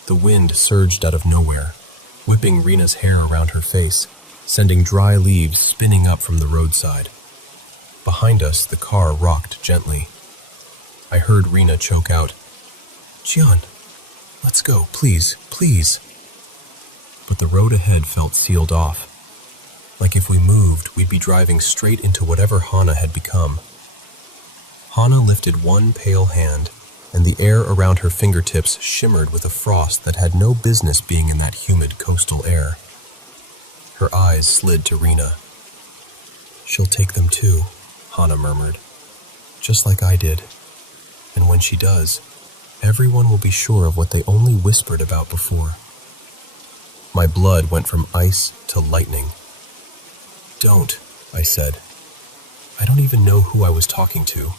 The wind surged out of nowhere, whipping Rena's hair around her face, sending dry leaves spinning up from the roadside. Behind us, the car rocked gently. I heard Rena choke out, "Jian, let's go, please, please." But the road ahead felt sealed off. Like if we moved, we'd be driving straight into whatever Hana had become. Hana lifted one pale hand, and the air around her fingertips shimmered with a frost that had no business being in that humid coastal air. Her eyes slid to Rena. "She'll take them too," Hana murmured, "just like I did. And when she does, everyone will be sure of what they only whispered about before." My blood went from ice to lightning. "Don't," I said. I don't even know who I was talking to.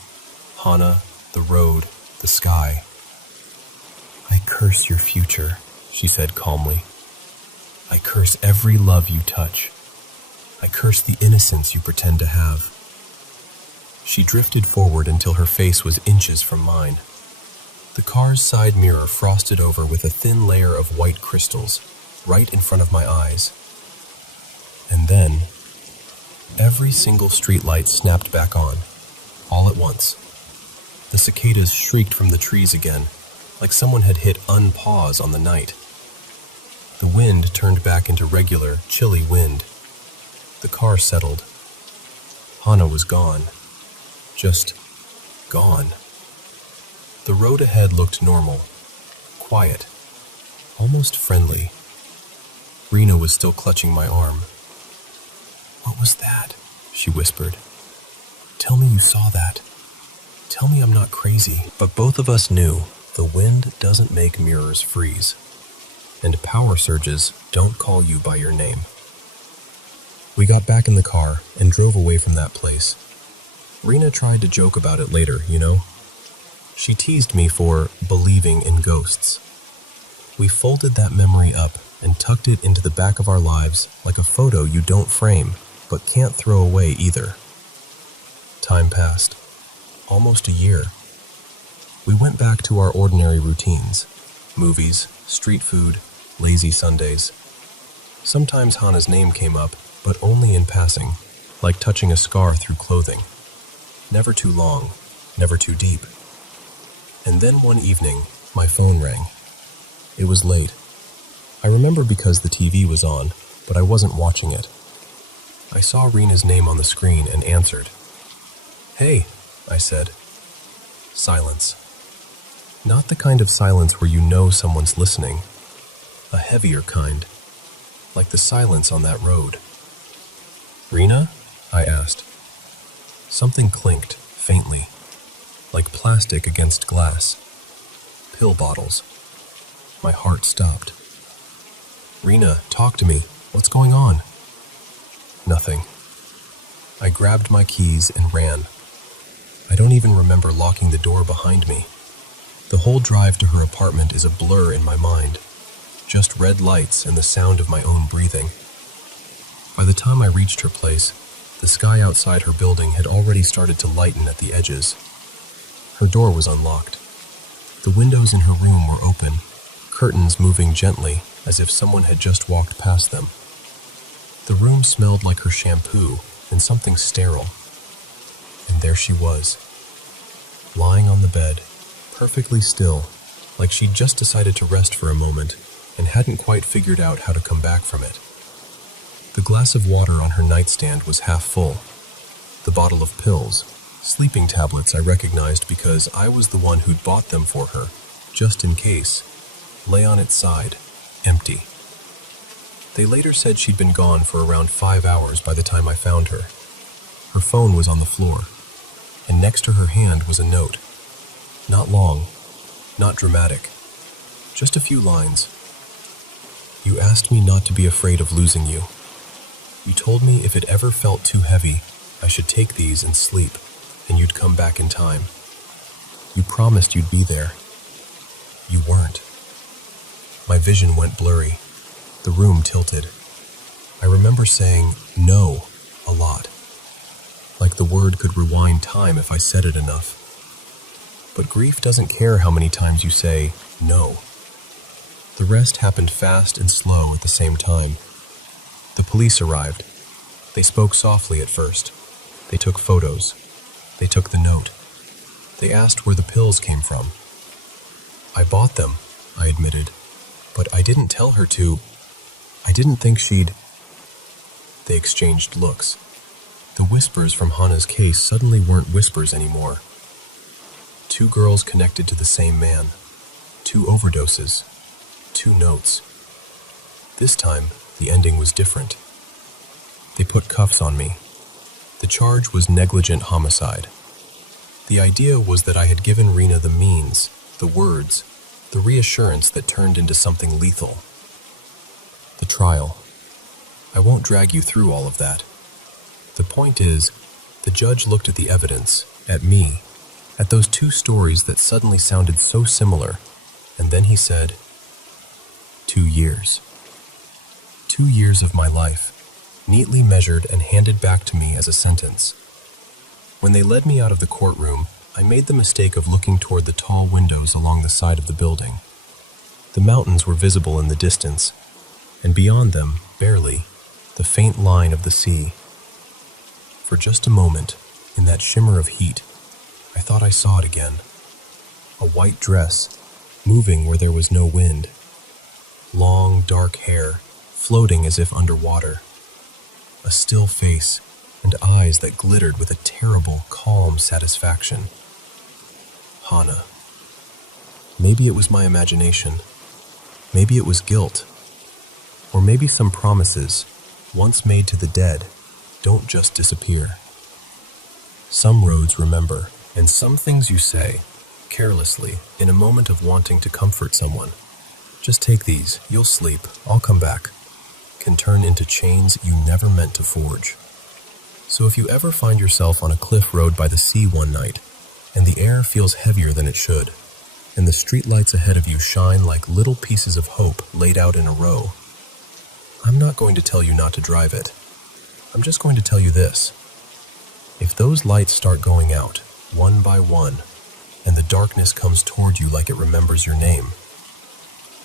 Hana, the road, the sky. "I curse your future," she said calmly. "I curse every love you touch. I curse the innocence you pretend to have." She drifted forward until her face was inches from mine. The car's side mirror frosted over with a thin layer of white crystals, right in front of my eyes. And then, every single streetlight snapped back on, all at once. The cicadas shrieked from the trees again, like someone had hit unpause on the night. The wind turned back into regular, chilly wind. The car settled. Hana was gone. Just gone. The road ahead looked normal, quiet, almost friendly. Rena was still clutching my arm. "What was that?" she whispered. "Tell me you saw that. Tell me I'm not crazy." But both of us knew the wind doesn't make mirrors freeze, and power surges don't call you by your name. We got back in the car and drove away from that place. Rena tried to joke about it later, you know. She teased me for believing in ghosts. We folded that memory up and tucked it into the back of our lives like a photo you don't frame, but can't throw away either. Time passed. Almost a year. We went back to our ordinary routines. Movies, street food, lazy Sundays. Sometimes Hana's name came up, but only in passing, like touching a scar through clothing. Never too long, never too deep. And then one evening, my phone rang. It was late. I remember because the TV was on, but I wasn't watching it. I saw Rena's name on the screen and answered. "Hey," I said. Silence. Not the kind of silence where you know someone's listening. A heavier kind. Like the silence on that road. "Rena?" I asked. Something clinked, faintly. Like plastic against glass. Pill bottles. My heart stopped. "Rena, talk to me. What's going on?" Nothing. I grabbed my keys and ran. I don't even remember locking the door behind me. The whole drive to her apartment is a blur in my mind. Just red lights and the sound of my own breathing. By the time I reached her place, the sky outside her building had already started to lighten at the edges. Her door was unlocked. The windows in her room were open, curtains moving gently as if someone had just walked past them. The room smelled like her shampoo and something sterile. And there she was, lying on the bed, perfectly still, like she'd just decided to rest for a moment and hadn't quite figured out how to come back from it. The glass of water on her nightstand was half full. The bottle of pills, sleeping tablets I recognized because I was the one who'd bought them for her, just in case, lay on its side, empty. They later said she'd been gone for around 5 hours by the time I found her. Her phone was on the floor, and next to her hand was a note. Not long, not dramatic, just a few lines. You asked me not to be afraid of losing you. You told me if it ever felt too heavy, I should take these and sleep, and you'd come back in time. You promised you'd be there. You weren't. My vision went blurry. The room tilted. I remember saying no a lot, like the word could rewind time if I said it enough. But grief doesn't care how many times you say no. The rest happened fast and slow at the same time. The police arrived. They spoke softly at first. They took photos. They took the note. They asked where the pills came from. I bought them, I admitted, but I didn't tell her to. I didn't think she'd. They exchanged looks. The whispers from Hannah's case suddenly weren't whispers anymore. 2 girls connected to the same man. 2 overdoses. 2 notes. This time, the ending was different. They put cuffs on me. The charge was negligent homicide. The idea was that I had given Rena the means, the words, the reassurance that turned into something lethal. The trial. I won't drag you through all of that. The point is, the judge looked at the evidence, at me, at those 2 stories that suddenly sounded so similar, and then he said, 2 years. 2 years of my life, neatly measured and handed back to me as a sentence. When they led me out of the courtroom, I made the mistake of looking toward the tall windows along the side of the building. The mountains were visible in the distance, and beyond them, barely, the faint line of the sea. For just a moment, in that shimmer of heat, I thought I saw it again. A white dress, moving where there was no wind. Long, dark hair, floating as if underwater. A still face, and eyes that glittered with a terrible, calm satisfaction. Hannah. Maybe it was my imagination. Maybe it was guilt. Or maybe some promises, once made to the dead, don't just disappear. Some roads remember, and some things you say, carelessly, in a moment of wanting to comfort someone. Just take these, you'll sleep, I'll come back, can turn into chains you never meant to forge. So if you ever find yourself on a cliff road by the sea one night, and the air feels heavier than it should, and the streetlights ahead of you shine like little pieces of hope laid out in a row, I'm not going to tell you not to drive it. I'm just going to tell you this. If those lights start going out, one by one, and the darkness comes toward you like it remembers your name,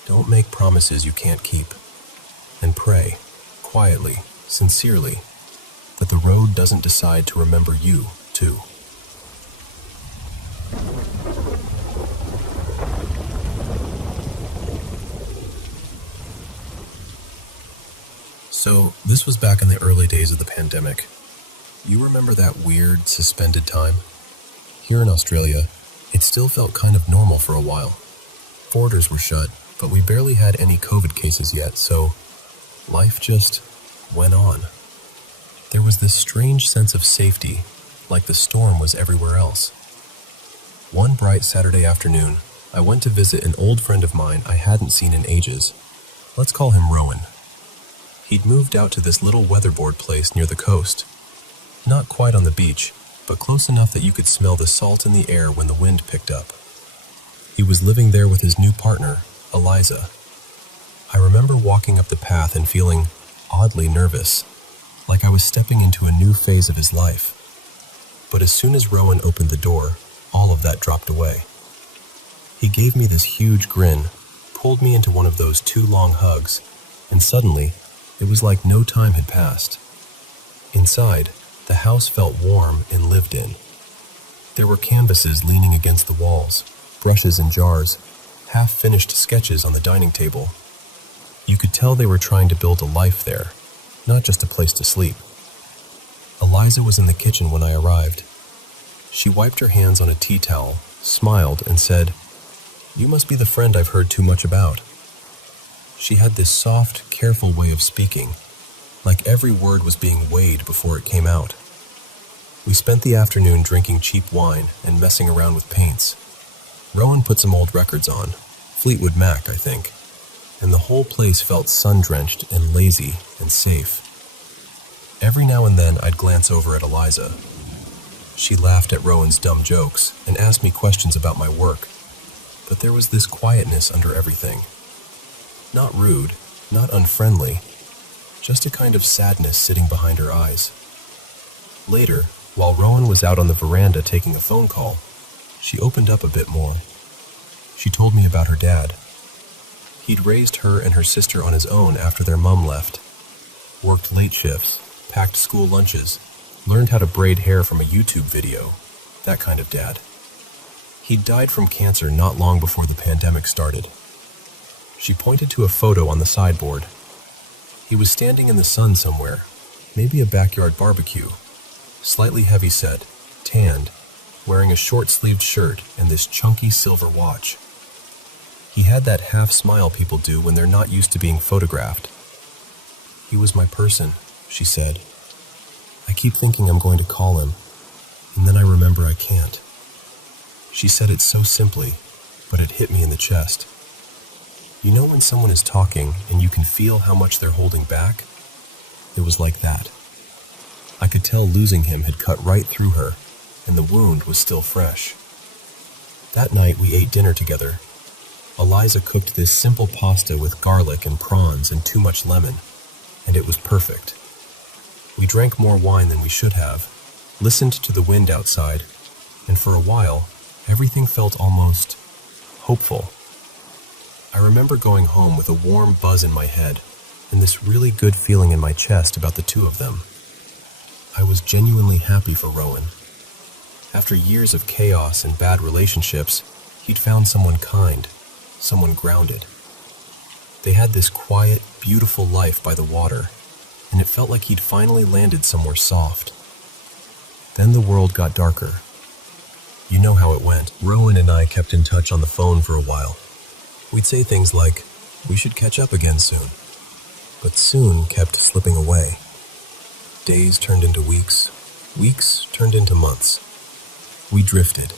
don't make promises you can't keep. And pray, quietly, sincerely, that the road doesn't decide to remember you, too. So, this was back in the early days of the pandemic. You remember that weird, suspended time? Here in Australia, it still felt kind of normal for a while. Borders were shut, but we barely had any COVID cases yet, so life just went on. There was this strange sense of safety, like the storm was everywhere else. One bright Saturday afternoon, I went to visit an old friend of mine I hadn't seen in ages. Let's call him Rowan. He'd moved out to this little weatherboard place near the coast. Not quite on the beach, but close enough that you could smell the salt in the air when the wind picked up. He was living there with his new partner, Eliza. I remember walking up the path and feeling oddly nervous, like I was stepping into a new phase of his life. But as soon as Rowan opened the door, all of that dropped away. He gave me this huge grin, pulled me into one of those 2 long hugs, and suddenly, it was like no time had passed. Inside, the house felt warm and lived in. There were canvases leaning against the walls, brushes in jars, half-finished sketches on the dining table. You could tell they were trying to build a life there, not just a place to sleep. Eliza was in the kitchen when I arrived. She wiped her hands on a tea towel, smiled, and said, "You must be the friend I've heard too much about." She had this soft, careful way of speaking, like every word was being weighed before it came out. We spent the afternoon drinking cheap wine and messing around with paints. Rowan put some old records on, Fleetwood Mac, I think, and the whole place felt sun-drenched and lazy and safe. Every now and then I'd glance over at Eliza. She laughed at Rowan's dumb jokes and asked me questions about my work, but there was this quietness under everything. Not rude, not unfriendly, just a kind of sadness sitting behind her eyes. Later, while Rowan was out on the veranda taking a phone call, she opened up a bit more. She told me about her dad. He'd raised her and her sister on his own after their mom left, worked late shifts, packed school lunches, learned how to braid hair from a YouTube video, that kind of dad. He'd died from cancer not long before the pandemic started. She pointed to a photo on the sideboard. He was standing in the sun somewhere, maybe a backyard barbecue, slightly heavy-set, tanned, wearing a short-sleeved shirt and this chunky silver watch. He had that half-smile people do when they're not used to being photographed. "He was my person," she said. "I keep thinking I'm going to call him, and then I remember I can't." She said it so simply, but it hit me in the chest. You know when someone is talking and you can feel how much they're holding back? It was like that. I could tell losing him had cut right through her, and the wound was still fresh. That night we ate dinner together. Eliza cooked this simple pasta with garlic and prawns and too much lemon, and it was perfect. We drank more wine than we should have, listened to the wind outside, and for a while, everything felt almost hopeful. I remember going home with a warm buzz in my head and this really good feeling in my chest about the two of them. I was genuinely happy for Rowan. After years of chaos and bad relationships, he'd found someone kind, someone grounded. They had this quiet, beautiful life by the water, and it felt like he'd finally landed somewhere soft. Then the world got darker. You know how it went. Rowan and I kept in touch on the phone for a while. We'd say things like, "We should catch up again soon." But soon kept slipping away. Days turned into weeks. Weeks turned into months. We drifted,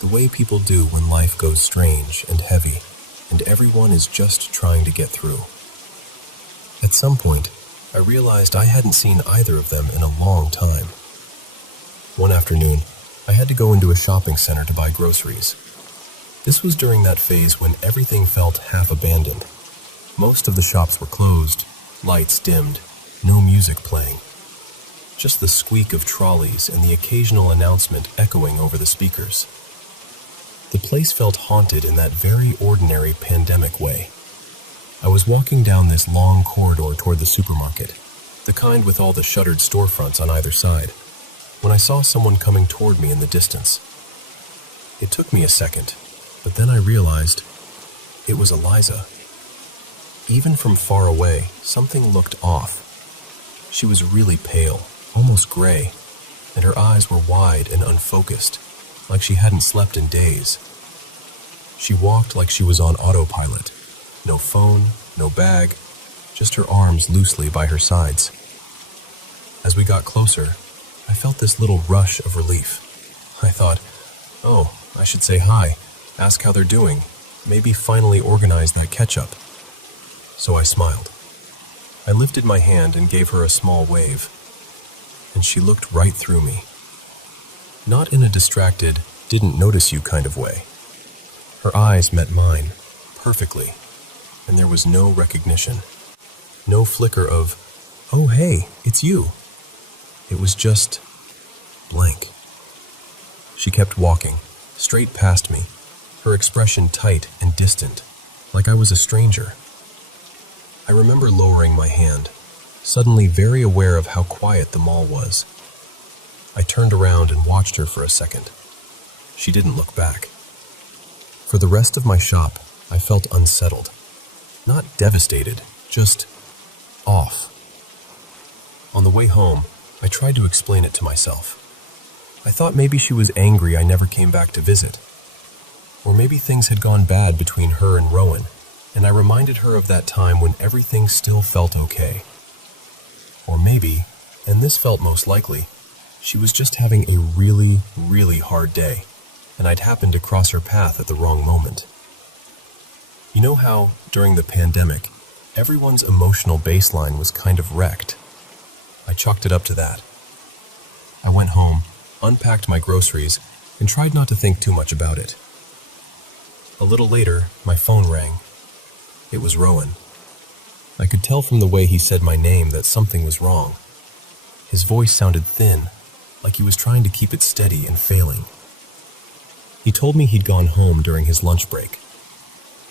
the way people do when life goes strange and heavy, and everyone is just trying to get through. At some point, I realized I hadn't seen either of them in a long time. One afternoon, I had to go into a shopping center to buy groceries. This was during that phase when everything felt half abandoned. Most of the shops were closed, lights dimmed, no music playing. Just the squeak of trolleys and the occasional announcement echoing over the speakers. The place felt haunted in that very ordinary pandemic way. I was walking down this long corridor toward the supermarket, the kind with all the shuttered storefronts on either side, when I saw someone coming toward me in the distance. It took me a second, but then I realized it was Eliza. Even from far away, something looked off. She was really pale, almost gray, and her eyes were wide and unfocused, like she hadn't slept in days. She walked like she was on autopilot. No phone, no bag, just her arms loosely by her sides. As we got closer, I felt this little rush of relief. I thought, oh, I should say hi, ask how they're doing, maybe finally organize that catch-up. So I smiled. I lifted my hand and gave her a small wave, and she looked right through me. Not in a distracted, didn't notice you kind of way. Her eyes met mine, perfectly, and there was no recognition. No flicker of, oh hey, it's you. It was just blank. She kept walking, straight past me, her expression tight and distant, like I was a stranger. I remember lowering my hand, suddenly very aware of how quiet the mall was. I turned around and watched her for a second. She didn't look back. For the rest of my shop, I felt unsettled. Not devastated, just off. On the way home, I tried to explain it to myself. I thought maybe she was angry I never came back to visit. Or maybe things had gone bad between her and Rowan, and I reminded her of that time when everything still felt okay. Or maybe, and this felt most likely, she was just having a really, really hard day, and I'd happened to cross her path at the wrong moment. You know how, during the pandemic, everyone's emotional baseline was kind of wrecked? I chalked it up to that. I went home, unpacked my groceries, and tried not to think too much about it. A little later, my phone rang. It was Rowan. I could tell from the way he said my name that something was wrong. His voice sounded thin, like he was trying to keep it steady and failing. He told me he'd gone home during his lunch break.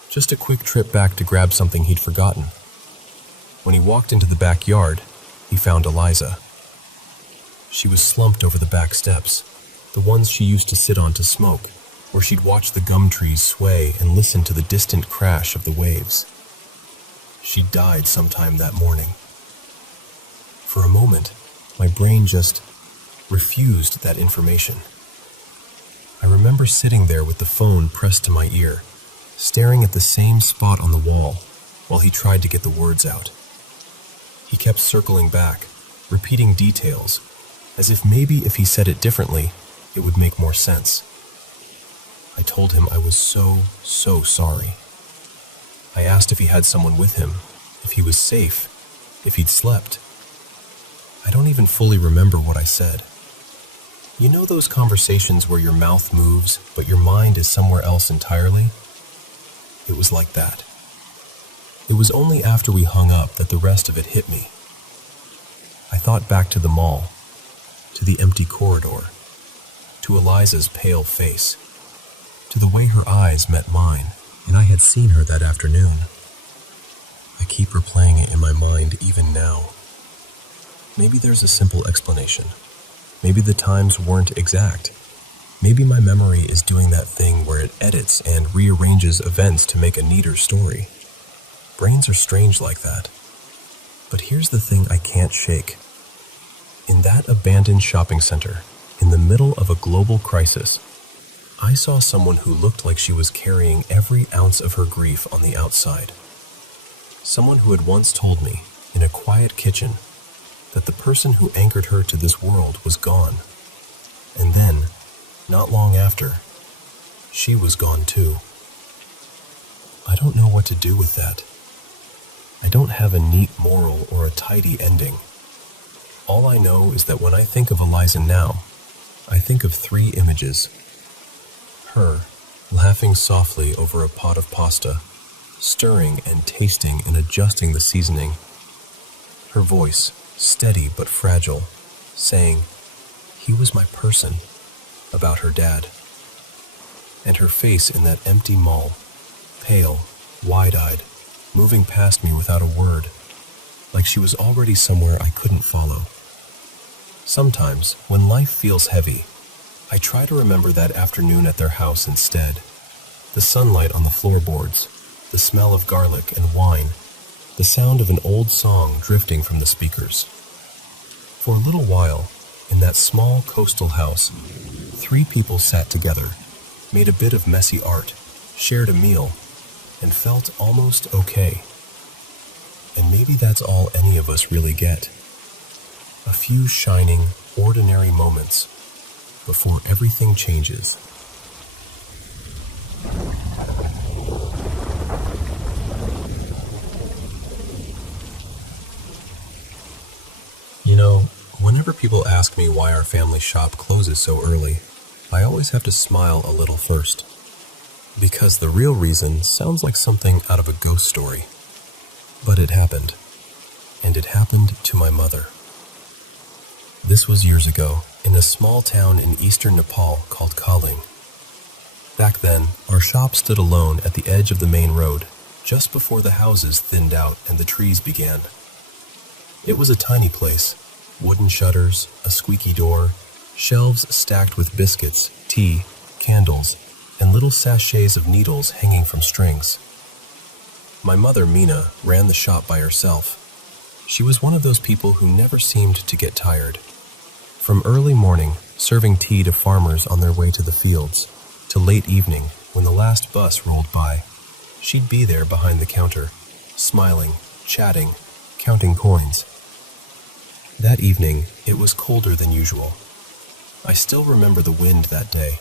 Just a quick trip back to grab something he'd forgotten. When he walked into the backyard, he found Eliza. She was slumped over the back steps, the ones she used to sit on to smoke, where she'd watch the gum trees sway and listen to the distant crash of the waves. She died sometime that morning. For a moment, my brain just refused that information. I remember sitting there with the phone pressed to my ear, staring at the same spot on the wall while he tried to get the words out. He kept circling back, repeating details, as if maybe if he said it differently, it would make more sense. I told him I was so sorry. I asked if he had someone with him, if he was safe, if he'd slept. I don't even fully remember what I said. You know those conversations where your mouth moves, but your mind is somewhere else entirely? It was like that. It was only after we hung up that the rest of it hit me. I thought back to the mall, to the empty corridor, to Eliza's pale face, to the way her eyes met mine, and I had seen her that afternoon. I keep replaying it in my mind even now. Maybe there's a simple explanation. Maybe the times weren't exact. Maybe my memory is doing that thing where it edits and rearranges events to make a neater story. Brains are strange like that. But here's the thing I can't shake. In that abandoned shopping center, in the middle of a global crisis, I saw someone who looked like she was carrying every ounce of her grief on the outside. Someone who had once told me, in a quiet kitchen, that the person who anchored her to this world was gone. And then, not long after, she was gone too. I don't know what to do with that. I don't have a neat moral or a tidy ending. All I know is that when I think of Eliza now, I think of 3 images. Her, laughing softly over a pot of pasta, stirring and tasting and adjusting the seasoning. Her voice, steady but fragile, saying, "He was my person," about her dad. And her face in that empty mall, pale, wide-eyed, moving past me without a word, like she was already somewhere I couldn't follow. Sometimes, when life feels heavy, I try to remember that afternoon at their house instead. The sunlight on the floorboards, the smell of garlic and wine, the sound of an old song drifting from the speakers. For a little while, in that small coastal house, 3 people sat together, made a bit of messy art, shared a meal, and felt almost okay. And maybe that's all any of us really get. A few shining, ordinary moments before everything changes. You know, whenever people ask me why our family shop closes so early, I always have to smile a little first. Because the real reason sounds like something out of a ghost story. But it happened. And it happened to my mother. This was years ago, in a small town in eastern Nepal called Kaling. Back then, our shop stood alone at the edge of the main road, just before the houses thinned out and the trees began. It was a tiny place, wooden shutters, a squeaky door, shelves stacked with biscuits, tea, candles, and little sachets of needles hanging from strings. My mother, Mina, ran the shop by herself. She was one of those people who never seemed to get tired. From early morning, serving tea to farmers on their way to the fields, to late evening, when the last bus rolled by, she'd be there behind the counter, smiling, chatting, counting coins. That evening, it was colder than usual. I still remember the wind that day.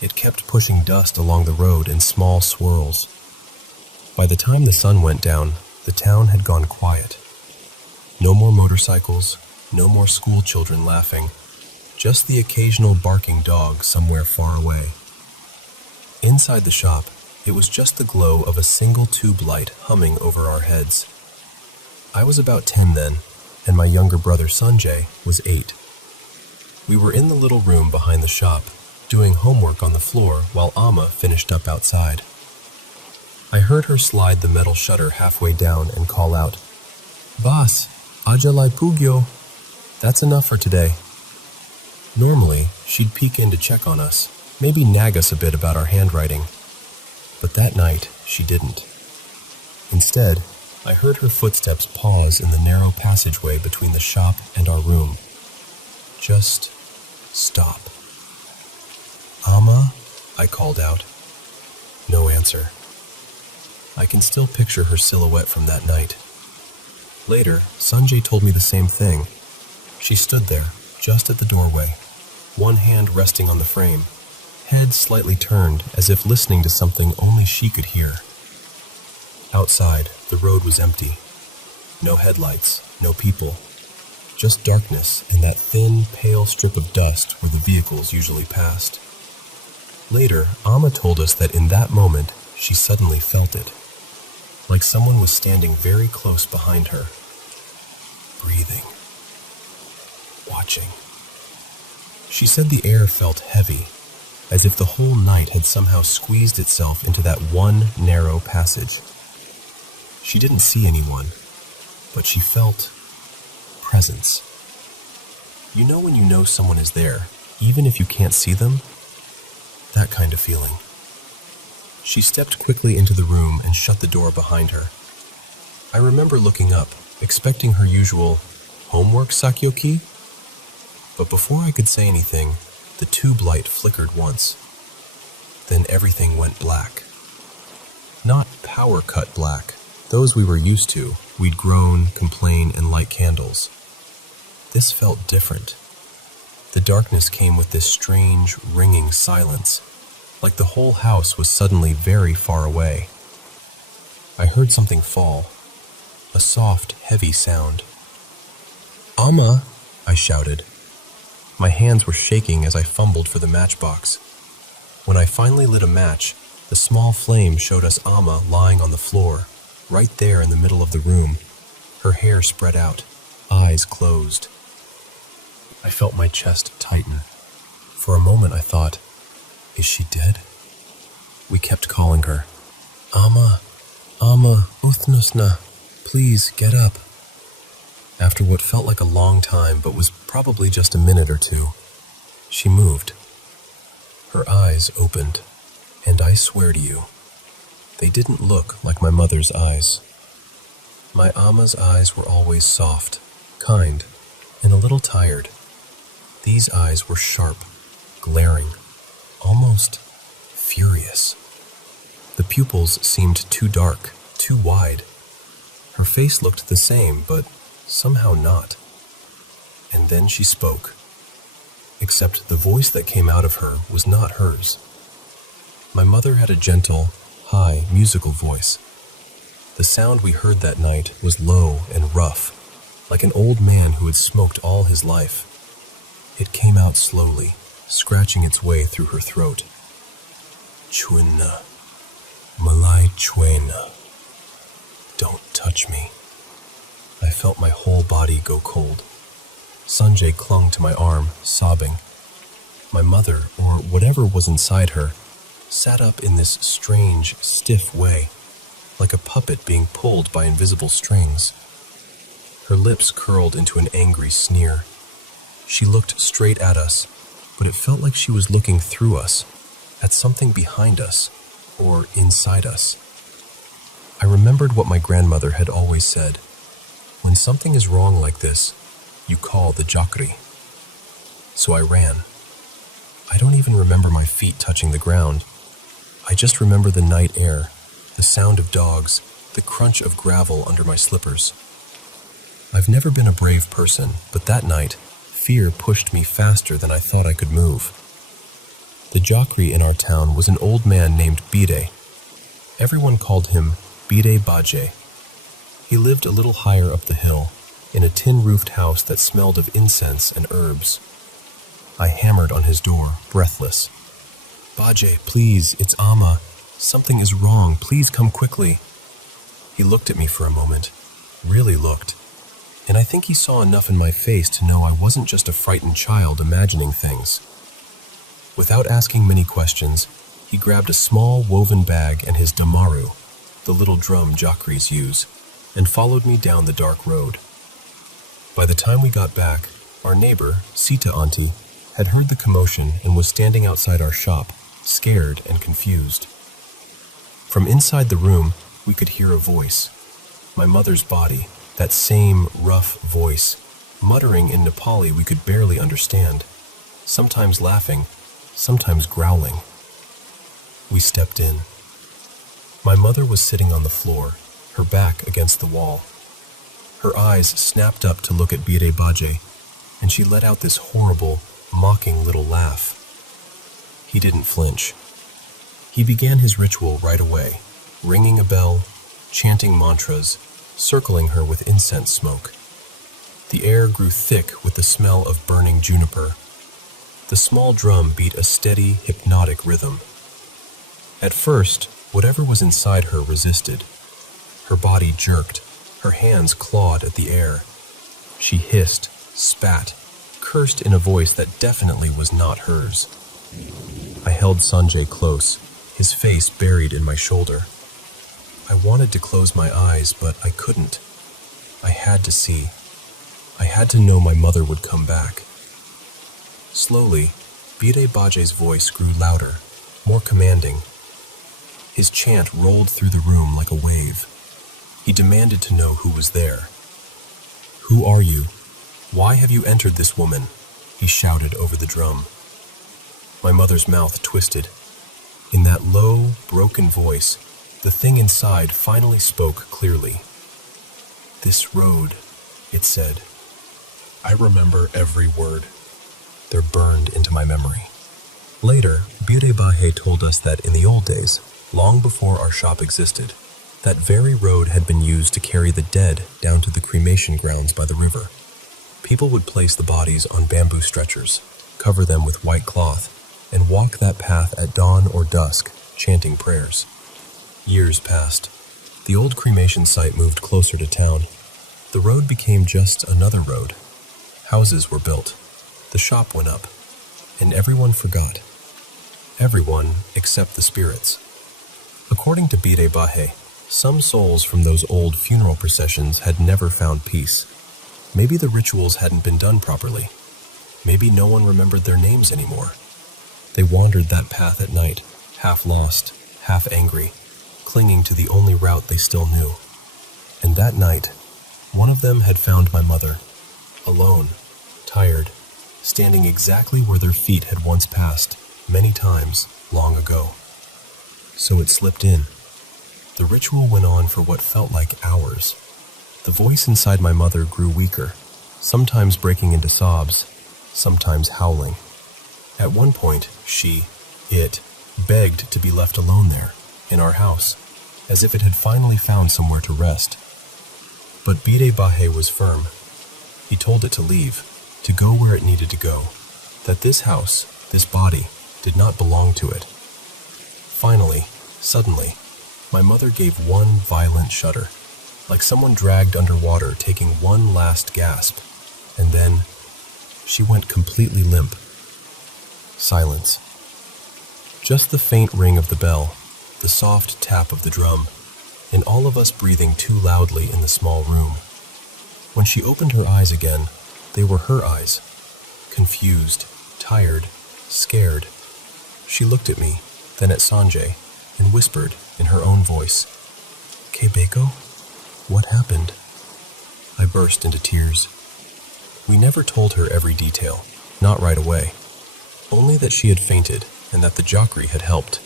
It kept pushing dust along the road in small swirls. By the time the sun went down, the town had gone quiet. No more motorcycles, no more school children laughing, just the occasional barking dog somewhere far away. Inside the shop, it was just the glow of a single tube light humming over our heads. I was about 10 then, and my younger brother Sanjay was 8. We were in the little room behind the shop, doing homework on the floor while Amma finished up outside. I heard her slide the metal shutter halfway down and call out, "Boss, ajalai pugyo." That's enough for today. Normally, she'd peek in to check on us, maybe nag us a bit about our handwriting. But that night, she didn't. Instead, I heard her footsteps pause in the narrow passageway between the shop and our room. Just stop. "Amma?" I called out. No answer. I can still picture her silhouette from that night. Later, Sanjay told me the same thing. She stood there, just at the doorway, one hand resting on the frame, head slightly turned as if listening to something only she could hear. Outside, the road was empty. No headlights, no people. Just darkness and that thin, pale strip of dust where the vehicles usually passed. Later, Amma told us that in that moment, she suddenly felt it. Like someone was standing very close behind her. Breathing. Watching. She said the air felt heavy, as if the whole night had somehow squeezed itself into that one narrow passage. She didn't see anyone, but she felt presence. You know when you know someone is there, even if you can't see them? That kind of feeling. She stepped quickly into the room and shut the door behind her. I remember looking up, expecting her usual, "Homework, Sakyoki?" But before I could say anything, the tube light flickered once. Then everything went black. Not power cut black. Those we were used to. We'd groan, complain, and light candles. This felt different. The darkness came with this strange, ringing silence, like the whole house was suddenly very far away. I heard something fall, a soft, heavy sound. "Amma!" I shouted. My hands were shaking as I fumbled for the matchbox. When I finally lit a match, the small flame showed us Amma lying on the floor, right there in the middle of the room, her hair spread out, eyes closed. I felt my chest tighten. For a moment I thought, is she dead? We kept calling her. "Amma, Amma, Uthnusna, please get up." After what felt like a long time but was probably just a minute or two, she moved. Her eyes opened, and I swear to you, they didn't look like my mother's eyes. My Amma's eyes were always soft, kind, and a little tired. These eyes were sharp, glaring, almost furious. The pupils seemed too dark, too wide. Her face looked the same, but somehow not. And then she spoke. Except the voice that came out of her was not hers. My mother had a gentle, high, musical voice. The sound we heard that night was low and rough, like an old man who had smoked all his life. It came out slowly, scratching its way through her throat. "Chwinna, Malai Chwena. Don't touch me." I felt my whole body go cold. Sanjay clung to my arm, sobbing. My mother, or whatever was inside her, sat up in this strange, stiff way. like a puppet being pulled by invisible strings. Her lips curled into an angry sneer. She looked straight at us, but it felt like she was looking through us, at something behind us, or inside us. I remembered what my grandmother had always said. When something is wrong like this, you call the jakri. So I ran. I don't even remember my feet touching the ground. I just remember the night air, the sound of dogs, the crunch of gravel under my slippers. I've never been a brave person, but that night, fear pushed me faster than I thought I could move. The jakri in our town was an old man named Bide. Everyone called him Bide Baje. He lived a little higher up the hill, in a tin-roofed house that smelled of incense and herbs. I hammered on his door, breathless. "Baje, please, it's Amma. Something is wrong. Please come quickly." He looked at me for a moment, really looked, and I think he saw enough in my face to know I wasn't just a frightened child imagining things. Without asking many questions, he grabbed a small woven bag and his damaru, the little drum jakris use, and followed me down the dark road. By the time we got back, our neighbor, Sita Auntie, had heard the commotion and was standing outside our shop, scared and confused. From inside the room, we could hear a voice. My mother's body, that same rough voice, muttering in Nepali we could barely understand, sometimes laughing, sometimes growling. We stepped in. My mother was sitting on the floor, her back against the wall. Her eyes snapped up to look at Bide Baje, and she let out this horrible, mocking little laugh. He didn't flinch. He began his ritual right away, ringing a bell, chanting mantras, circling her with incense smoke. The air grew thick with the smell of burning juniper. The small drum beat a steady, hypnotic rhythm. At first, whatever was inside her resisted. Her body jerked, her hands clawed at the air. She hissed, spat, cursed in a voice that definitely was not hers. I held Sanjay close, his face buried in my shoulder. I wanted to close my eyes, but I couldn't. I had to see. I had to know my mother would come back. Slowly, Bide Baje's voice grew louder, more commanding. His chant rolled through the room like a wave. He demanded to know who was there. "Who are you? Why have you entered this woman?" he shouted over the drum. My mother's mouth twisted. In that low, broken voice, the thing inside finally spoke clearly. "This road," it said. I remember every word. They're burned into my memory. Later, Bide Baje told us that in the old days, long before our shop existed, that very road had been used to carry the dead down to the cremation grounds by the river. People would place the bodies on bamboo stretchers, cover them with white cloth, and walk that path at dawn or dusk, chanting prayers. Years passed. The old cremation site moved closer to town. The road became just another road. Houses were built. The shop went up. And everyone forgot. Everyone except the spirits. According to Bide Baje, some souls from those old funeral processions had never found peace. Maybe the rituals hadn't been done properly. Maybe no one remembered their names anymore. They wandered that path at night, half lost, half angry, clinging to the only route they still knew. And that night, one of them had found my mother, alone, tired, standing exactly where their feet had once passed, many times, long ago. So it slipped in. The ritual went on for what felt like hours. The voice inside my mother grew weaker, sometimes breaking into sobs, sometimes howling. At one point, it, begged to be left alone there, in our house, as if it had finally found somewhere to rest. But Bide Baje was firm. He told it to leave, to go where it needed to go, that this house, this body, did not belong to it. Finally, suddenly, my mother gave one violent shudder, like someone dragged underwater taking one last gasp, and then she went completely limp. Silence. Just the faint ring of the bell, the soft tap of the drum, and all of us breathing too loudly in the small room. When she opened her eyes again, they were her eyes. Confused, tired, scared. She looked at me, then at Sanjay, and whispered in her own voice, "Kebeko, what happened?" I burst into tears. We never told her every detail, not right away. Only that she had fainted and that the jokri had helped.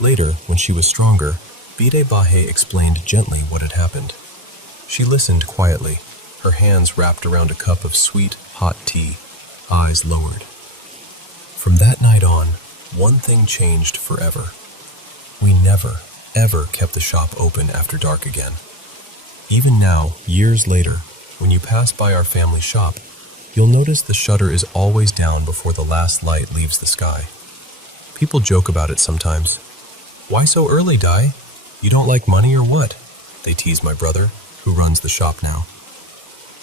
Later, when she was stronger, Bide Bahe explained gently what had happened. She listened quietly, her hands wrapped around a cup of sweet, hot tea, eyes lowered. From that night on, one thing changed forever. We never, ever kept the shop open after dark again. Even now, years later, when you pass by our family shop, you'll notice the shutter is always down before the last light leaves the sky. People joke about it sometimes. "Why so early, Dai? You don't like money or what?" They tease my brother, who runs the shop now.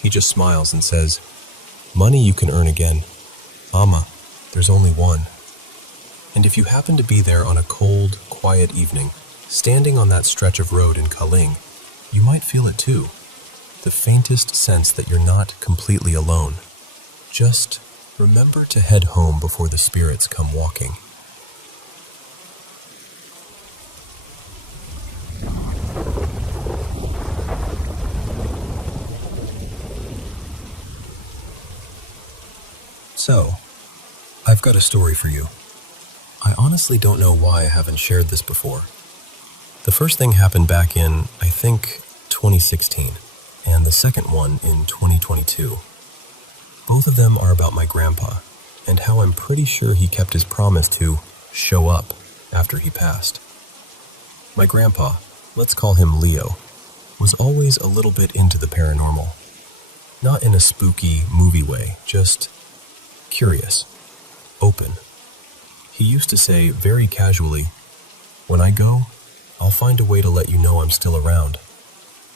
He just smiles and says, "Money you can earn again. Amma, there's only one." And if you happen to be there on a cold, quiet evening, standing on that stretch of road in Kaling, you might feel it too. The faintest sense that you're not completely alone. Just remember to head home before the spirits come walking. So, I've got a story for you. I honestly don't know why I haven't shared this before. The first thing happened back in, I think, 2016, and the second one in 2022. Both of them are about my grandpa, and how I'm pretty sure he kept his promise to show up after he passed. My grandpa, let's call him Leo, was always a little bit into the paranormal. Not in a spooky movie way, just curious, open. He used to say very casually, "When I go, I'll find a way to let you know I'm still around.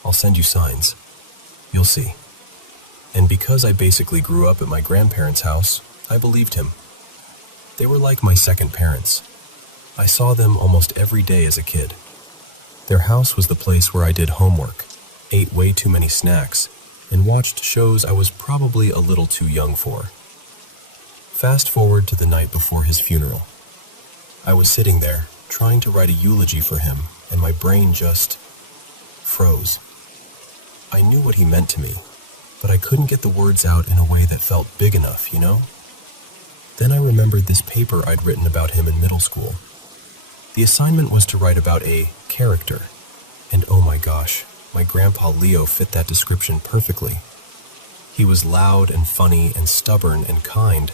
I'll send you signs. You'll see." And because I basically grew up at my grandparents' house, I believed him. They were like my second parents. I saw them almost every day as a kid. Their house was the place where I did homework, ate way too many snacks, and watched shows I was probably a little too young for. Fast forward to the night before his funeral. I was sitting there, trying to write a eulogy for him, and my brain just froze. I knew what he meant to me, but I couldn't get the words out in a way that felt big enough, you know? Then I remembered this paper I'd written about him in middle school. The assignment was to write about a character, and oh my gosh, my grandpa Leo fit that description perfectly. He was loud and funny and stubborn and kind,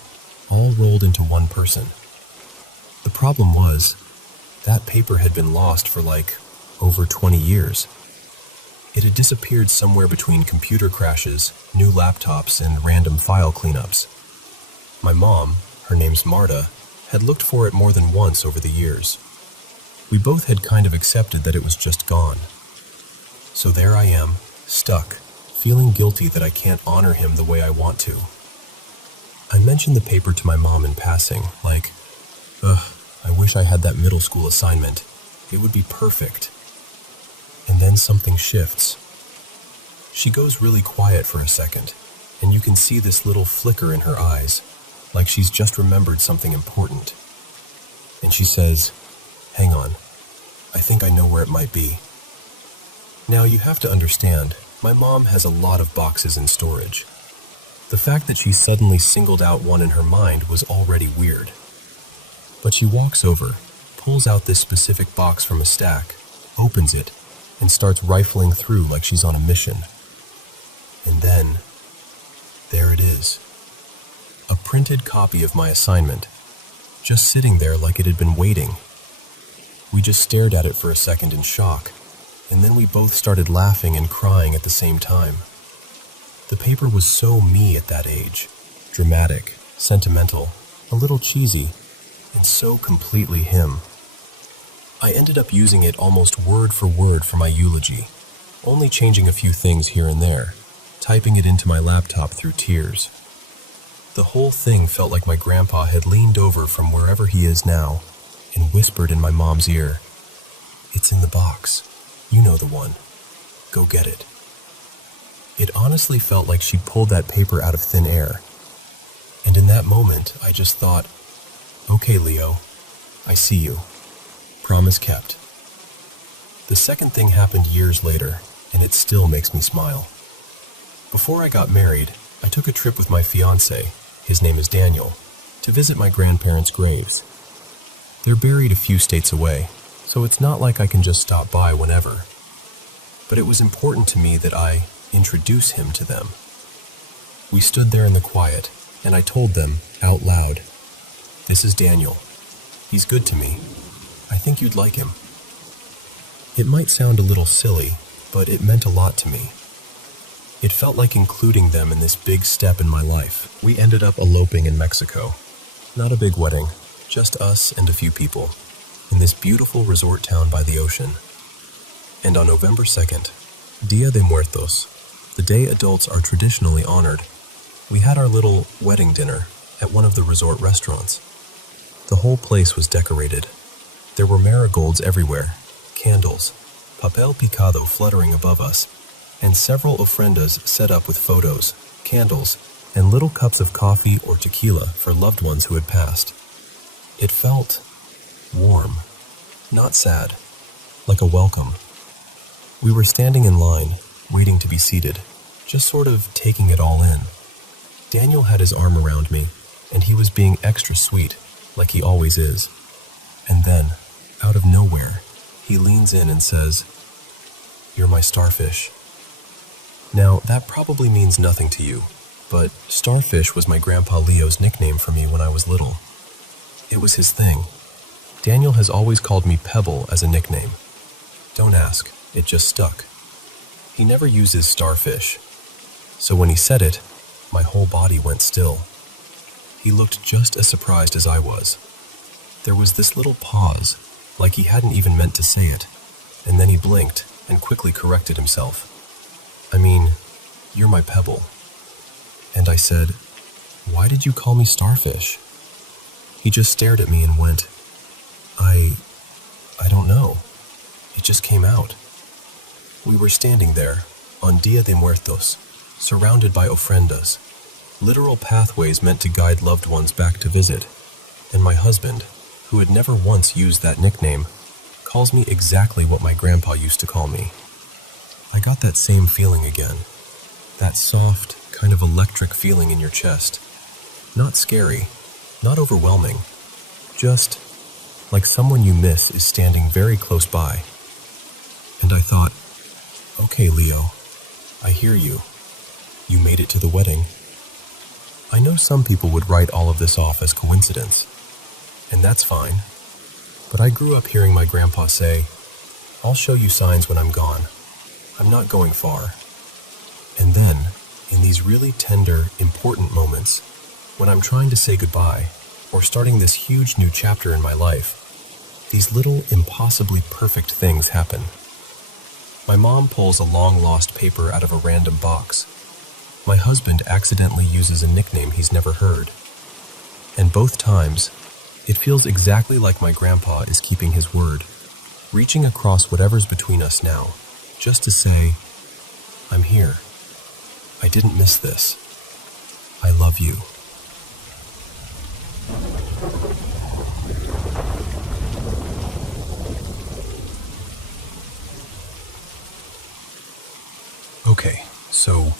all rolled into one person. The problem was, that paper had been lost for over 20 years. It had disappeared somewhere between computer crashes, new laptops, and random file cleanups. My mom, her name's Marta, had looked for it more than once over the years. We both had kind of accepted that it was just gone. So there I am, stuck, feeling guilty that I can't honor him the way I want to. I mentioned the paper to my mom in passing, I wish I had that middle school assignment. It would be perfect. And then something shifts. She goes really quiet for a second, and you can see this little flicker in her eyes, like she's just remembered something important. And she says, "Hang on, I think I know where it might be." Now you have to understand, my mom has a lot of boxes in storage. The fact that she suddenly singled out one in her mind was already weird. But she walks over, pulls out this specific box from a stack, opens it, and starts rifling through like she's on a mission. And then, there it is. A printed copy of my assignment, just sitting there like it had been waiting. We just stared at it for a second in shock, and then we both started laughing and crying at the same time. The paper was so me at that age. Dramatic, sentimental, a little cheesy, and so completely him. I ended up using it almost word for word for my eulogy, only changing a few things here and there, typing it into my laptop through tears. The whole thing felt like my grandpa had leaned over from wherever he is now and whispered in my mom's ear, "It's in the box. You know the one. Go get it." It honestly felt like she'd pulled that paper out of thin air. And in that moment, I just thought, "Okay, Leo, I see you. Promise kept." The second thing happened years later, and it still makes me smile. Before I got married, I took a trip with my fiancé, his name is Daniel, to visit my grandparents' graves. They're buried a few states away, so it's not like I can just stop by whenever. But it was important to me that I introduce him to them. We stood there in the quiet, and I told them, out loud, "This is Daniel. He's good to me. I think you'd like him." It might sound a little silly, but it meant a lot to me. It felt like including them in this big step in my life. We ended up eloping in Mexico. Not a big wedding, just us and a few people, in this beautiful resort town by the ocean. And on November 2nd, Dia de Muertos, the day adults are traditionally honored, we had our little wedding dinner at one of the resort restaurants. The whole place was decorated. There were marigolds everywhere, candles, papel picado fluttering above us, and several ofrendas set up with photos, candles, and little cups of coffee or tequila for loved ones who had passed. It felt warm, not sad, like a welcome. We were standing in line, waiting to be seated, just sort of taking it all in. Daniel had his arm around me, and he was being extra sweet, like he always is. And then, out of nowhere, he leans in and says, "You're my starfish." Now, that probably means nothing to you, but starfish was my grandpa Leo's nickname for me when I was little. It was his thing. Daniel has always called me Pebble as a nickname. Don't ask, it just stuck. He never uses starfish. So when he said it, my whole body went still. He looked just as surprised as I was. There was this little pause, like he hadn't even meant to say it, and then he blinked and quickly corrected himself. "I mean, you're my Pebble." And I said, "Why did you call me Starfish?" He just stared at me and went, I don't know. It just came out." We were standing there, on Dia de Muertos, surrounded by ofrendas, literal pathways meant to guide loved ones back to visit, and my husband, who had never once used that nickname, calls me exactly what my grandpa used to call me. I got that same feeling again, that soft, kind of electric feeling in your chest. Not scary, not overwhelming, just like someone you miss is standing very close by. And I thought, "Okay, Leo, I hear you. You made it to the wedding." I know some people would write all of this off as coincidence, and that's fine. But I grew up hearing my grandpa say, "I'll show you signs when I'm gone. I'm not going far." And then, in these really tender, important moments, when I'm trying to say goodbye, or starting this huge new chapter in my life, these little, impossibly perfect things happen. My mom pulls a long-lost paper out of a random box. My husband accidentally uses a nickname he's never heard. And both times, it feels exactly like my grandpa is keeping his word, reaching across whatever's between us now, just to say, "I'm here. I didn't miss this. I love you." Okay, so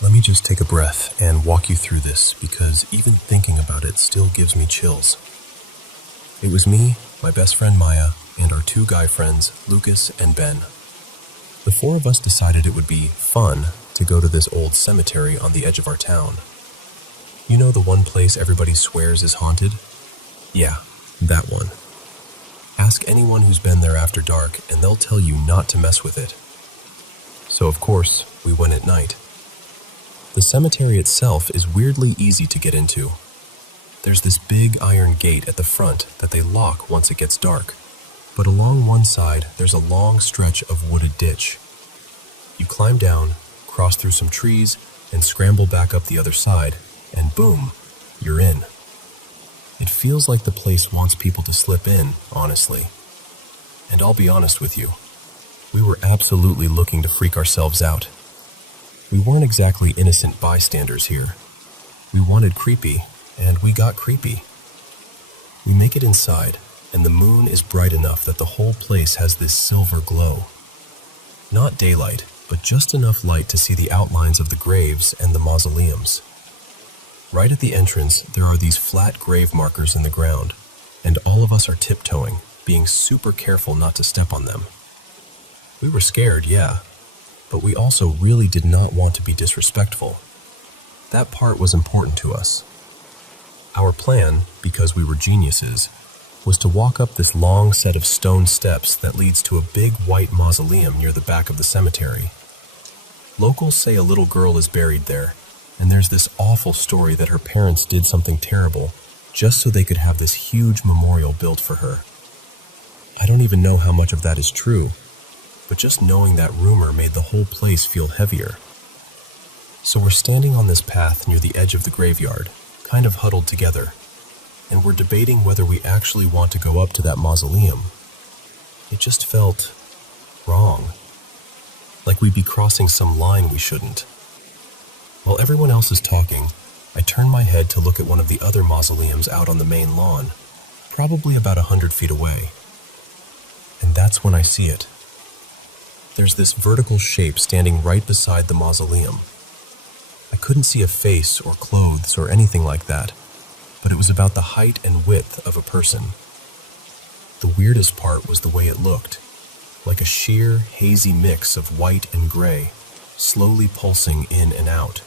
let me just take a breath and walk you through this, because even thinking about it still gives me chills. It was me, my best friend Maya, and our two guy friends, Lucas and Ben. The four of us decided it would be fun to go to this old cemetery on the edge of our town. You know the one place everybody swears is haunted? Yeah, that one. Ask anyone who's been there after dark and they'll tell you not to mess with it. So of course, we went at night. The cemetery itself is weirdly easy to get into. There's this big iron gate at the front that they lock once it gets dark, but along one side there's a long stretch of wooded ditch. You climb down, cross through some trees, and scramble back up the other side, and boom, you're in. It feels like the place wants people to slip in, honestly. And I'll be honest with you, We were absolutely looking to freak ourselves out. We weren't exactly innocent bystanders here. We wanted creepy, and we got creepy. We make it inside, and the moon is bright enough that the whole place has this silver glow. Not daylight, but just enough light to see the outlines of the graves and the mausoleums. Right at the entrance, there are these flat grave markers in the ground, and all of us are tiptoeing, being super careful not to step on them. We were scared, yeah, but we also really did not want to be disrespectful. That part was important to us. Our plan, because we were geniuses, was to walk up this long set of stone steps that leads to a big white mausoleum near the back of the cemetery. Locals say a little girl is buried there, and there's this awful story that her parents did something terrible just so they could have this huge memorial built for her. I don't even know how much of that is true, but just knowing that rumor made the whole place feel heavier. So we're standing on this path near the edge of the graveyard, kind of huddled together, and we're debating whether we actually want to go up to that mausoleum. It just felt wrong, like we'd be crossing some line we shouldn't. While everyone else is talking, I turn my head to look at one of the other mausoleums out on the main lawn, probably about 100 feet away. And that's when I see it. There's this vertical shape standing right beside the mausoleum. I couldn't see a face or clothes or anything like that, but it was about the height and width of a person. The weirdest part was the way it looked, like a sheer, hazy mix of white and gray, slowly pulsing in and out.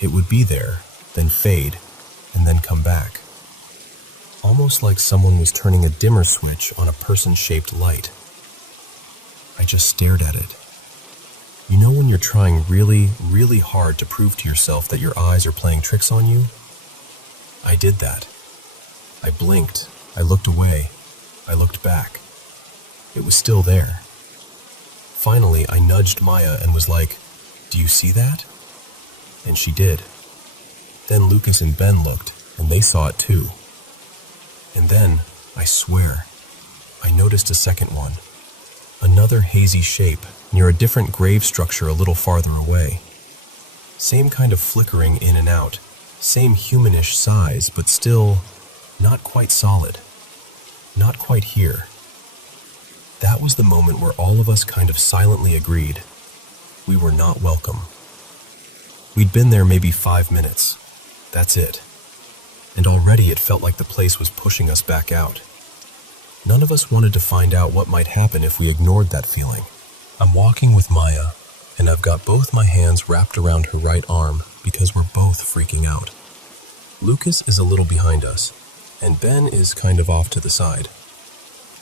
It would be there, then fade, and then come back. Almost like someone was turning a dimmer switch on a person-shaped light. I just stared at it. You know when you're trying really, really hard to prove to yourself that your eyes are playing tricks on you? I did that. I blinked, I looked away, I looked back. It was still there. Finally, I nudged Maya and was like, "Do you see that?" And she did. Then Lucas and Ben looked, and they saw it too. And then, I swear, I noticed a second one. Another hazy shape near a different grave structure a little farther away. Same kind of flickering in and out, same humanish size, but still not quite solid. Not quite here. That was the moment where all of us kind of silently agreed we were not welcome. We'd been there maybe 5 minutes. That's it. And already it felt like the place was pushing us back out. None of us wanted to find out what might happen if we ignored that feeling. I'm walking with Maya, and I've got both my hands wrapped around her right arm because we're both freaking out. Lucas is a little behind us, and Ben is kind of off to the side.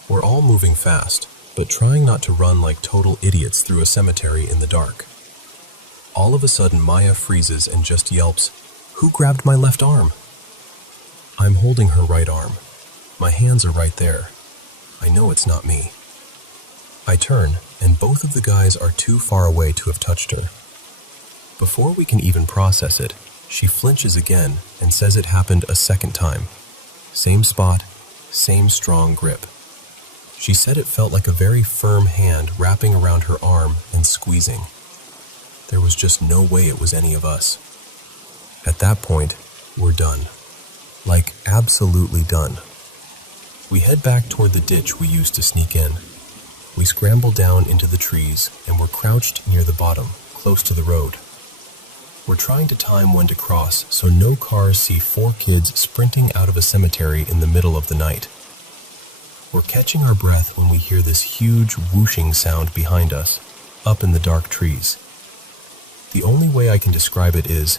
We're all moving fast, but trying not to run like total idiots through a cemetery in the dark. All of a sudden, Maya freezes and just yelps, "Who grabbed my left arm?" I'm holding her right arm. My hands are right there. I know it's not me. I turn, and both of the guys are too far away to have touched her. Before we can even process it, she flinches again and says it happened a second time. Same spot, same strong grip. She said it felt like a very firm hand wrapping around her arm and squeezing. There was just no way it was any of us. At that point, we're done. Like, absolutely done. We head back toward the ditch we used to sneak in. We scramble down into the trees and we're crouched near the bottom, close to the road. We're trying to time when to cross so no cars see 4 kids sprinting out of a cemetery in the middle of the night. We're catching our breath when we hear this huge whooshing sound behind us, up in the dark trees. The only way I can describe it is,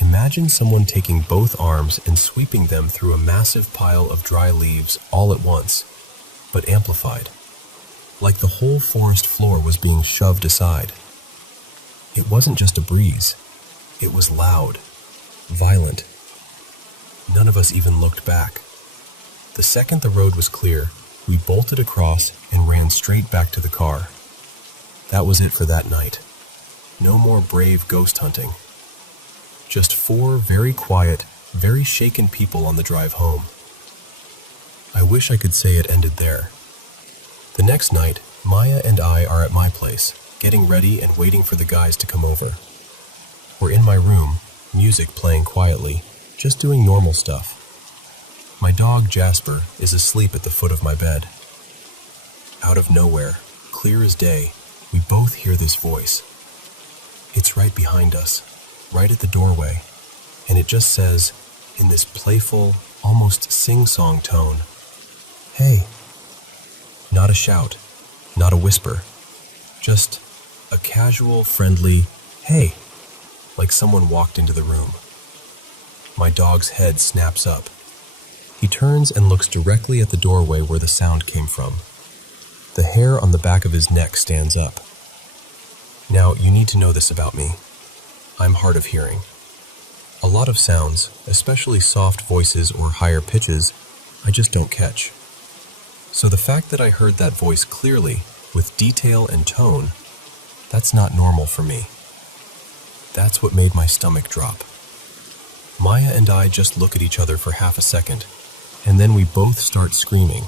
imagine someone taking both arms and sweeping them through a massive pile of dry leaves all at once, but amplified. Like the whole forest floor was being shoved aside. It wasn't just a breeze. It was loud, violent. None of us even looked back. The second the road was clear, we bolted across and ran straight back to the car. That was it for that night. No more brave ghost hunting. Just 4 very quiet, very shaken people on the drive home. I wish I could say it ended there. The next night, Maya and I are at my place, getting ready and waiting for the guys to come over. We're in my room, music playing quietly, just doing normal stuff. My dog Jasper is asleep at the foot of my bed. Out of nowhere, clear as day, we both hear this voice. It's right behind us, right at the doorway, and it just says, in this playful, almost sing-song tone, "Hey." Not a shout, not a whisper, just a casual, friendly, "Hey," like someone walked into the room. My dog's head snaps up. He turns and looks directly at the doorway where the sound came from. The hair on the back of his neck stands up. Now, you need to know this about me. I'm hard of hearing. A lot of sounds, especially soft voices or higher pitches, I just don't catch. So the fact that I heard that voice clearly, with detail and tone, that's not normal for me. That's what made my stomach drop. Maya and I just look at each other for half a second, and then we both start screaming.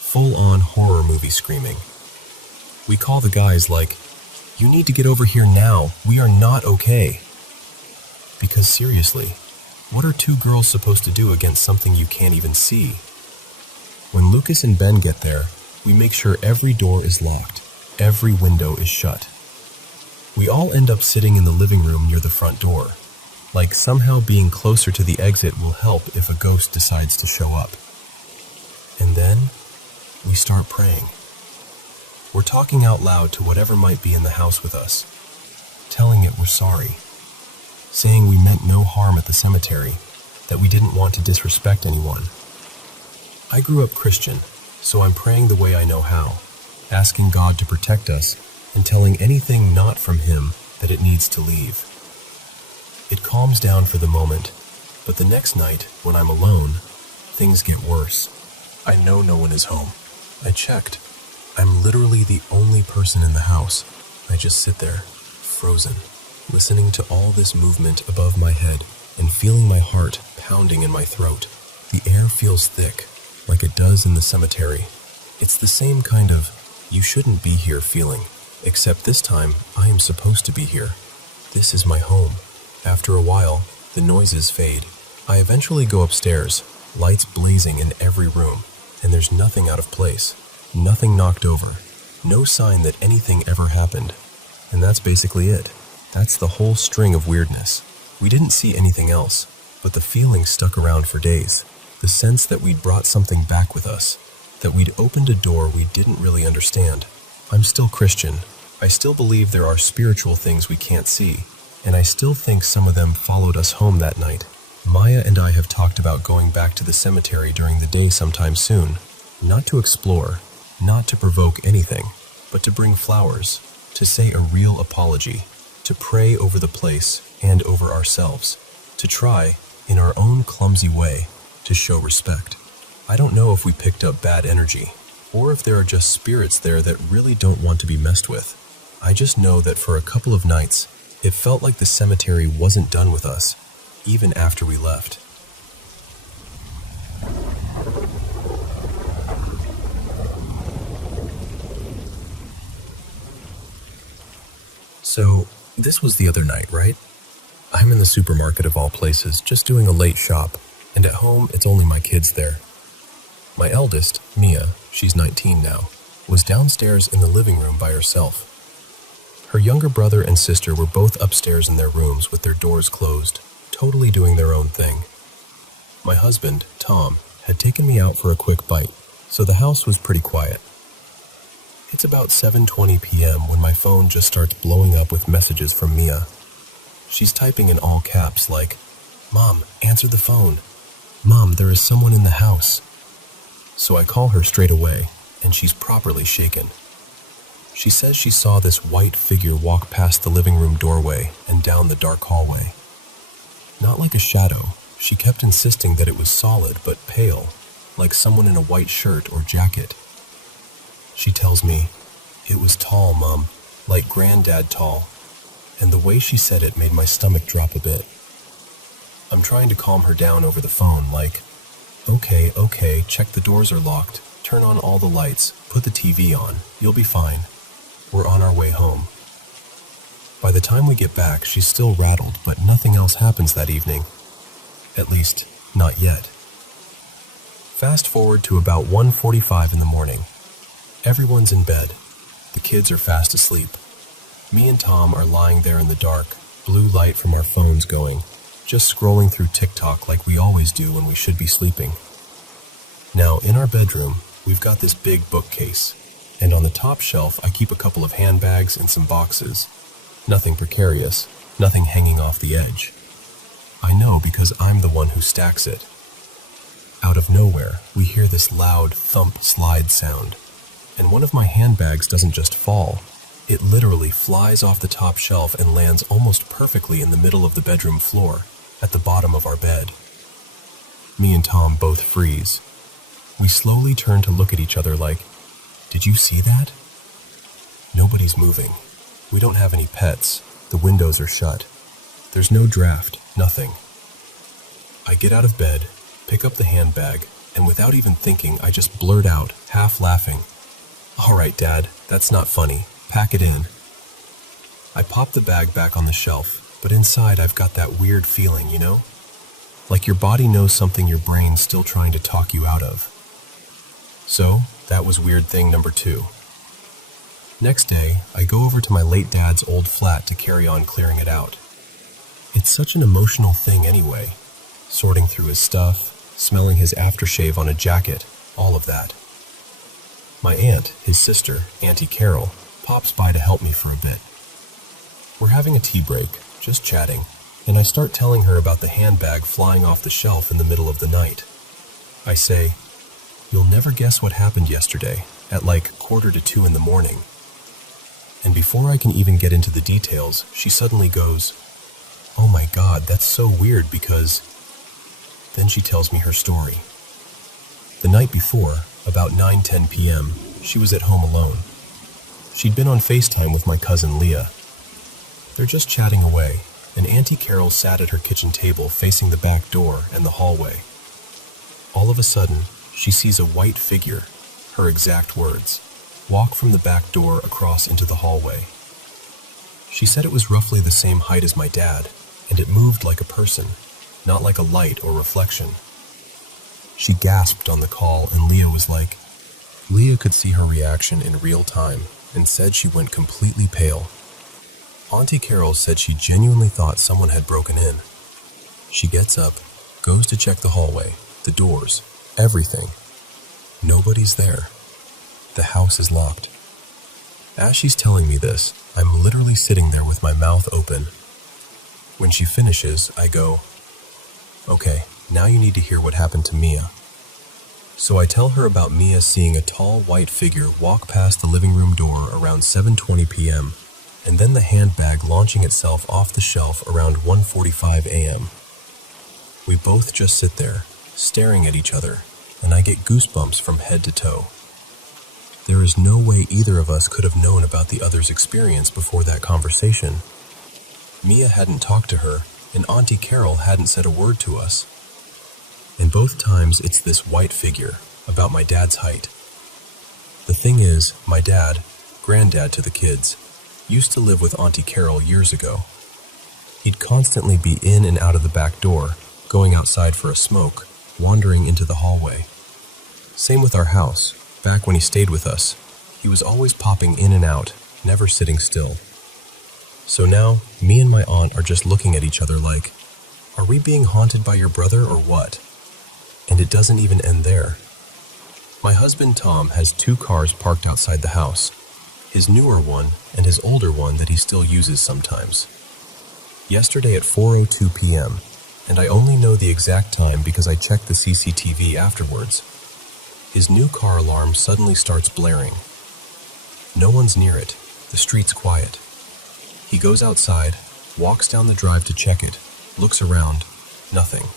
Full-on horror movie screaming. We call the guys like, "You need to get over here now, we are not okay." Because seriously, what are two girls supposed to do against something you can't even see? When Lucas and Ben get there, we make sure every door is locked, every window is shut. We all end up sitting in the living room near the front door, like somehow being closer to the exit will help if a ghost decides to show up. And then, we start praying. We're talking out loud to whatever might be in the house with us, telling it we're sorry, saying we meant no harm at the cemetery, that we didn't want to disrespect anyone. I grew up Christian, so I'm praying the way I know how, asking God to protect us and telling anything not from Him that it needs to leave. It calms down for the moment, but the next night, when I'm alone, things get worse. I know no one is home. I checked. I'm literally the only person in the house. I just sit there, frozen, listening to all this movement above my head and feeling my heart pounding in my throat. The air feels thick, like it does in the cemetery. It's the same kind of, you shouldn't be here feeling, except this time I am supposed to be here. This is my home. After a while, the noises fade. I eventually go upstairs, lights blazing in every room, and there's nothing out of place. Nothing knocked over. No sign that anything ever happened. And that's basically it. That's the whole string of weirdness. We didn't see anything else, but the feeling stuck around for days. The sense that we'd brought something back with us, that we'd opened a door we didn't really understand. I'm still Christian. I still believe there are spiritual things we can't see, and I still think some of them followed us home that night. Maya and I have talked about going back to the cemetery during the day sometime soon, not to explore, not to provoke anything, but to bring flowers, to say a real apology, to pray over the place and over ourselves, to try, in our own clumsy way, to show respect. I don't know if we picked up bad energy, or if there are just spirits there that really don't want to be messed with. I just know that for a couple of nights, it felt like the cemetery wasn't done with us, even after we left. So, this was the other night, right? I'm in the supermarket of all places, just doing a late shop, and at home, it's only my kids there. My eldest, Mia, she's 19 now, was downstairs in the living room by herself. Her younger brother and sister were both upstairs in their rooms with their doors closed, totally doing their own thing. My husband, Tom, had taken me out for a quick bite, so the house was pretty quiet. It's about 7:20 p.m. when my phone just starts blowing up with messages from Mia. She's typing in all caps like, "Mom, answer the phone. Mom, there is someone in the house." So I call her straight away, and she's properly shaken. She says she saw this white figure walk past the living room doorway and down the dark hallway. Not like a shadow, she kept insisting that it was solid but pale, like someone in a white shirt or jacket. She tells me, "It was tall, Mom, like Granddad tall," and the way she said it made my stomach drop a bit. I'm trying to calm her down over the phone, like, okay, check the doors are locked. Turn on all the lights, put the TV on, you'll be fine. We're on our way home. By the time we get back, she's still rattled, but nothing else happens that evening. At least, not yet. Fast forward to about 1:45 in the morning. Everyone's in bed. The kids are fast asleep. Me and Tom are lying there in the dark, blue light from our phones going, just scrolling through TikTok like we always do when we should be sleeping. Now, in our bedroom, we've got this big bookcase, and on the top shelf I keep a couple of handbags and some boxes. Nothing precarious, nothing hanging off the edge. I know because I'm the one who stacks it. Out of nowhere, we hear this loud thump slide sound, and one of my handbags doesn't just fall. It literally flies off the top shelf and lands almost perfectly in the middle of the bedroom floor, at the bottom of our bed. Me and Tom both freeze. We slowly turn to look at each other like, "Did you see that?" Nobody's moving. We don't have any pets. The windows are shut. There's no draft, nothing. I get out of bed, pick up the handbag, and without even thinking, I just blurt out, half laughing, "All right, Dad, that's not funny. Pack it in." I pop the bag back on the shelf, but inside I've got that weird feeling, you know? Like your body knows something your brain's still trying to talk you out of. So, that was weird thing number 2. Next day, I go over to my late dad's old flat to carry on clearing it out. It's such an emotional thing anyway. Sorting through his stuff, smelling his aftershave on a jacket, all of that. My aunt, his sister, Auntie Carol, pops by to help me for a bit. We're having a tea break, just chatting, and I start telling her about the handbag flying off the shelf in the middle of the night. I say, "You'll never guess what happened yesterday, at like 1:45 in the morning." And before I can even get into the details, she suddenly goes, "Oh my God, that's so weird because..." Then she tells me her story. The night before, about 9:10 p.m., she was at home alone. She'd been on FaceTime with my cousin Leah. They're just chatting away, and Auntie Carol sat at her kitchen table facing the back door and the hallway. All of a sudden, she sees a white figure, her exact words, walk from the back door across into the hallway. She said it was roughly the same height as my dad, and it moved like a person, not like a light or reflection. She gasped on the call, and Leah was like... Leah could see her reaction in real time and said she went completely pale. Auntie Carol said she genuinely thought someone had broken in. She gets up, goes to check the hallway, the doors, everything. Nobody's there. The house is locked. As she's telling me this, I'm literally sitting there with my mouth open. When she finishes, I go, "Okay, now you need to hear what happened to Mia." So I tell her about Mia seeing a tall white figure walk past the living room door around 7:20 p.m., and then the handbag launching itself off the shelf around 1:45 a.m. We both just sit there, staring at each other, and I get goosebumps from head to toe. There is no way either of us could have known about the other's experience before that conversation. Mia hadn't talked to her, and Auntie Carol hadn't said a word to us. And both times it's this white figure, about my dad's height. The thing is, my dad, granddad to the kids, used to live with Auntie Carol years ago. He'd constantly be in and out of the back door, going outside for a smoke, wandering into the hallway. Same with our house. Back when he stayed with us, he was always popping in and out, never sitting still. So now, me and my aunt are just looking at each other like, are we being haunted by your brother or what? And it doesn't even end there. My husband Tom has 2 cars parked outside the house, his newer one and his older one that he still uses sometimes. Yesterday at 4:02 p.m., and I only know the exact time because I checked the CCTV afterwards, his new car alarm suddenly starts blaring. No one's near it. The street's quiet. He goes outside, walks down the drive to check it, looks around, nothing.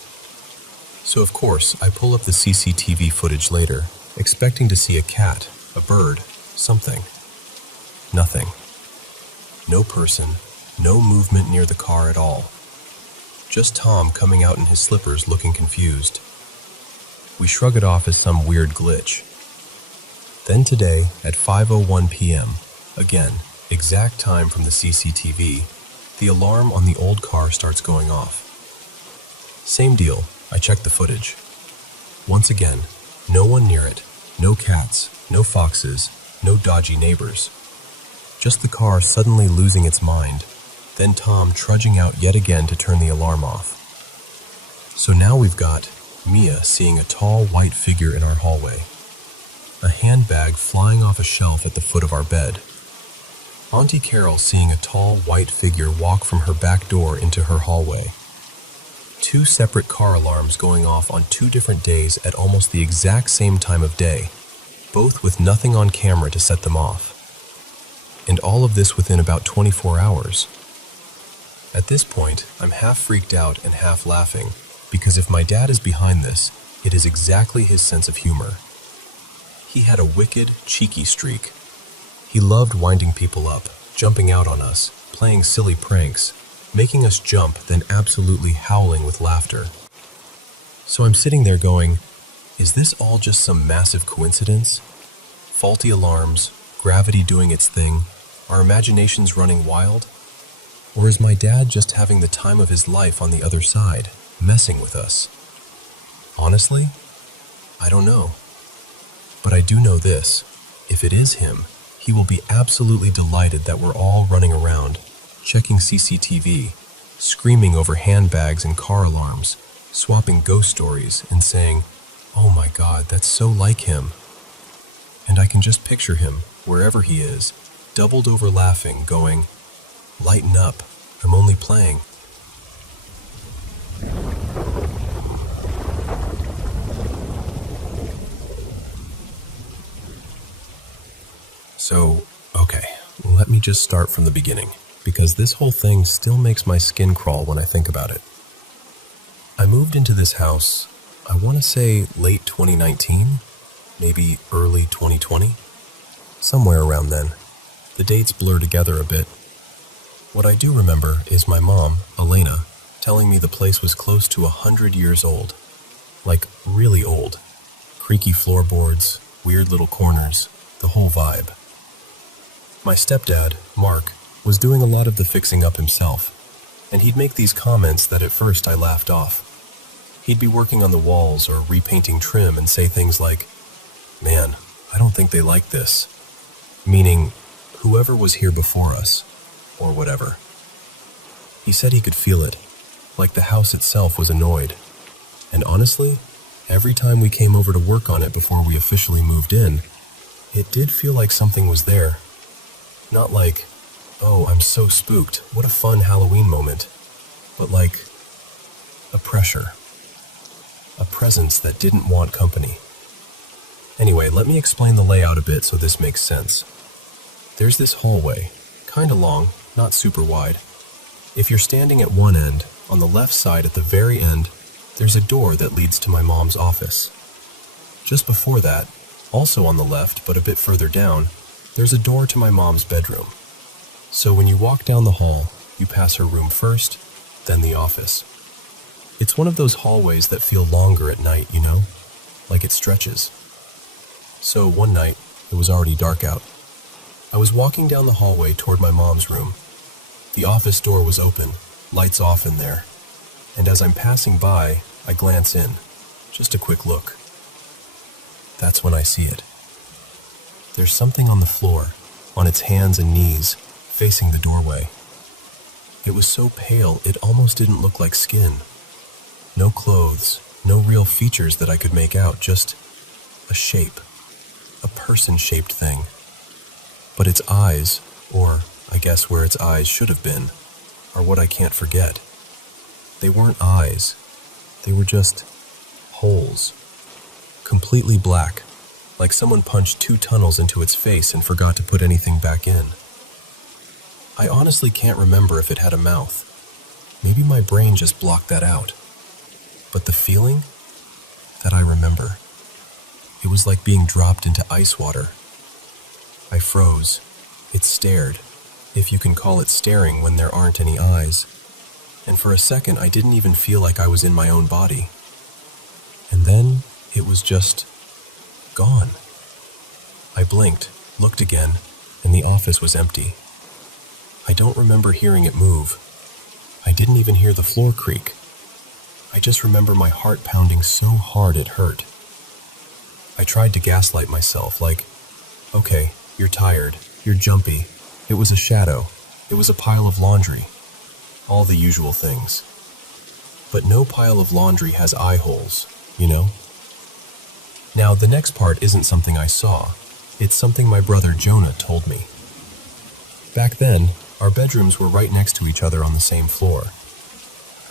So of course, I pull up the CCTV footage later, expecting to see a cat, a bird, something. Nothing. No person, no movement near the car at all. Just Tom coming out in his slippers looking confused. We shrug it off as some weird glitch. Then today, at 5:01 p.m., again, exact time from the CCTV, the alarm on the old car starts going off. Same deal, I check the footage. Once again, no one near it, no cats, no foxes, no dodgy neighbors. Just the car suddenly losing its mind, then Tom trudging out yet again to turn the alarm off. So now we've got Mia seeing a tall white figure in our hallway, a handbag flying off a shelf at the foot of our bed, Auntie Carol seeing a tall white figure walk from her back door into her hallway, 2 separate car alarms going off on 2 different days at almost the exact same time of day, both with nothing on camera to set them off. And all of this within about 24 hours. At this point, I'm half freaked out and half laughing, because if my dad is behind this, it is exactly his sense of humor. He had a wicked, cheeky streak. He loved winding people up, jumping out on us, playing silly pranks, making us jump, then absolutely howling with laughter. So I'm sitting there going, is this all just some massive coincidence? Faulty alarms, gravity doing its thing, our imaginations running wild? Or is my dad just having the time of his life on the other side, messing with us? Honestly, I don't know. But I do know this, if it is him, he will be absolutely delighted that we're all running around, checking CCTV, screaming over handbags and car alarms, swapping ghost stories and saying, "Oh my God, that's so like him." And I can just picture him, wherever he is, doubled over laughing, going, "Lighten up, I'm only playing." So, okay, let me just start from the beginning, because this whole thing still makes my skin crawl when I think about it. I moved into this house, I want to say late 2019, maybe early 2020, somewhere around then. The dates blur together a bit. What I do remember is my mom, Elena, telling me the place was close to 100 years old. Like, really old. Creaky floorboards, weird little corners, the whole vibe. My stepdad, Mark, was doing a lot of the fixing up himself, and he'd make these comments that at first I laughed off. He'd be working on the walls or repainting trim and say things like, "Man, I don't think they like this," meaning whoever was here before us, or whatever. He said he could feel it, like the house itself was annoyed. And honestly, every time we came over to work on it before we officially moved in, it did feel like something was there. Not like, "Oh, I'm so spooked, what a fun Halloween moment," but like a pressure. A presence that didn't want company. Anyway, let me explain the layout a bit so this makes sense. There's this hallway, kinda long, not super wide. If you're standing at one end, on the left side at the very end, there's a door that leads to my mom's office. Just before that, also on the left but a bit further down, there's a door to my mom's bedroom. So when you walk down the hall, you pass her room first, then the office. It's one of those hallways that feel longer at night, you know? Like it stretches. So one night, it was already dark out. I was walking down the hallway toward my mom's room. The office door was open, lights off in there. And as I'm passing by, I glance in. Just a quick look. That's when I see it. There's something on the floor, on its hands and knees, facing the doorway. It was so pale, it almost didn't look like skin. No clothes, no real features that I could make out, just a shape, a person-shaped thing. But its eyes, or I guess where its eyes should have been, are what I can't forget. They weren't eyes, they were just holes, completely black, like someone punched 2 tunnels into its face and forgot to put anything back in. I honestly can't remember if it had a mouth. Maybe my brain just blocked that out. But the feeling that I remember, it was like being dropped into ice water. I froze. It stared, if you can call it staring when there aren't any eyes. And for a second, I didn't even feel like I was in my own body. And then it was just gone. I blinked, looked again, and the office was empty. I don't remember hearing it move. I didn't even hear the floor creak. I just remember my heart pounding so hard it hurt. I tried to gaslight myself, like, okay, you're tired, you're jumpy, it was a shadow, it was a pile of laundry, all the usual things. But no pile of laundry has eye holes, you know? Now, the next part isn't something I saw, it's something my brother Jonah told me. Back then, our bedrooms were right next to each other on the same floor.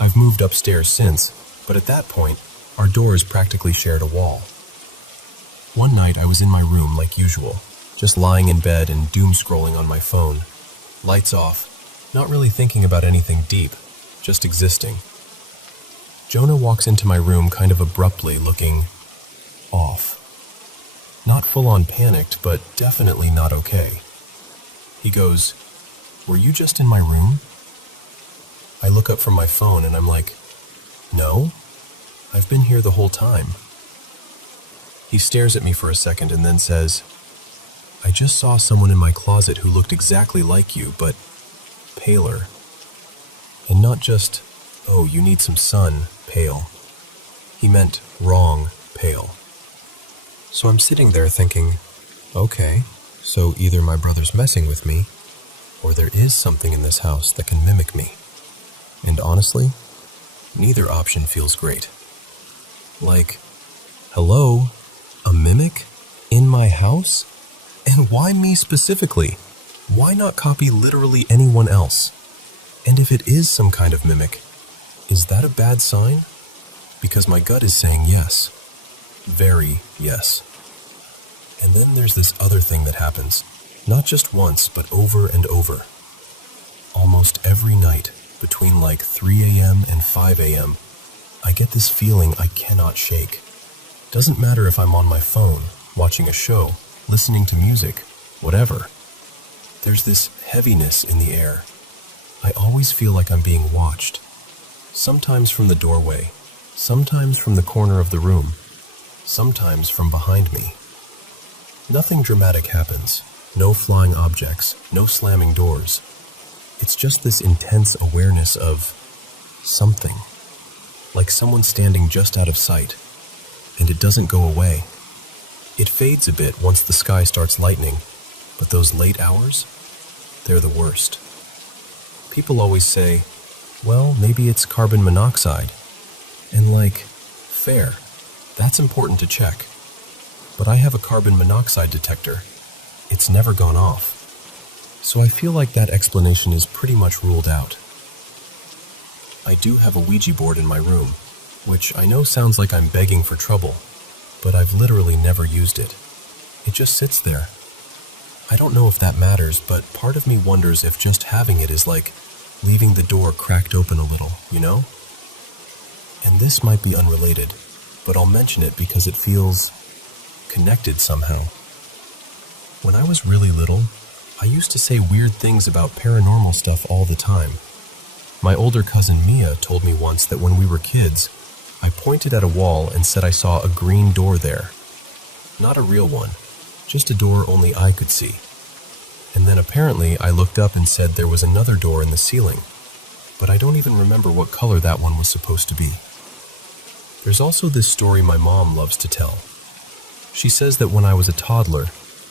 I've moved upstairs since, but at that point, our doors practically shared a wall. One night I was in my room like usual, just lying in bed and doom-scrolling on my phone. Lights off, not really thinking about anything deep, just existing. Jonah walks into my room kind of abruptly, looking off. Not full-on panicked, but definitely not okay. He goes, "Were you just in my room?" I look up from my phone and I'm like, "No, I've been here the whole time." He stares at me for a second and then says, "I just saw someone in my closet who looked exactly like you, but paler. And not just, oh, you need some sun, pale. He meant wrong, pale." So I'm sitting there thinking, okay, so either my brother's messing with me, or there is something in this house that can mimic me. And honestly, neither option feels great. Like, hello, a mimic? In my house? And why me specifically? Why not copy literally anyone else? And if it is some kind of mimic, is that a bad sign? Because my gut is saying yes. Very yes. And then there's this other thing that happens, not just once, but over and over. Almost every night, between like 3 a.m. and 5 a.m., I get this feeling I cannot shake. Doesn't matter if I'm on my phone, watching a show, listening to music, whatever. There's this heaviness in the air. I always feel like I'm being watched. Sometimes from the doorway, sometimes from the corner of the room, sometimes from behind me. Nothing dramatic happens. No flying objects, no slamming doors. It's just this intense awareness of something. Like someone standing just out of sight. And it doesn't go away. It fades a bit once the sky starts lightening, but those late hours, they're the worst. People always say, well, maybe it's carbon monoxide. And like, fair, that's important to check. But I have a carbon monoxide detector. It's never gone off. So I feel like that explanation is pretty much ruled out. I do have a Ouija board in my room, which I know sounds like I'm begging for trouble, but I've literally never used it. It just sits there. I don't know if that matters, but part of me wonders if just having it is like leaving the door cracked open a little, you know? And this might be unrelated, but I'll mention it because it feels connected somehow. When I was really little, I used to say weird things about paranormal stuff all the time. My older cousin Mia told me once that when we were kids, I pointed at a wall and said I saw a green door there. Not a real one, just a door only I could see. And then apparently I looked up and said there was another door in the ceiling, but I don't even remember what color that one was supposed to be. There's also this story my mom loves to tell. She says that when I was a toddler,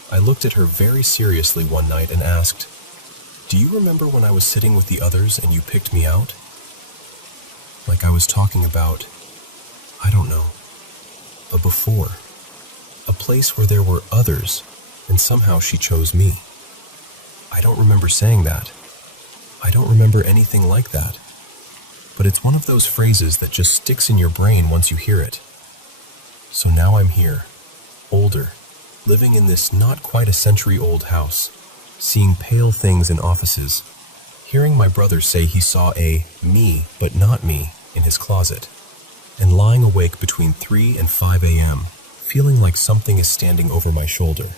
I looked at her very seriously one night and asked, "Do you remember when I was sitting with the others and you picked me out?" Like I was talking about, I don't know, a before. A place where there were others, and somehow she chose me. I don't remember saying that. I don't remember anything like that. But it's one of those phrases that just sticks in your brain once you hear it. So now I'm here, older, living in this not quite a century-old house, seeing pale things in offices, hearing my brother say he saw a me but not me in his closet, and lying awake between 3 and 5 a.m., feeling like something is standing over my shoulder.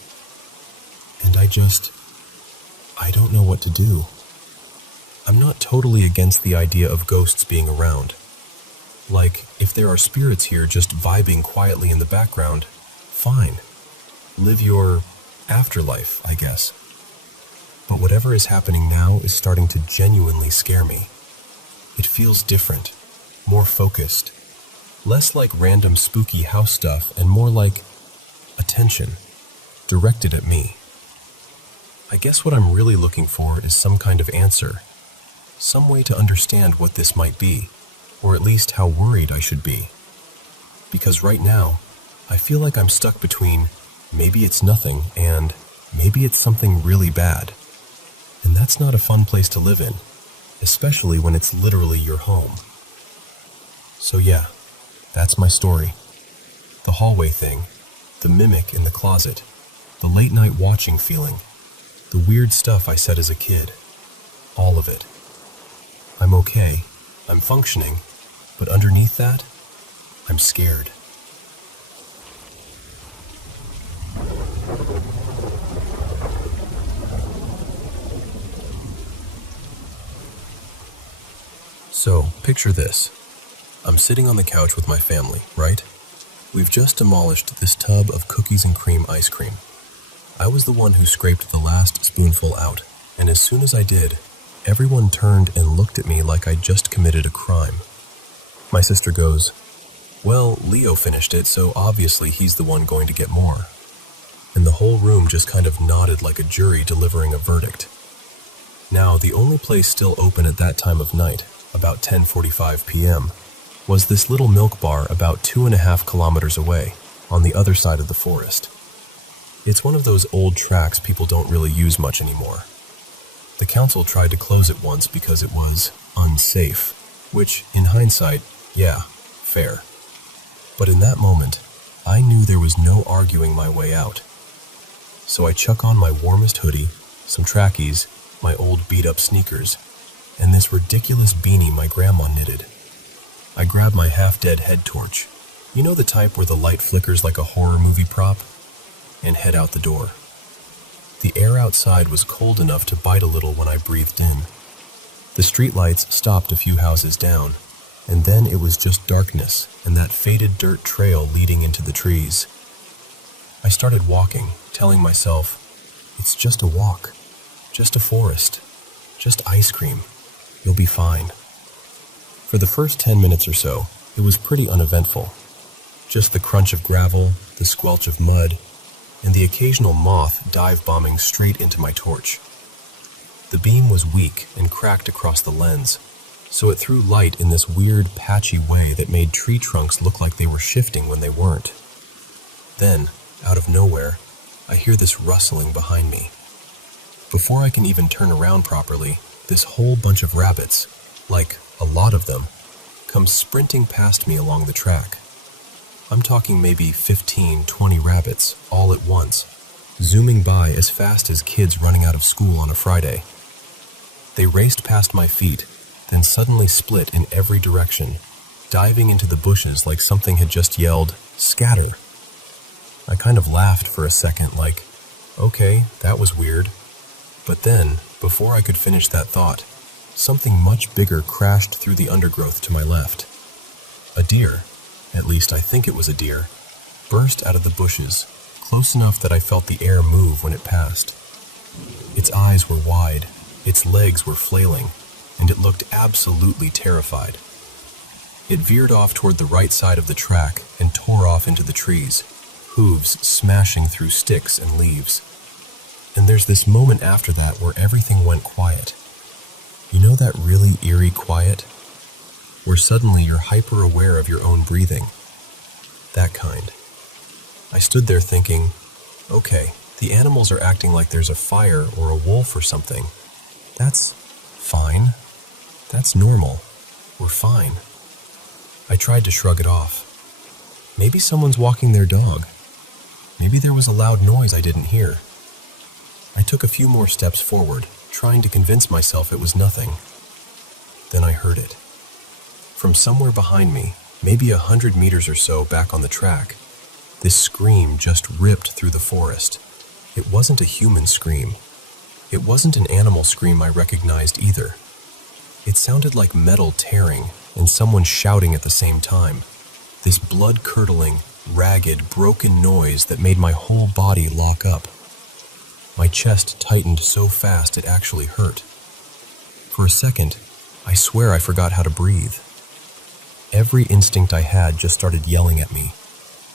And I don't know what to do. I'm not totally against the idea of ghosts being around. Like, if there are spirits here just vibing quietly in the background, fine. Live your afterlife, I guess. But whatever is happening now is starting to genuinely scare me. It feels different, more focused, less like random spooky house stuff and more like attention, directed at me. I guess what I'm really looking for is some kind of answer, some way to understand what this might be, or at least how worried I should be. Because right now, I feel like I'm stuck between maybe it's nothing and maybe it's something really bad. And that's not a fun place to live in, especially when it's literally your home. So yeah, that's my story. The hallway thing, the mimic in the closet, the late night watching feeling, the weird stuff I said as a kid, all of it. I'm okay, I'm functioning, but underneath that, I'm scared. So, picture this. I'm sitting on the couch with my family, right? We've just demolished this tub of cookies and cream ice cream. I was the one who scraped the last spoonful out, and as soon as I did, everyone turned and looked at me like I'd just committed a crime. My sister goes, "Well, Leo finished it, so obviously he's the one going to get more." And the whole room just kind of nodded like a jury delivering a verdict. Now, the only place still open at that time of night, about 10:45 p.m., was this little milk bar about 2.5 kilometers away, on the other side of the forest. It's one of those old tracks people don't really use much anymore. The council tried to close it once because it was unsafe, which, in hindsight, yeah, fair. But in that moment, I knew there was no arguing my way out. So I chuck on my warmest hoodie, some trackies, my old beat-up sneakers, and this ridiculous beanie my grandma knitted. I grab my half-dead head torch, you know the type where the light flickers like a horror movie prop, and head out the door. The air outside was cold enough to bite a little when I breathed in. The streetlights stopped a few houses down, and then it was just darkness and that faded dirt trail leading into the trees. I started walking, telling myself, it's just a walk, just a forest, just ice cream. You'll be fine. For the first 10 minutes or so, it was pretty uneventful. Just the crunch of gravel, the squelch of mud, and the occasional moth dive-bombing straight into my torch. The beam was weak and cracked across the lens, so it threw light in this weird, patchy way that made tree trunks look like they were shifting when they weren't. Then, out of nowhere, I hear this rustling behind me. Before I can even turn around properly, this whole bunch of rabbits, like a lot of them, comes sprinting past me along the track. I'm talking maybe 15, 20 rabbits, all at once, zooming by as fast as kids running out of school on a Friday. They raced past my feet, then suddenly split in every direction, diving into the bushes like something had just yelled, "Scatter!" I kind of laughed for a second like, okay, that was weird. But then, before I could finish that thought, something much bigger crashed through the undergrowth to my left. A deer, at least I think it was a deer, burst out of the bushes, close enough that I felt the air move when it passed. Its eyes were wide, its legs were flailing, and it looked absolutely terrified. It veered off toward the right side of the track and tore off into the trees, hooves smashing through sticks and leaves. And there's this moment after that where everything went quiet. You know that really eerie quiet? Where suddenly you're hyper-aware of your own breathing. That kind. I stood there thinking, okay, the animals are acting like there's a fire or a wolf or something. That's fine. That's normal. We're fine. I tried to shrug it off. Maybe someone's walking their dog. Maybe there was a loud noise I didn't hear. I took a few more steps forward, trying to convince myself it was nothing. Then I heard it. From somewhere behind me, maybe 100 meters or so back on the track, this scream just ripped through the forest. It wasn't a human scream. It wasn't an animal scream I recognized either. It sounded like metal tearing and someone shouting at the same time. This blood-curdling, ragged, broken noise that made my whole body lock up. My chest tightened so fast it actually hurt. For a second, I swear I forgot how to breathe. Every instinct I had just started yelling at me,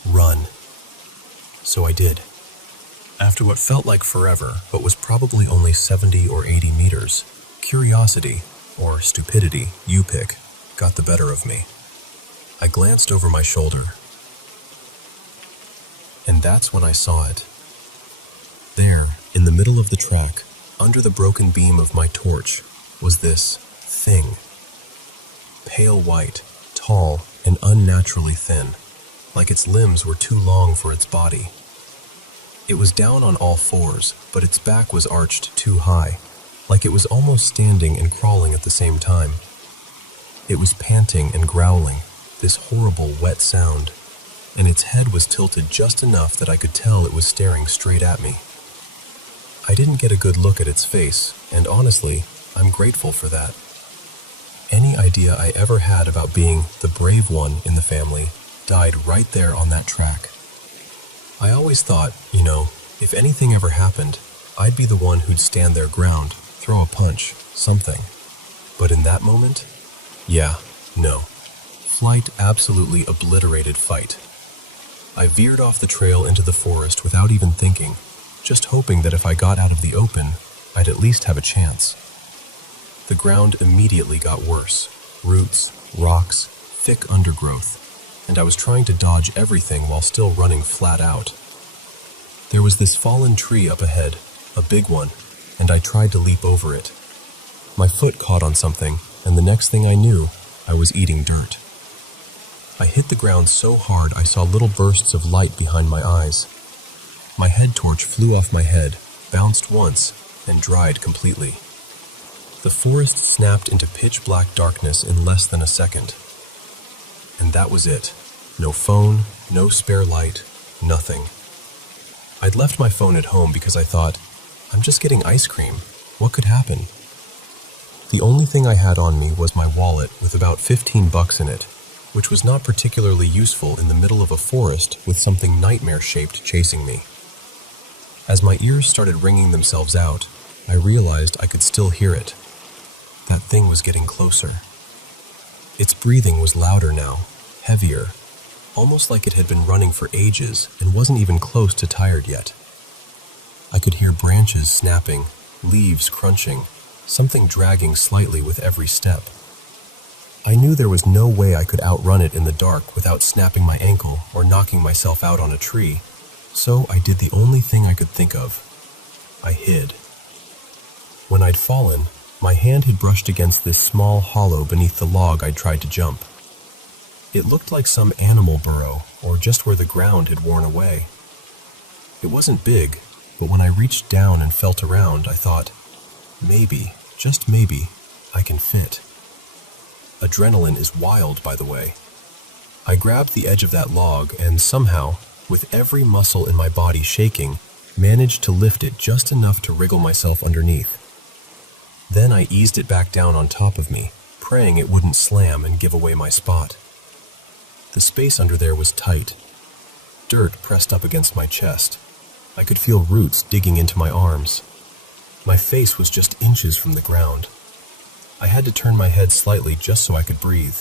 "Run." So I did. After what felt like forever, but was probably only 70 or 80 meters, curiosity, or stupidity, you pick, got the better of me. I glanced over my shoulder, and that's when I saw it. There, in the middle of the track, under the broken beam of my torch, was this thing. Pale white, tall, and unnaturally thin, like its limbs were too long for its body. It was down on all fours, but its back was arched too high, like it was almost standing and crawling at the same time. It was panting and growling, this horrible wet sound, and its head was tilted just enough that I could tell it was staring straight at me. I didn't get a good look at its face, and honestly, I'm grateful for that. Any idea I ever had about being the brave one in the family died right there on that track. I always thought, if anything ever happened, I'd be the one who'd stand their ground, throw a punch, something. But in that moment, no. Flight absolutely obliterated fight. I veered off the trail into the forest without even thinking, just hoping that if I got out of the open, I'd at least have a chance. The ground immediately got worse. Roots, rocks, thick undergrowth, and I was trying to dodge everything while still running flat out. There was this fallen tree up ahead, a big one, and I tried to leap over it. My foot caught on something, and the next thing I knew, I was eating dirt. I hit the ground so hard I saw little bursts of light behind my eyes. My head torch flew off my head, bounced once, and dried completely. The forest snapped into pitch-black darkness in less than a second. And that was it. No phone, no spare light, nothing. I'd left my phone at home because I thought, I'm just getting ice cream. What could happen? The only thing I had on me was my wallet with about $15 in it, which was not particularly useful in the middle of a forest with something nightmare-shaped chasing me. As my ears started ringing themselves out, I realized I could still hear it. That thing was getting closer. Its breathing was louder now, heavier, almost like it had been running for ages and wasn't even close to tired yet. I could hear branches snapping, leaves crunching, something dragging slightly with every step. I knew there was no way I could outrun it in the dark without snapping my ankle or knocking myself out on a tree, so I did the only thing I could think of. I hid. When I'd fallen, my hand had brushed against this small hollow beneath the log I'd tried to jump. It looked like some animal burrow, or just where the ground had worn away. It wasn't big, but when I reached down and felt around, I thought, maybe, just maybe, I can fit. Adrenaline is wild, by the way. I grabbed the edge of that log and somehow, with every muscle in my body shaking, managed to lift it just enough to wriggle myself underneath. Then I eased it back down on top of me, praying it wouldn't slam and give away my spot. The space under there was tight. Dirt pressed up against my chest. I could feel roots digging into my arms. My face was just inches from the ground. I had to turn my head slightly just so I could breathe.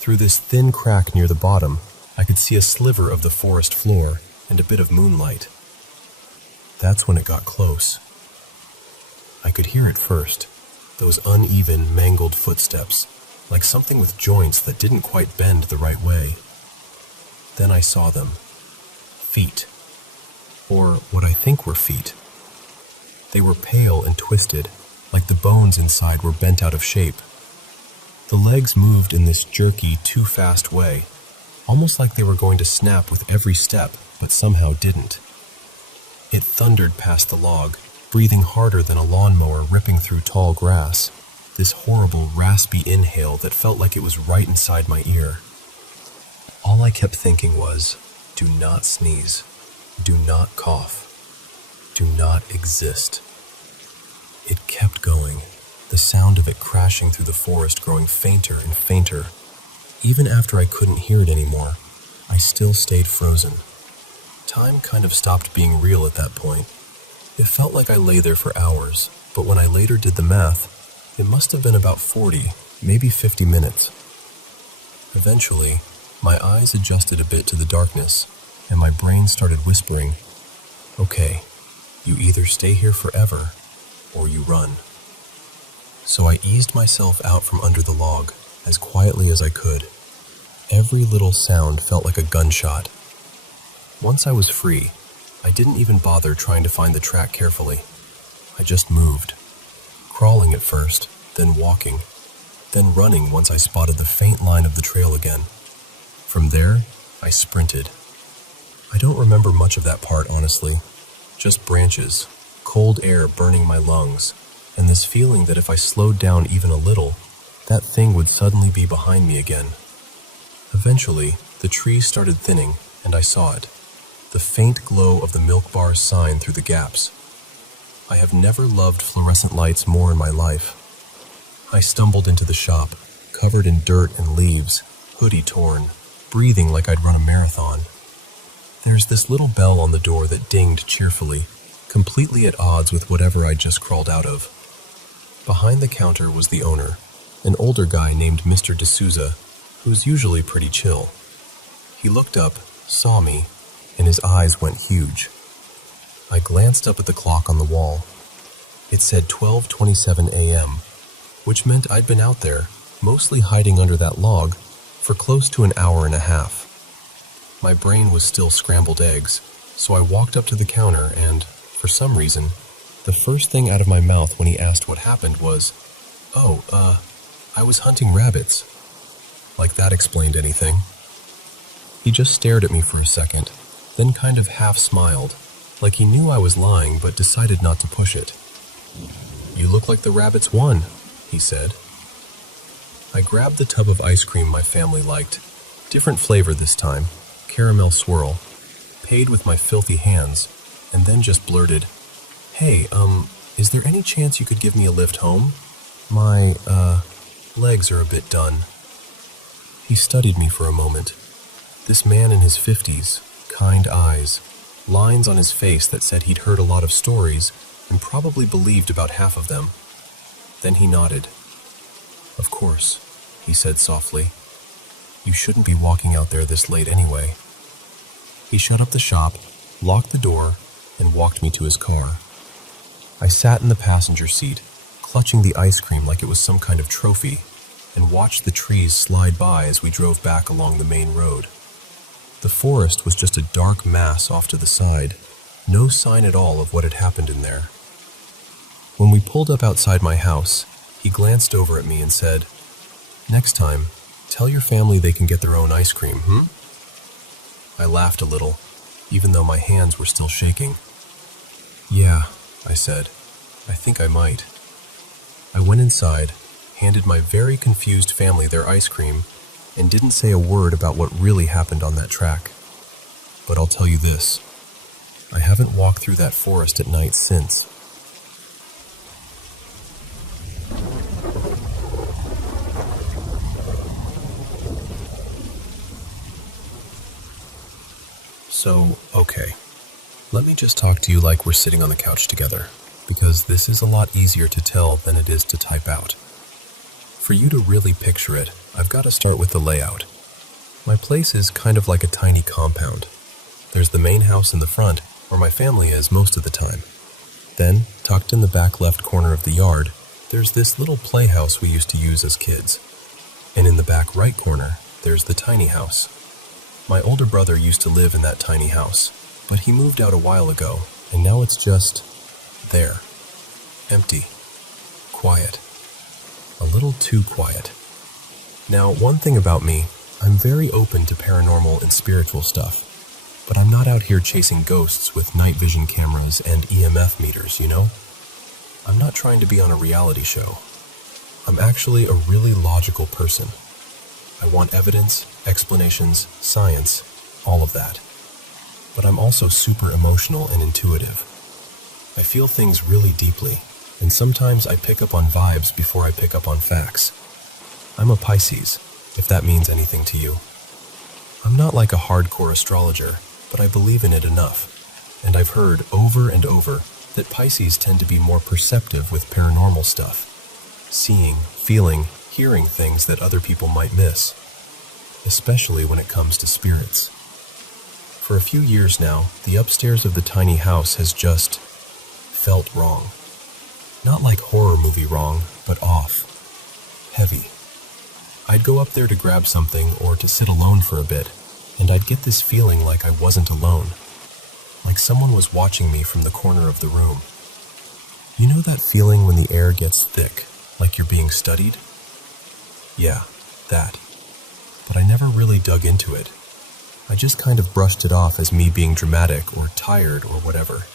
Through this thin crack near the bottom, I could see a sliver of the forest floor and a bit of moonlight. That's when it got close. I could hear it first, those uneven, mangled footsteps, like something with joints that didn't quite bend the right way. Then I saw them. Feet. Or what I think were feet. They were pale and twisted, like the bones inside were bent out of shape. The legs moved in this jerky, too fast way, almost like they were going to snap with every step, but somehow didn't. It thundered past the log, breathing harder than a lawnmower ripping through tall grass, this horrible, raspy inhale that felt like it was right inside my ear. All I kept thinking was, do not sneeze, do not cough, do not exist. It kept going, the sound of it crashing through the forest growing fainter and fainter. Even after I couldn't hear it anymore, I still stayed frozen. Time kind of stopped being real at that point. It felt like I lay there for hours, but when I later did the math, it must have been about 40, maybe 50 minutes. Eventually, my eyes adjusted a bit to the darkness, and my brain started whispering, "Okay, you either stay here forever, or you run." So I eased myself out from under the log, as quietly as I could. Every little sound felt like a gunshot. Once I was free, I didn't even bother trying to find the track carefully. I just moved, crawling at first, then walking, then running once I spotted the faint line of the trail again. From there, I sprinted. I don't remember much of that part, honestly. Just branches, cold air burning my lungs, and this feeling that if I slowed down even a little, that thing would suddenly be behind me again. Eventually, the trees started thinning, and I saw it. The faint glow of the milk bar's sign through the gaps. I have never loved fluorescent lights more in my life. I stumbled into the shop, covered in dirt and leaves, hoodie torn, breathing like I'd run a marathon. There's this little bell on the door that dinged cheerfully, completely at odds with whatever I'd just crawled out of. Behind the counter was the owner, an older guy named Mr. D'Souza, who's usually pretty chill. He looked up, saw me, and his eyes went huge. I glanced up at the clock on the wall. It said 12:27 a.m., which meant I'd been out there, mostly hiding under that log, for close to an hour and a half. My brain was still scrambled eggs, so I walked up to the counter and, for some reason, the first thing out of my mouth when he asked what happened was, I was hunting rabbits." Like that explained anything. He just stared at me for a second, then kind of half smiled, like he knew I was lying but decided not to push it. "You look like the rabbits won," he said. I grabbed the tub of ice cream my family liked, different flavor this time, caramel swirl, paid with my filthy hands, and then just blurted, "Hey, is there any chance you could give me a lift home? My, legs are a bit done." He studied me for a moment. This man in his 50s, kind eyes, lines on his face that said he'd heard a lot of stories and probably believed about half of them. Then he nodded. "Of course," he said softly. "You shouldn't be walking out there this late anyway." He shut up the shop, locked the door, and walked me to his car. I sat in the passenger seat, clutching the ice cream like it was some kind of trophy, and watched the trees slide by as we drove back along the main road. The forest was just a dark mass off to the side, no sign at all of what had happened in there. When we pulled up outside my house, he glanced over at me and said, "Next time, tell your family they can get their own ice cream, I laughed a little, even though my hands were still shaking. "Yeah," I said, "I think I might." I went inside, handed my very confused family their ice cream, and didn't say a word about what really happened on that track. But I'll tell you this, I haven't walked through that forest at night since. So, okay, let me just talk to you like we're sitting on the couch together, because this is a lot easier to tell than it is to type out. For you to really picture it, I've got to start with the layout. My place is kind of like a tiny compound. There's the main house in the front, where my family is most of the time. Then, tucked in the back left corner of the yard, there's this little playhouse we used to use as kids. And in the back right corner, there's the tiny house. My older brother used to live in that tiny house, but he moved out a while ago, and now it's just there. Empty. Quiet. A little too quiet. Now, one thing about me, I'm very open to paranormal and spiritual stuff, but I'm not out here chasing ghosts with night vision cameras and EMF meters, you know? I'm not trying to be on a reality show. I'm actually a really logical person. I want evidence, explanations, science, all of that. But I'm also super emotional and intuitive. I feel things really deeply, and sometimes I pick up on vibes before I pick up on facts. I'm a Pisces, if that means anything to you. I'm not like a hardcore astrologer, but I believe in it enough, and I've heard over and over that Pisces tend to be more perceptive with paranormal stuff, seeing, feeling, hearing things that other people might miss, especially when it comes to spirits. For a few years now, the upstairs of the tiny house has just felt wrong. Not like horror movie wrong, but off. Heavy. I'd go up there to grab something or to sit alone for a bit, and I'd get this feeling like I wasn't alone. Like someone was watching me from the corner of the room. You know that feeling when the air gets thick, like you're being studied? Yeah, that. But I never really dug into it. I just kind of brushed it off as me being dramatic or tired or whatever.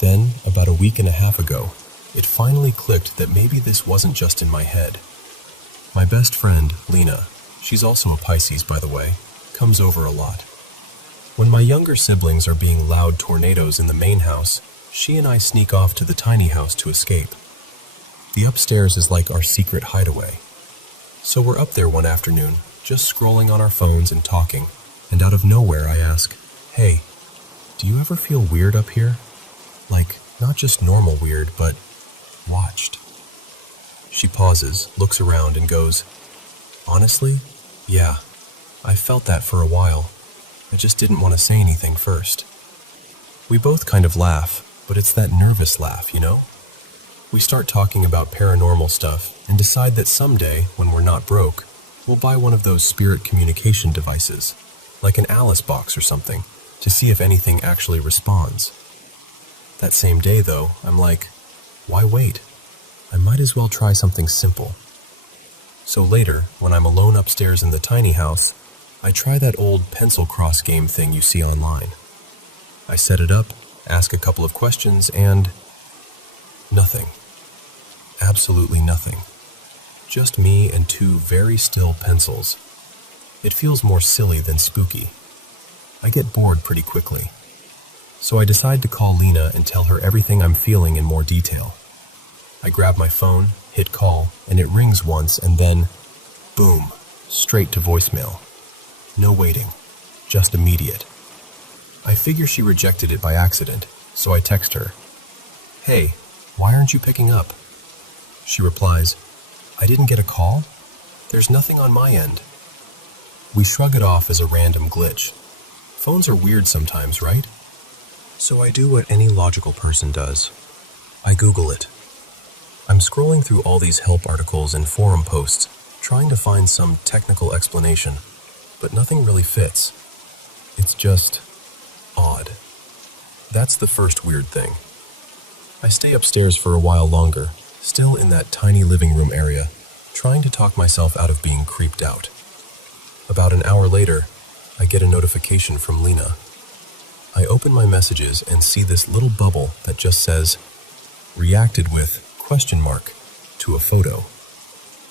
Then, about a week and a half ago, it finally clicked that maybe this wasn't just in my head. My best friend, Lena, she's also a Pisces by the way, comes over a lot. When my younger siblings are being loud tornadoes in the main house, she and I sneak off to the tiny house to escape. The upstairs is like our secret hideaway. So we're up there one afternoon, just scrolling on our phones and talking, and out of nowhere I ask, "Hey, do you ever feel weird up here? Like, not just normal weird, but watched." She pauses, looks around, and goes, "Honestly, yeah, I felt that for a while. I just didn't want to say anything first." We both kind of laugh, but it's that nervous laugh, you know? We start talking about paranormal stuff and decide that someday, when we're not broke, we'll buy one of those spirit communication devices, like an Alice box or something, to see if anything actually responds. That same day, though, I'm like, why wait? I might as well try something simple. So later, when I'm alone upstairs in the tiny house, I try that old pencil cross game thing you see online. I set it up, ask a couple of questions, and nothing. Absolutely nothing. Just me and two very still pencils. It feels more silly than spooky. I get bored pretty quickly. So I decide to call Lena and tell her everything I'm feeling in more detail. I grab my phone, hit call, and it rings once and then, boom, straight to voicemail. No waiting, just immediate. I figure she rejected it by accident, so I text her, "Hey, why aren't you picking up?" She replies, "I didn't get a call? There's nothing on my end." We shrug it off as a random glitch. Phones are weird sometimes, right? So I do what any logical person does. I Google it. I'm scrolling through all these help articles and forum posts, trying to find some technical explanation, but nothing really fits. It's just odd. That's the first weird thing. I stay upstairs for a while longer, still in that tiny living room area, trying to talk myself out of being creeped out. About an hour later, I get a notification from Lena. I open my messages and see this little bubble that just says, "Reacted with?" to a photo.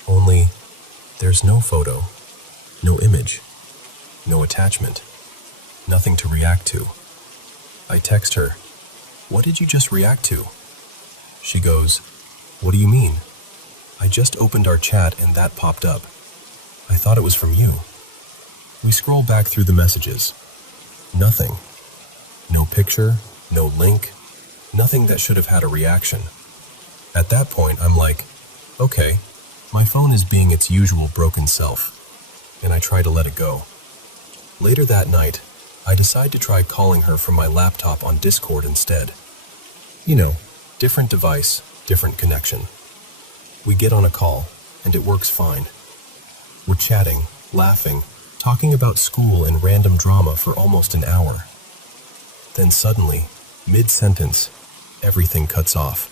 Only, there's no photo, no image, no attachment, nothing to react to. I text her, "What did you just react to?" She goes, "What do you mean? I just opened our chat and that popped up. I thought it was from you." We scroll back through the messages. Nothing. No picture, no link, nothing that should have had a reaction. At that point, I'm like, okay, my phone is being its usual broken self, and I try to let it go. Later that night, I decide to try calling her from my laptop on Discord instead. You know, different device, different connection. We get on a call, and it works fine. We're chatting, laughing, talking about school and random drama for almost an hour. Then suddenly, mid-sentence, everything cuts off.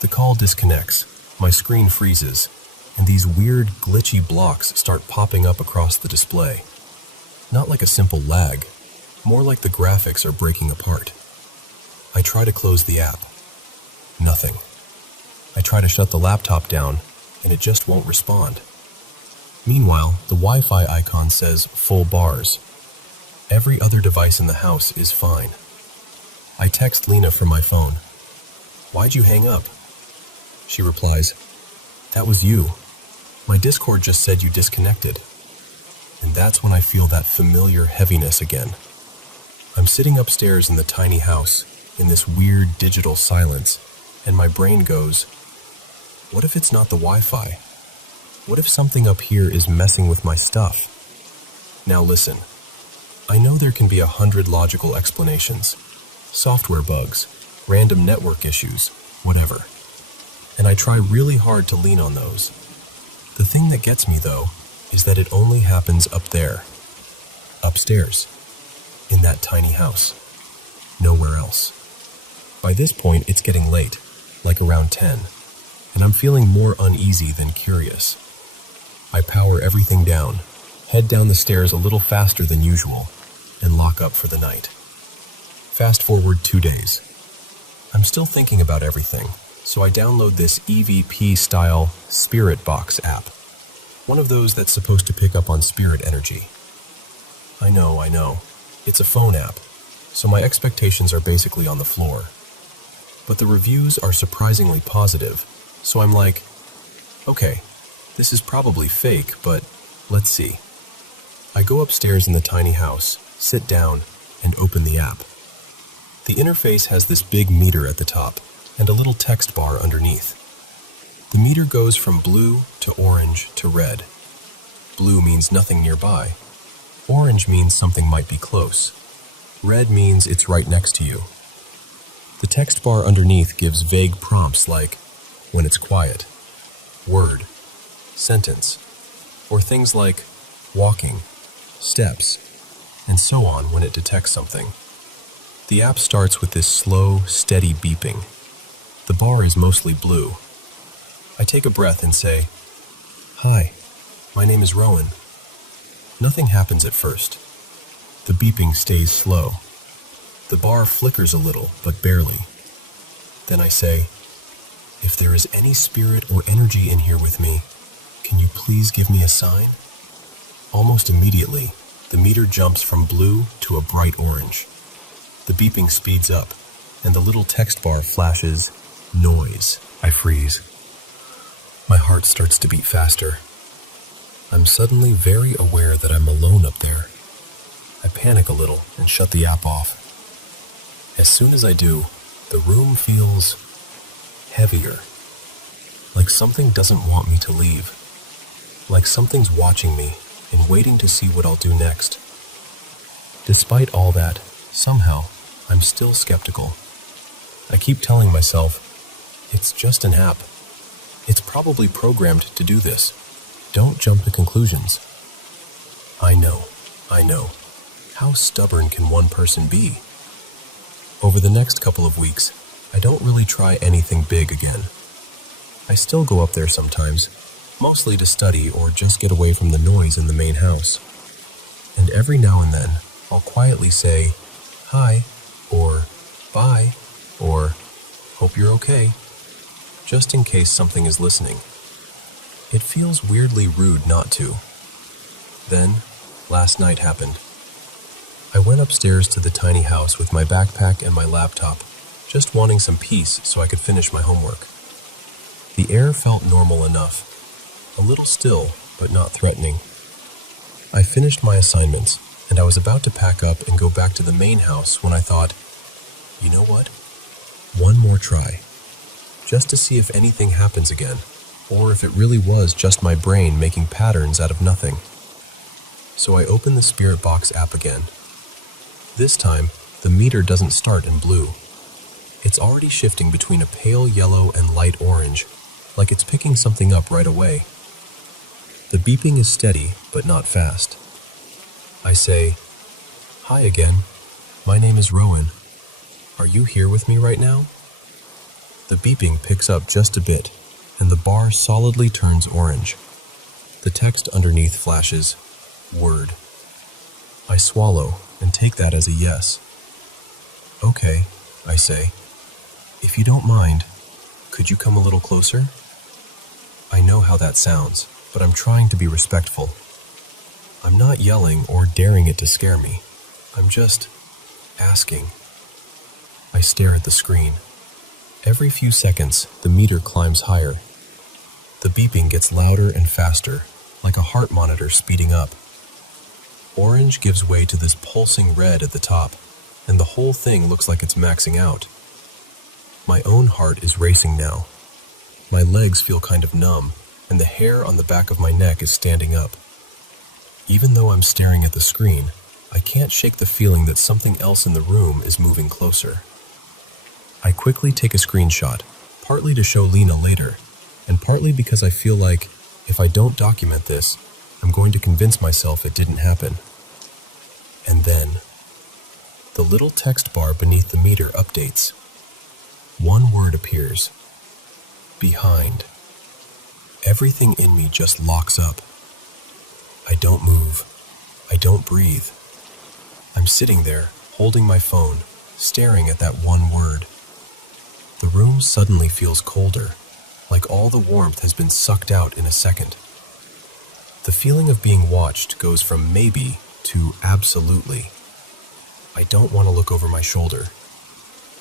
The call disconnects, my screen freezes, and these weird, glitchy blocks start popping up across the display. Not like a simple lag, more like the graphics are breaking apart. I try to close the app. Nothing. I try to shut the laptop down, and it just won't respond. Meanwhile, the Wi-Fi icon says full bars. Every other device in the house is fine. I text Lena from my phone. "Why'd you hang up?" She replies, "That was you. My Discord just said you disconnected." And that's when I feel that familiar heaviness again. I'm sitting upstairs in the tiny house, in this weird digital silence, and my brain goes, what if it's not the Wi-Fi? What if something up here is messing with my stuff? Now listen, I know there can be 100 logical explanations. Software bugs, random network issues, whatever. And I try really hard to lean on those. The thing that gets me, though, is that it only happens up there. Upstairs. In that tiny house. Nowhere else. By this point, it's getting late, like around 10, and I'm feeling more uneasy than curious. I power everything down, head down the stairs a little faster than usual, and lock up for the night. Fast forward 2 days. I'm still thinking about everything, so I download this EVP-style Spirit Box app. One of those that's supposed to pick up on spirit energy. I know. It's a phone app, so my expectations are basically on the floor. But the reviews are surprisingly positive, so I'm like, okay, this is probably fake, but let's see. I go upstairs in the tiny house, sit down, and open the app. The interface has this big meter at the top, and a little text bar underneath. The meter goes from blue to orange to red. Blue means nothing nearby. Orange means something might be close. Red means it's right next to you. The text bar underneath gives vague prompts like, when it's quiet, word, sentence, or things like walking, steps, and so on when it detects something. The app starts with this slow, steady beeping. The bar is mostly blue. I take a breath and say, "Hi, my name is Rowan." Nothing happens at first. The beeping stays slow. The bar flickers a little, but barely. Then I say, "If there is any spirit or energy in here with me, can you please give me a sign?" Almost immediately, the meter jumps from blue to a bright orange. The beeping speeds up, and the little text bar flashes, "Noise." I freeze. My heart starts to beat faster. I'm suddenly very aware that I'm alone up there. I panic a little and shut the app off. As soon as I do, the room feels heavier. Like something doesn't want me to leave. Like something's watching me and waiting to see what I'll do next. Despite all that, somehow, I'm still skeptical. I keep telling myself, it's just an app. It's probably programmed to do this. Don't jump to conclusions. I know. How stubborn can one person be? Over the next couple of weeks, I don't really try anything big again. I still go up there sometimes, mostly to study or just get away from the noise in the main house. And every now and then, I'll quietly say, "Hi," or "Bye," or "Hope you're okay," just in case something is listening. It feels weirdly rude not to. Then, last night happened. I went upstairs to the tiny house with my backpack and my laptop, just wanting some peace so I could finish my homework. The air felt normal enough, a little still, but not threatening. I finished my assignments, and I was about to pack up and go back to the main house when I thought, you know what? One more try, just to see if anything happens again, or if it really was just my brain making patterns out of nothing. So I opened the Spirit Box app again. This time, the meter doesn't start in blue. It's already shifting between a pale yellow and light orange, like it's picking something up right away. The beeping is steady, but not fast. I say, "Hi again. My name is Rowan. Are you here with me right now?" The beeping picks up just a bit, and the bar solidly turns orange. The text underneath flashes, "Word." I swallow and take that as a yes. "Okay," I say. "If you don't mind, could you come a little closer?" I know how that sounds, but I'm trying to be respectful. I'm not yelling or daring it to scare me. I'm just asking. I stare at the screen. Every few seconds, the meter climbs higher. The beeping gets louder and faster, like a heart monitor speeding up. Orange gives way to this pulsing red at the top, and the whole thing looks like it's maxing out. My own heart is racing now. My legs feel kind of numb, and the hair on the back of my neck is standing up. Even though I'm staring at the screen, I can't shake the feeling that something else in the room is moving closer. I quickly take a screenshot, partly to show Lena later, and partly because I feel like, if I don't document this, I'm going to convince myself it didn't happen. And then, the little text bar beneath the meter updates. One word appears. Behind. Everything in me just locks up. I don't move. I don't breathe. I'm sitting there, holding my phone, staring at that one word. The room suddenly feels colder, like all the warmth has been sucked out in a second. The feeling of being watched goes from maybe to absolutely. I don't want to look over my shoulder.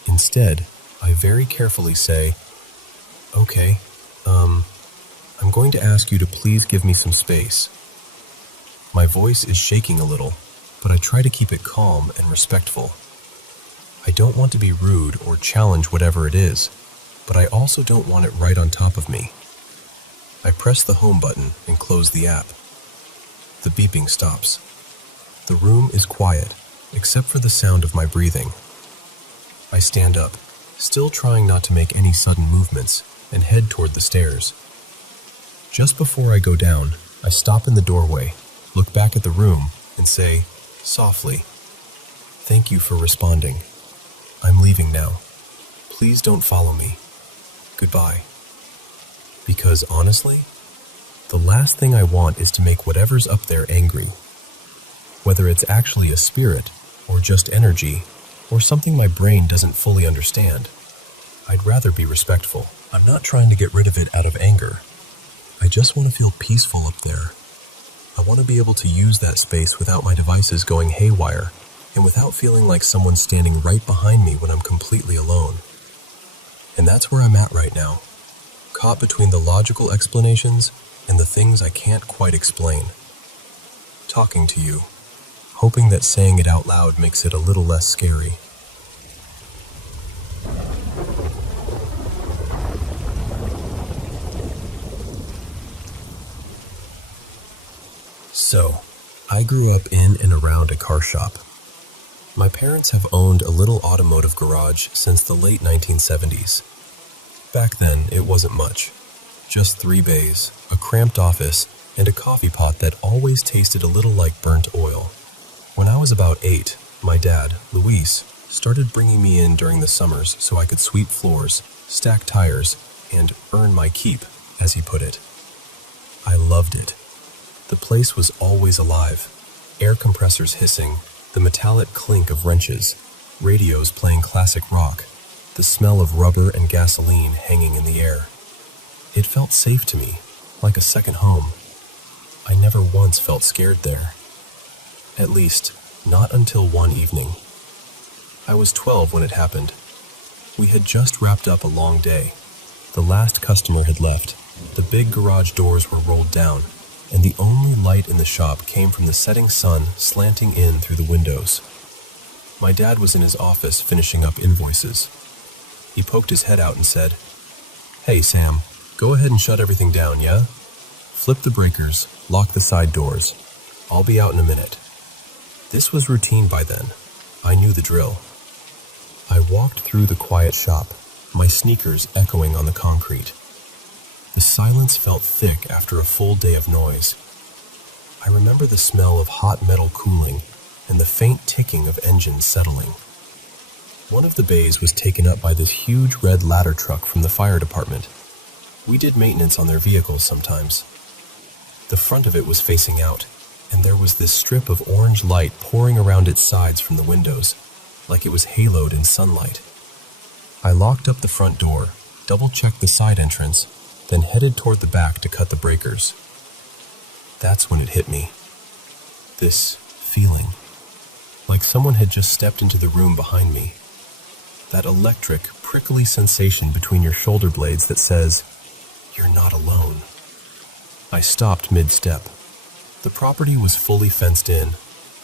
Instead, I very carefully say, "Okay, I'm going to ask you to please give me some space." My voice is shaking a little, but I try to keep it calm and respectful. I don't want to be rude or challenge whatever it is, but I also don't want it right on top of me. I press the home button and close the app. The beeping stops. The room is quiet, except for the sound of my breathing. I stand up, still trying not to make any sudden movements, and head toward the stairs. Just before I go down, I stop in the doorway, look back at the room, and say, softly, "Thank you for responding. I'm leaving now. Please don't follow me. Goodbye." Because honestly, the last thing I want is to make whatever's up there angry. Whether it's actually a spirit, or just energy, or something my brain doesn't fully understand, I'd rather be respectful. I'm not trying to get rid of it out of anger. I just want to feel peaceful up there. I want to be able to use that space without my devices going haywire, and without feeling like someone's standing right behind me when I'm completely alone. And that's where I'm at right now, caught between the logical explanations and the things I can't quite explain. Talking to you, hoping that saying it out loud makes it a little less scary. So, I grew up in and around a car shop. My parents have owned a little automotive garage since the late 1970s. Back then, it wasn't much. Just 3 bays, a cramped office, and a coffee pot that always tasted a little like burnt oil. When I was about 8, my dad, Luis, started bringing me in during the summers so I could sweep floors, stack tires, and earn my keep, as he put it. I loved it. The place was always alive, air compressors hissing, the metallic clink of wrenches, radios playing classic rock, the smell of rubber and gasoline hanging in the air. It felt safe to me, like a second home. I never once felt scared there. At least, not until one evening. I was 12 when it happened. We had just wrapped up a long day. The last customer had left. The big garage doors were rolled down, and the only light in the shop came from the setting sun slanting in through the windows. My dad was in his office finishing up invoices. He poked his head out and said, "Hey, Sam, go ahead and shut everything down, yeah? Flip the breakers, lock the side doors. I'll be out in a minute." This was routine by then. I knew the drill. I walked through the quiet shop, my sneakers echoing on the concrete. The silence felt thick after a full day of noise. I remember the smell of hot metal cooling and the faint ticking of engines settling. One of the bays was taken up by this huge red ladder truck from the fire department. We did maintenance on their vehicles sometimes. The front of it was facing out, and there was this strip of orange light pouring around its sides from the windows, like it was haloed in sunlight. I locked up the front door, double-checked the side entrance, then headed toward the back to cut the breakers. That's when it hit me. This feeling. Like someone had just stepped into the room behind me. That electric, prickly sensation between your shoulder blades that says, "You're not alone." I stopped mid-step. The property was fully fenced in.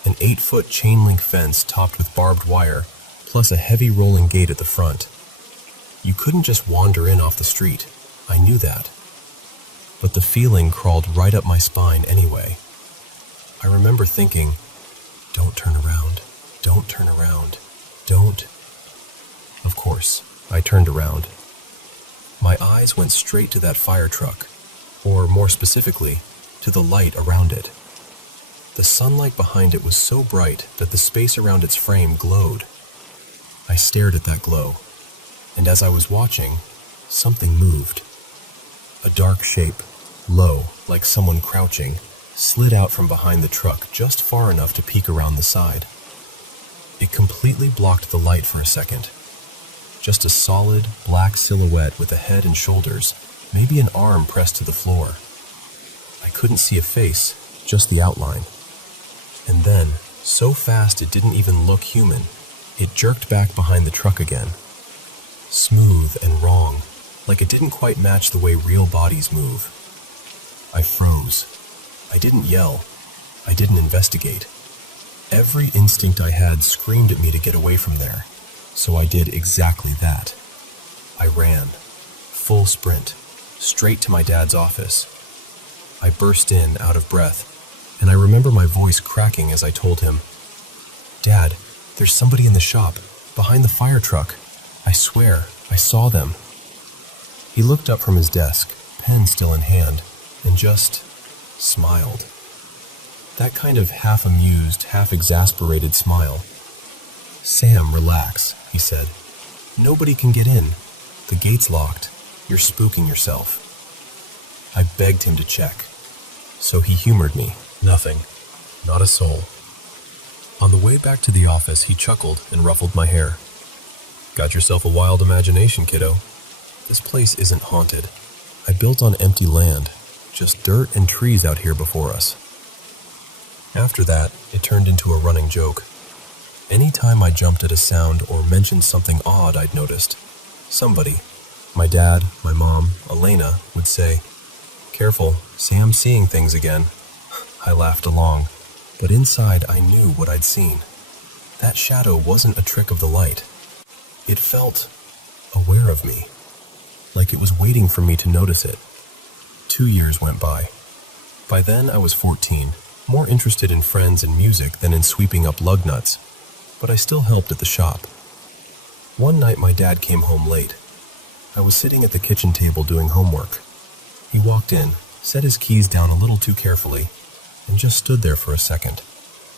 an 8-foot chain-link fence topped with barbed wire, plus a heavy rolling gate at the front. You couldn't just wander in off the street. I knew that. But the feeling crawled right up my spine anyway. I remember thinking, don't turn around, don't turn around, don't. Of course, I turned around. My eyes went straight to that fire truck, or more specifically, to the light around it. The sunlight behind it was so bright that the space around its frame glowed. I stared at that glow, and as I was watching, something moved. A dark shape, low, like someone crouching, slid out from behind the truck just far enough to peek around the side. It completely blocked the light for a second. Just a solid, black silhouette with a head and shoulders, maybe an arm pressed to the floor. I couldn't see a face, just the outline. And then, so fast it didn't even look human, it jerked back behind the truck again. Smooth and wrong, like it didn't quite match the way real bodies move. I froze. I didn't yell. I didn't investigate. Every instinct I had screamed at me to get away from there, so I did exactly that. I ran, full sprint, straight to my dad's office. I burst in, out of breath, and I remember my voice cracking as I told him, "Dad, there's somebody in the shop, behind the fire truck. I swear, I saw them." He looked up from his desk, pen still in hand, and just smiled. That kind of half-amused, half-exasperated smile. "Sam, relax," he said. "Nobody can get in. The gate's locked. You're spooking yourself." I begged him to check. So he humored me. Nothing. Not a soul. On the way back to the office, he chuckled and ruffled my hair. "Got yourself a wild imagination, kiddo. This place isn't haunted. I built on empty land. Just dirt and trees out here before us." After that, it turned into a running joke. Any time I jumped at a sound or mentioned something odd I'd noticed, somebody, my dad, my mom, Elena, would say, "Careful, Sam's seeing things again." I laughed along, but inside I knew what I'd seen. That shadow wasn't a trick of the light. It felt aware of me, like it was waiting for me to notice it. 2 years went by. By then I was 14, more interested in friends and music than in sweeping up lug nuts, but I still helped at the shop. One night my dad came home late. I was sitting at the kitchen table doing homework. He walked in, set his keys down a little too carefully, and just stood there for a second,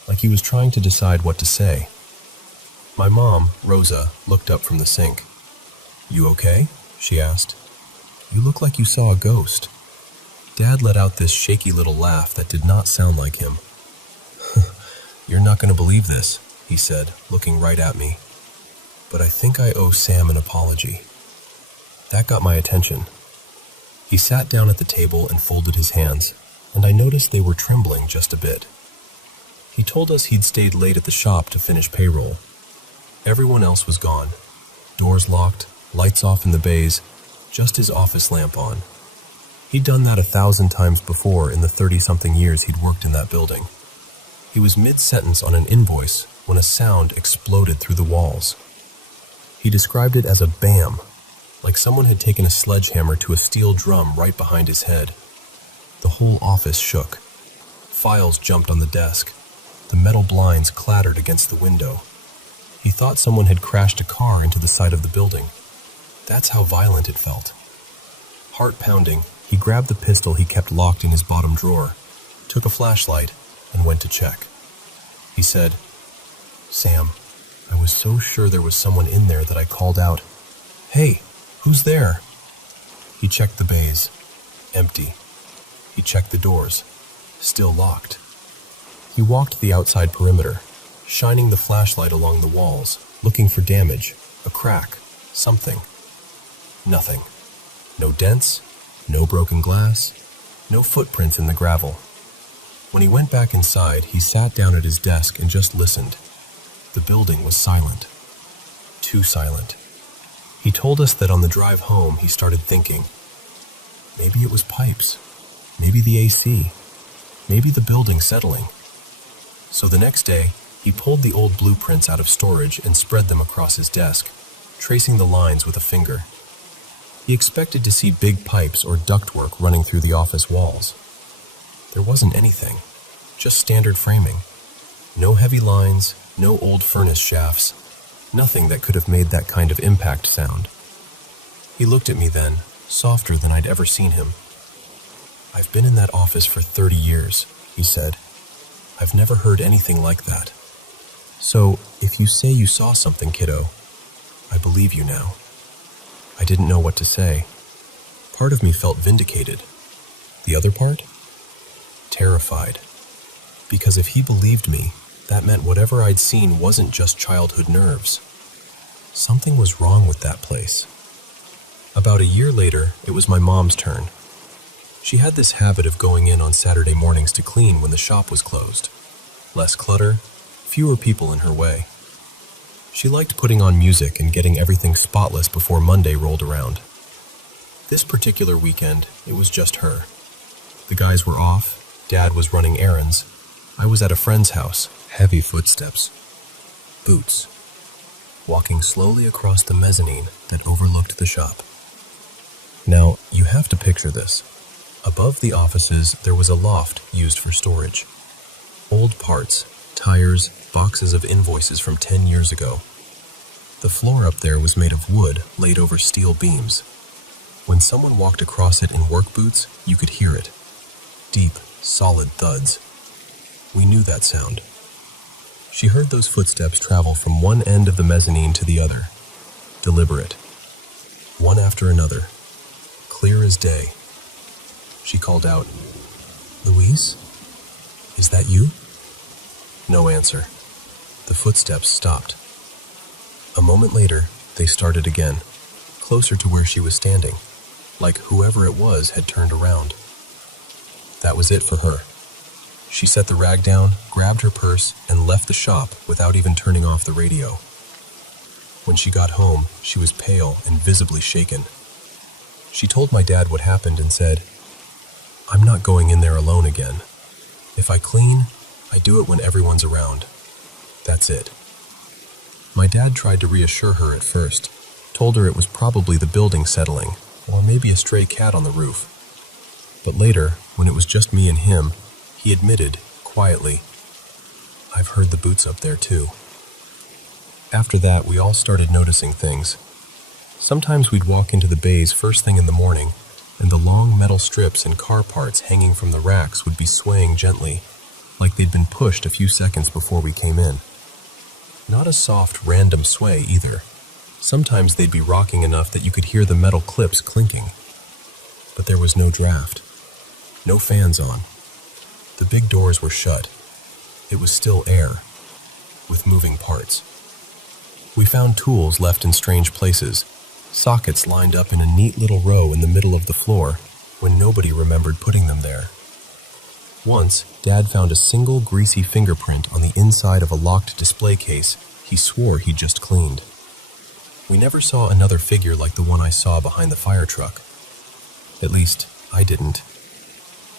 like he was trying to decide what to say. My mom, Rosa, looked up from the sink. "You okay?" she asked. "You look like you saw a ghost." Dad let out this shaky little laugh that did not sound like him. "You're not going to believe this," he said, looking right at me. "But I think I owe Sam an apology." That got my attention. He sat down at the table and folded his hands, and I noticed they were trembling just a bit. He told us he'd stayed late at the shop to finish payroll. Everyone else was gone. Doors locked, lights off in the bays, just his office lamp on. He'd done that 1,000 times before in the 30-something years he'd worked in that building. He was mid-sentence on an invoice when a sound exploded through the walls. He described it as a bam, like someone had taken a sledgehammer to a steel drum right behind his head. The whole office shook. Files jumped on the desk. The metal blinds clattered against the window. He thought someone had crashed a car into the side of the building. That's how violent it felt. Heart pounding, he grabbed the pistol he kept locked in his bottom drawer, took a flashlight, and went to check. He said, "Sam, I was so sure there was someone in there that I called out, 'Hey, who's there?'" He checked the bays. Empty. He checked the doors. Still locked. He walked the outside perimeter, shining the flashlight along the walls, looking for damage, a crack, something. Nothing. No dents, no broken glass, no footprints in the gravel. When he went back inside, he sat down at his desk and just listened. The building was silent. Too silent. He told us that on the drive home he started thinking, maybe it was pipes, maybe the AC, maybe the building settling. So the next day, he pulled the old blueprints out of storage and spread them across his desk, tracing the lines with a finger. He expected to see big pipes or ductwork running through the office walls. There wasn't anything, just standard framing. No heavy lines, no old furnace shafts, nothing that could have made that kind of impact sound. He looked at me then, softer than I'd ever seen him. "I've been in that office for 30 years, he said. "I've never heard anything like that. So, if you say you saw something, kiddo, I believe you now." I didn't know what to say. Part of me felt vindicated. The other part? Terrified. Because if he believed me, that meant whatever I'd seen wasn't just childhood nerves. Something was wrong with that place. About a year later, it was my mom's turn. She had this habit of going in on Saturday mornings to clean when the shop was closed. Less clutter, fewer people in her way. She liked putting on music and getting everything spotless before Monday rolled around. This particular weekend, it was just her. The guys were off, Dad was running errands. I was at a friend's house, heavy footsteps. Boots. Walking slowly across the mezzanine that overlooked the shop. Now, you have to picture this. Above the offices, there was a loft used for storage. Old parts, tires, boxes of invoices from 10 years ago. The floor up there was made of wood laid over steel beams. When someone walked across it in work boots, you could hear it. Deep, solid thuds. We knew that sound. She heard those footsteps travel from one end of the mezzanine to the other. Deliberate. One after another. Clear as day. She called out, "Louise? Is that you?" No answer. The footsteps stopped. A moment later, they started again, closer to where she was standing, like whoever it was had turned around. That was it for her. She set the rag down, grabbed her purse, and left the shop without even turning off the radio. When she got home, she was pale and visibly shaken. She told my dad what happened and said, "I'm not going in there alone again. If I clean, I do it when everyone's around. That's it." My dad tried to reassure her at first, told her it was probably the building settling, or maybe a stray cat on the roof. But later, when it was just me and him, he admitted, quietly, "I've heard the boots up there too." After that, we all started noticing things. Sometimes we'd walk into the bays first thing in the morning, and the long metal strips and car parts hanging from the racks would be swaying gently, like they'd been pushed a few seconds before we came in. Not a soft, random sway either. Sometimes they'd be rocking enough that you could hear the metal clips clinking. But there was no draft. No fans on. The big doors were shut. It was still air, with moving parts. We found tools left in strange places, sockets lined up in a neat little row in the middle of the floor, when nobody remembered putting them there. Once, Dad found a single greasy fingerprint on the inside of a locked display case he swore he'd just cleaned. We never saw another figure like the one I saw behind the fire truck. At least, I didn't.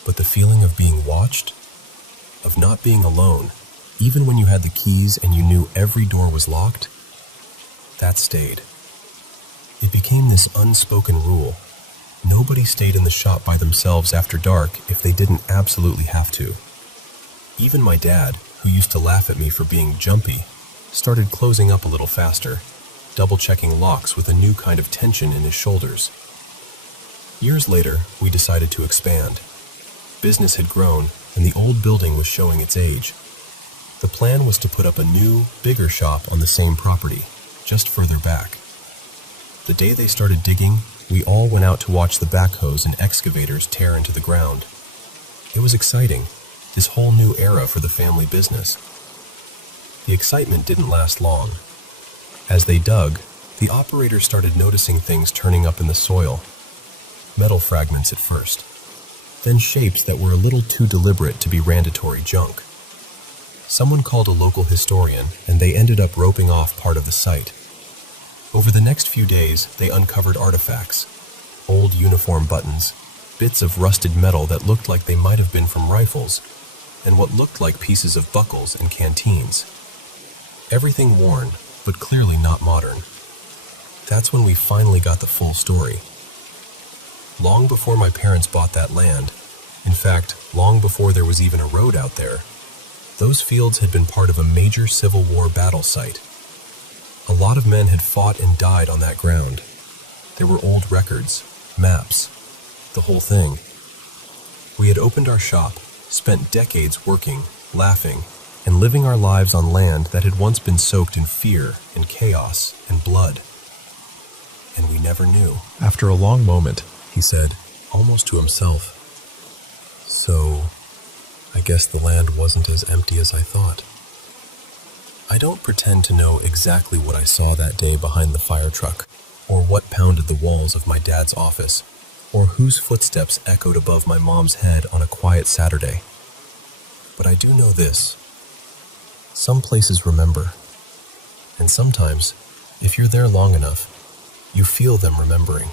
But the feeling of being watched, of not being alone, even when you had the keys and you knew every door was locked, that stayed. It became this unspoken rule. Nobody stayed in the shop by themselves after dark if they didn't absolutely have to. Even my dad, who used to laugh at me for being jumpy, started closing up a little faster, double-checking locks with a new kind of tension in his shoulders. Years later, we decided to expand. Business had grown, and the old building was showing its age. The plan was to put up a new, bigger shop on the same property, just further back. The day they started digging, we all went out to watch the backhoes and excavators tear into the ground. It was exciting, this whole new era for the family business. The excitement didn't last long. As they dug, the operators started noticing things turning up in the soil. Metal fragments at first, then shapes that were a little too deliberate to be mandatory junk. Someone called a local historian, and they ended up roping off part of the site. Over the next few days, they uncovered artifacts, old uniform buttons, bits of rusted metal that looked like they might have been from rifles, and what looked like pieces of buckles and canteens. Everything worn, but clearly not modern. That's when we finally got the full story. Long before my parents bought that land, in fact, long before there was even a road out there, those fields had been part of a major Civil War battle site. A lot of men had fought and died on that ground. There were old records, maps, the whole thing. We had opened our shop, spent decades working, laughing, and living our lives on land that had once been soaked in fear and chaos and blood. And we never knew. After a long moment, He said, almost to himself, "So, I guess the land wasn't as empty as I thought." I don't pretend to know exactly what I saw that day behind the fire truck, or what pounded the walls of my dad's office, or whose footsteps echoed above my mom's head on a quiet Saturday. But I do know this. Some places remember. And sometimes, if you're there long enough, you feel them remembering.